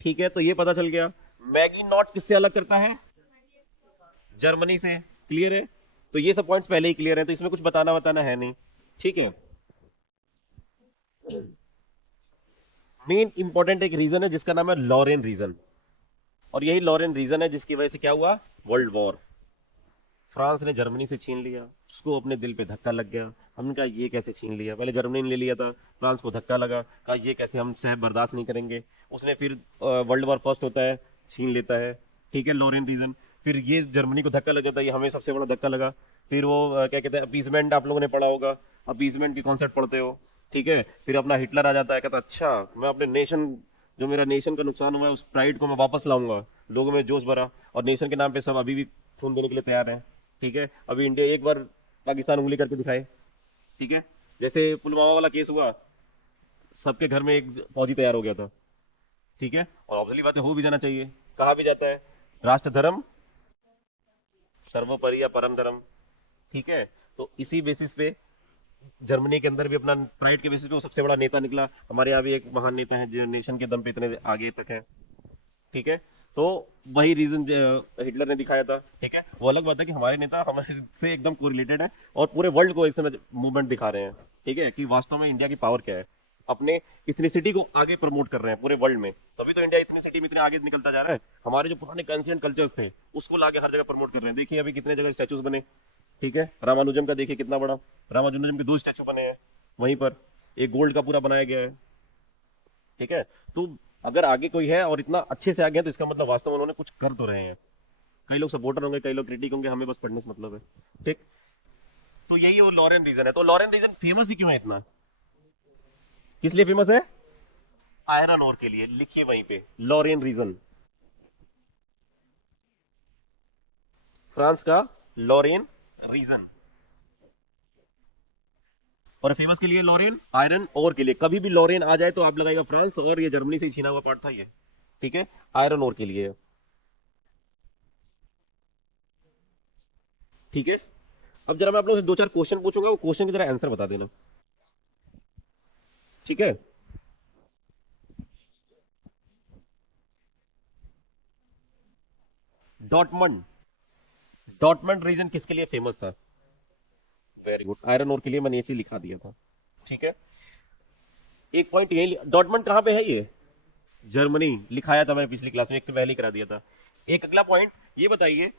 ठीक है, तो ये पता चल गया। मैगी नॉट किससे अलग करता है? जर्मनी से। क्लियर है? तो ये सब पॉइंट्स पहले ही क्लियर है, तो इसमें कुछ बताना बताना है नहीं। ठीक है, मेन इंपॉर्टेंट एक रीजन है जिसका नाम है लॉरेन रीजन, और यही लॉरेन रीजन है जिसकी वजह से क्या हुआ? World war. फ्रांस ने जर्मनी से छीन लिया, उसको अपने दिल पे धक्का लग गया। हमने कहा ये कैसे छीन लिया, पहले जर्मनी ने ले लिया था, फ्रांस को धक्का लगा, कहा ये कैसे, हम सह बर्दाश्त नहीं करेंगे। उसने फिर वर्ल्ड वॉर फर्स्ट होता है, छीन लेता है। ठीक है, लॉरेन रीजन। फिर ये जर्मनी को धक्का लग जाता है, ये हमें सबसे बड़ा धक्का लगा। फिर वो क्या कहते हैं, अपीसमेंट, आप लोगों ने पढ़ा होगा, अपीसमेंट की कॉन्सेप्ट पढ़ते हो। ठीक है, फिर अपना हिटलर आ जाता है, कहता अच्छा मैं अपने नेशन, जो मेरा नेशन का नुकसान हुआ है उस प्राइड को मैं वापस लाऊंगा। लोगों में जोश भरा, और नेशन के नाम पे सब अभी भी खून देने के लिए तैयार हैं। ठीक है, अभी इंडिया एक बार पाकिस्तान उंगली करके दिखाए। ठीक है, जैसे पुलवामा वाला केस हुआ, सबके घर में एक फौजी तैयार हो गया था। ठीक है, और ऑब्वियसली बात है, हो भी जाना चाहिए। कहा भी जाता है राष्ट्र धर्म सर्वोपरि या परम धर्म। ठीक है, तो इसी बेसिस पे जर्मनी के अंदर भी अपना प्राइड के बेसिस पे वो सबसे बड़ा नेता निकला। हमारे यहाँ भी एक महान नेता है जो नेशन के दम पे इतने आगे तक है। ठीक है, तो वही रीजन हिटलर ने दिखाया था। ठीक है, वो अलग बात है कि हमारे नेता हमारे से एकदम कोरिलेटेड है और पूरे वर्ल्ड को इस समय मूवमेंट दिखा रहे हैं। ठीक है, कि वास्तव में इंडिया की पावर क्या है, अपने इथनिसिटी को आगे प्रमोट कर रहे हैं पूरे वर्ल्ड में। तभी तो इंडिया इथनिसिटी में इतने आगे निकलता जा रहा है। हमारे जो पुराने कंसेंट कल्चर्स थे उसको लाके हर जगह प्रमोट कर रहे हैं। देखिए अभी कितने जगह स्टैचूज बने। ठीक है, रामानुजम का देखिए कितना बड़ा, रामानुजम के 2 स्टैचू बने हैं वहीं पर, एक गोल्ड का पूरा बनाया गया है। ठीक है, तो अगर आगे कोई है और इतना अच्छे से आगे है तो इसका मतलब वास्तव में उन्होंने कुछ कर तो रहे हैं। कई लोग सपोर्टर होंगे, कई लोग क्रिटिक होंगे, हमें बस पढ़ने से मतलब है। ठीक, तो यही वो लॉरेन रीजन है। तो लॉरेन रीजन फेमस ही क्यों है इतना, किस लिए फेमस है? आयरन ओर के लिए। लिखिए वहीं पे लॉरेन रीजन, फ्रांस का लॉरेन रीजन। और फेमस के लिए लॉरेन, आयरन ओर के लिए। कभी भी लॉरेन आ जाए तो आप लगाएगा फ्रांस, और ये जर्मनी से छीना हुआ पार्ट था ये। ठीक है, आयरन ओर के लिए। ठीक है, अब जरा मैं आप लोगों से 2-4 क्वेश्चन पूछूंगा, वो क्वेश्चन की जरा आंसर बता देना। ठीक है, डॉटमंड, डॉटमंड रीजन किसके लिए फेमस था? वेरी गुड, आयरन ओर के लिए। मैंने ये चीज लिखा दिया था। ठीक है, एक पॉइंट यही। डॉटमंड कहां पे है ये? जर्मनी। लिखाया था मैंने पिछली क्लास में, एक तो पहले ही करा दिया था। एक अगला पॉइंट ये बताइए,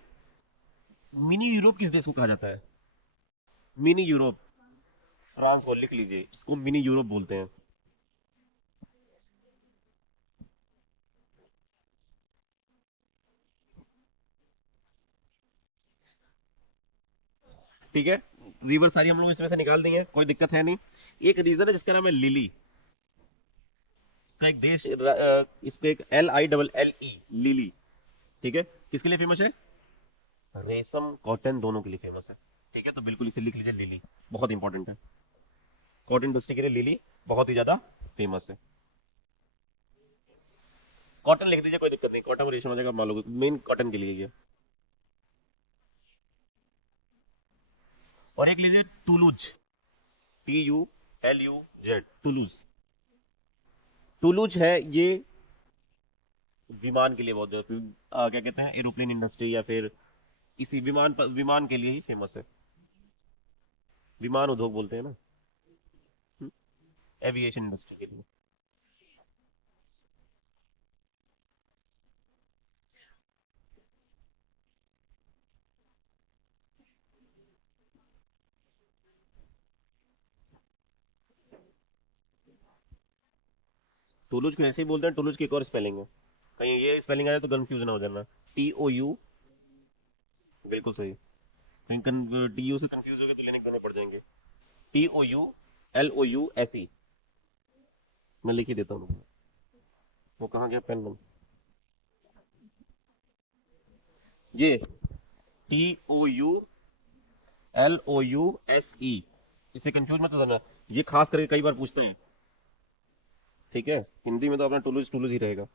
मिनी यूरोप किस देश को कहा जाता है? मिनी यूरोप, फ्रांस को। लिख लीजिए, इसको मिनी यूरोप बोलते हैं। ठीक है, रिवर सारी हम लोग इसमें से निकाल देंगे, कोई दिक्कत है नहीं। एक रीजन है जिसका नाम है लिली। इसका एक देश, इस पे एक LILLE, लिली। ठीक है, किसके लिए फेमस है? रेशम कॉटन दोनों के लिए फेमस है। ठीक है, तो बिल्कुल इसे लिख लीजिए, लिली बहुत इंपॉर्टेंट है। कॉटन इंडस्ट्री के लिए लिली बहुत ही ज्यादा फेमस है। कॉटन लिख दीजिए, कोई दिक्कत नहीं, कॉटन और रेशम हो जाएगा, मान लो मेन कॉटन के लिए ये। और एक लीजिए टूलूज, TULUZ, टूलूज। टूलूज है ये विमान के लिए बहुत क्या कहते हैं, एरोप्लेन इंडस्ट्री या फिर इसी विमान के लिए ही फेमस है। विमान उद्योग बोलते हैं ना, एविएशन इंडस्ट्री के लिए। टूलूज को ऐसे ही बोलते हैं। टूलूज की एक और स्पेलिंग है, कहीं ये स्पेलिंग आए तो कंफ्यूज ना हो जाना। TOU, बिल्कुल सही। कहीं TU से कंफ्यूज हो गए तो लेने दोनों पड़ जाएंगे। TOULOUSE, मैं लिख ही देता हूँ। वो कहाँ गया पेन में? ये TOULOUSE, इसे कंफ्यूज मत करना, ये खास करके कई बार पूछते हैं। ठीक है, हिंदी में तो अपना टूलूज टूलूज ही रहेगा।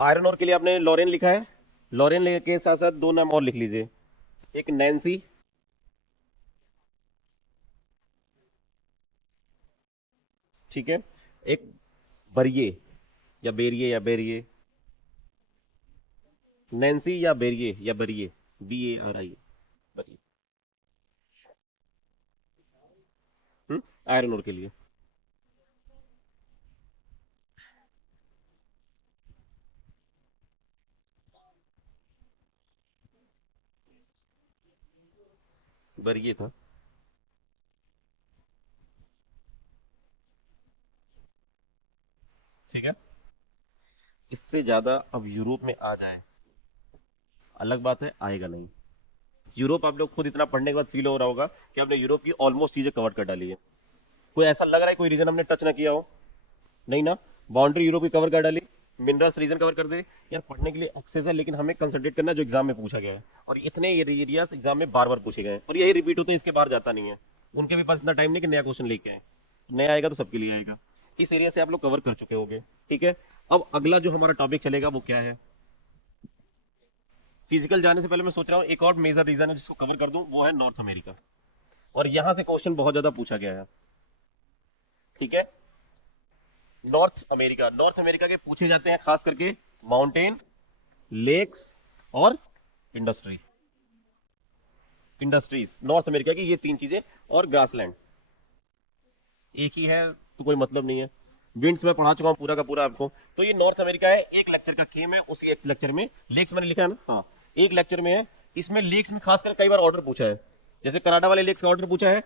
आयरन ओर के लिए आपने लॉरेन लिखा है, लॉरेन के साथ साथ 2 नाम और लिख लीजिए। एक नैन्सी, ठीक है, एक बरिए या बेरिए या बेरिए, नैन्सी या बेरिए या बरिए, BARI, बरिए। आयरन ओर के लिए। बरिए था। ठीक है, इससे ज्यादा अब यूरोप में आ जाए, अलग बात है, आएगा नहीं। यूरोप आप लोग खुद इतना पढ़ने के बाद फील हो रहा होगा कि आपने यूरोप की ऑलमोस्ट चीजें कवर कर डाली है। कोई ऐसा लग रहा है कोई रीजन हमने टच ना किया हो? नहीं ना, बाउंड्री यूरोप की कवर कर डाली। मिनरल्स रीजन कवर कर दे। यार पढ़ने के लिए एक्सेस है, लेकिन हमें कंसंट्रेट करना है जो एग्जाम में पूछा गया है, और इतने एरियाज एग्जाम में बार बार पूछे गए हैं और यही रिपीट होते हैं, इसके बाहर जाता नहीं है। उनके भी पास इतना टाइम नहीं कि नया क्वेश्चन लेके आए, नया आएगा तो सबके लिए आएगा। इस एरिया से आप लोग कवर कर चुके होंगे, ठीक है। अब अगला जो हमारा टॉपिक चलेगा वो क्या है, फिजिकल जाने से पहले मैं सोच रहा हूँ एक और मेजर रीजन है जिसको कवर कर दूं, वो है नॉर्थ अमेरिका। और यहां से क्वेश्चन बहुत ज्यादा पूछा गया है, ठीक है। नॉर्थ अमेरिका के पूछे जाते हैं खास करके माउंटेन, लेक्स और इंडस्ट्रीज नॉर्थ अमेरिका की, ये तीन चीजें, और ग्रासलैंड। एक ही है तो कोई मतलब नहीं है। विंड्स में पढ़ा चुका हूं पूरा का पूरा आपको। तो ये नॉर्थ अमेरिका है, एक लेक्चर का थीम है, उसी एक लेक्चर में लेक्स मैंने लिखा है ना, हाँ एक लेक्चर में है। इसमें लेक्स में खासकर कई बार ऑर्डर पूछा है, जैसे कनाडा वाले लेक्स का ऑर्डर पूछा है।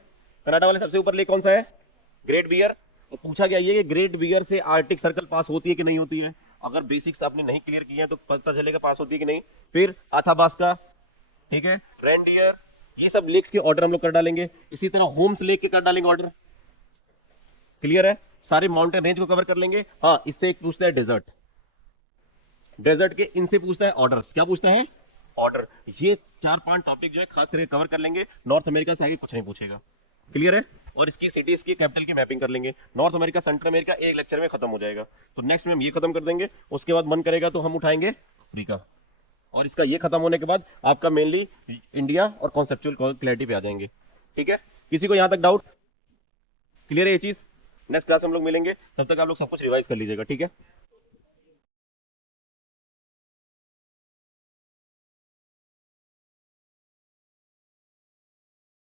कनाडा वाले सबसे ऊपर लेक कौन सा है, ग्रेट बियर। और पूछा गया ये कि ग्रेट बियर से आर्टिक सर्कल पास होती है कि नहीं होती है। अगर बेसिक्स आपने नहीं क्लियर किए हैं तो पता चलेगा पास होती है कि नहीं। फिर अथाबास्का, ठीक है, रेनडियर, ये सब लेक्स के ऑर्डर हम लोग कर डालेंगे। इसी तरह होम्स लेक के कर डालेंगे ऑर्डर। क्लियर है, सारे माउंटेन रेंज को कवर कर लेंगे। हाँ, इससे एक पूछता है डेजर्ट, डेजर्ट के इनसे पूछता है ऑर्डर। क्या पूछता है, ऑर्डर। ये 4-5 टॉपिक जो है खास करके कवर कर लेंगे। नॉर्थ अमेरिका से आगे कुछ नहीं पूछेगा, क्लियर है। और इसकी सिटीज की कैपिटल की मैपिंग कर लेंगे। नॉर्थ अमेरिका, सेंट्रल अमेरिका एक लेक्चर में खत्म हो जाएगा। तो नेक्स्ट में हम ये खत्म कर देंगे, उसके बाद मन करेगा तो हम उठाएंगे अफ्रीका। और इसका ये खत्म होने के बाद आपका मेनली इंडिया और कॉन्सेप्चुअल क्लैरिटी पे आ जाएंगे, ठीक है। किसी को यहां तक डाउट, क्लियर है ये चीज। नेक्स्ट क्लास में हम लोग मिलेंगे, तब तक आप लोग सब कुछ रिवाइज कर लीजिएगा, ठीक है।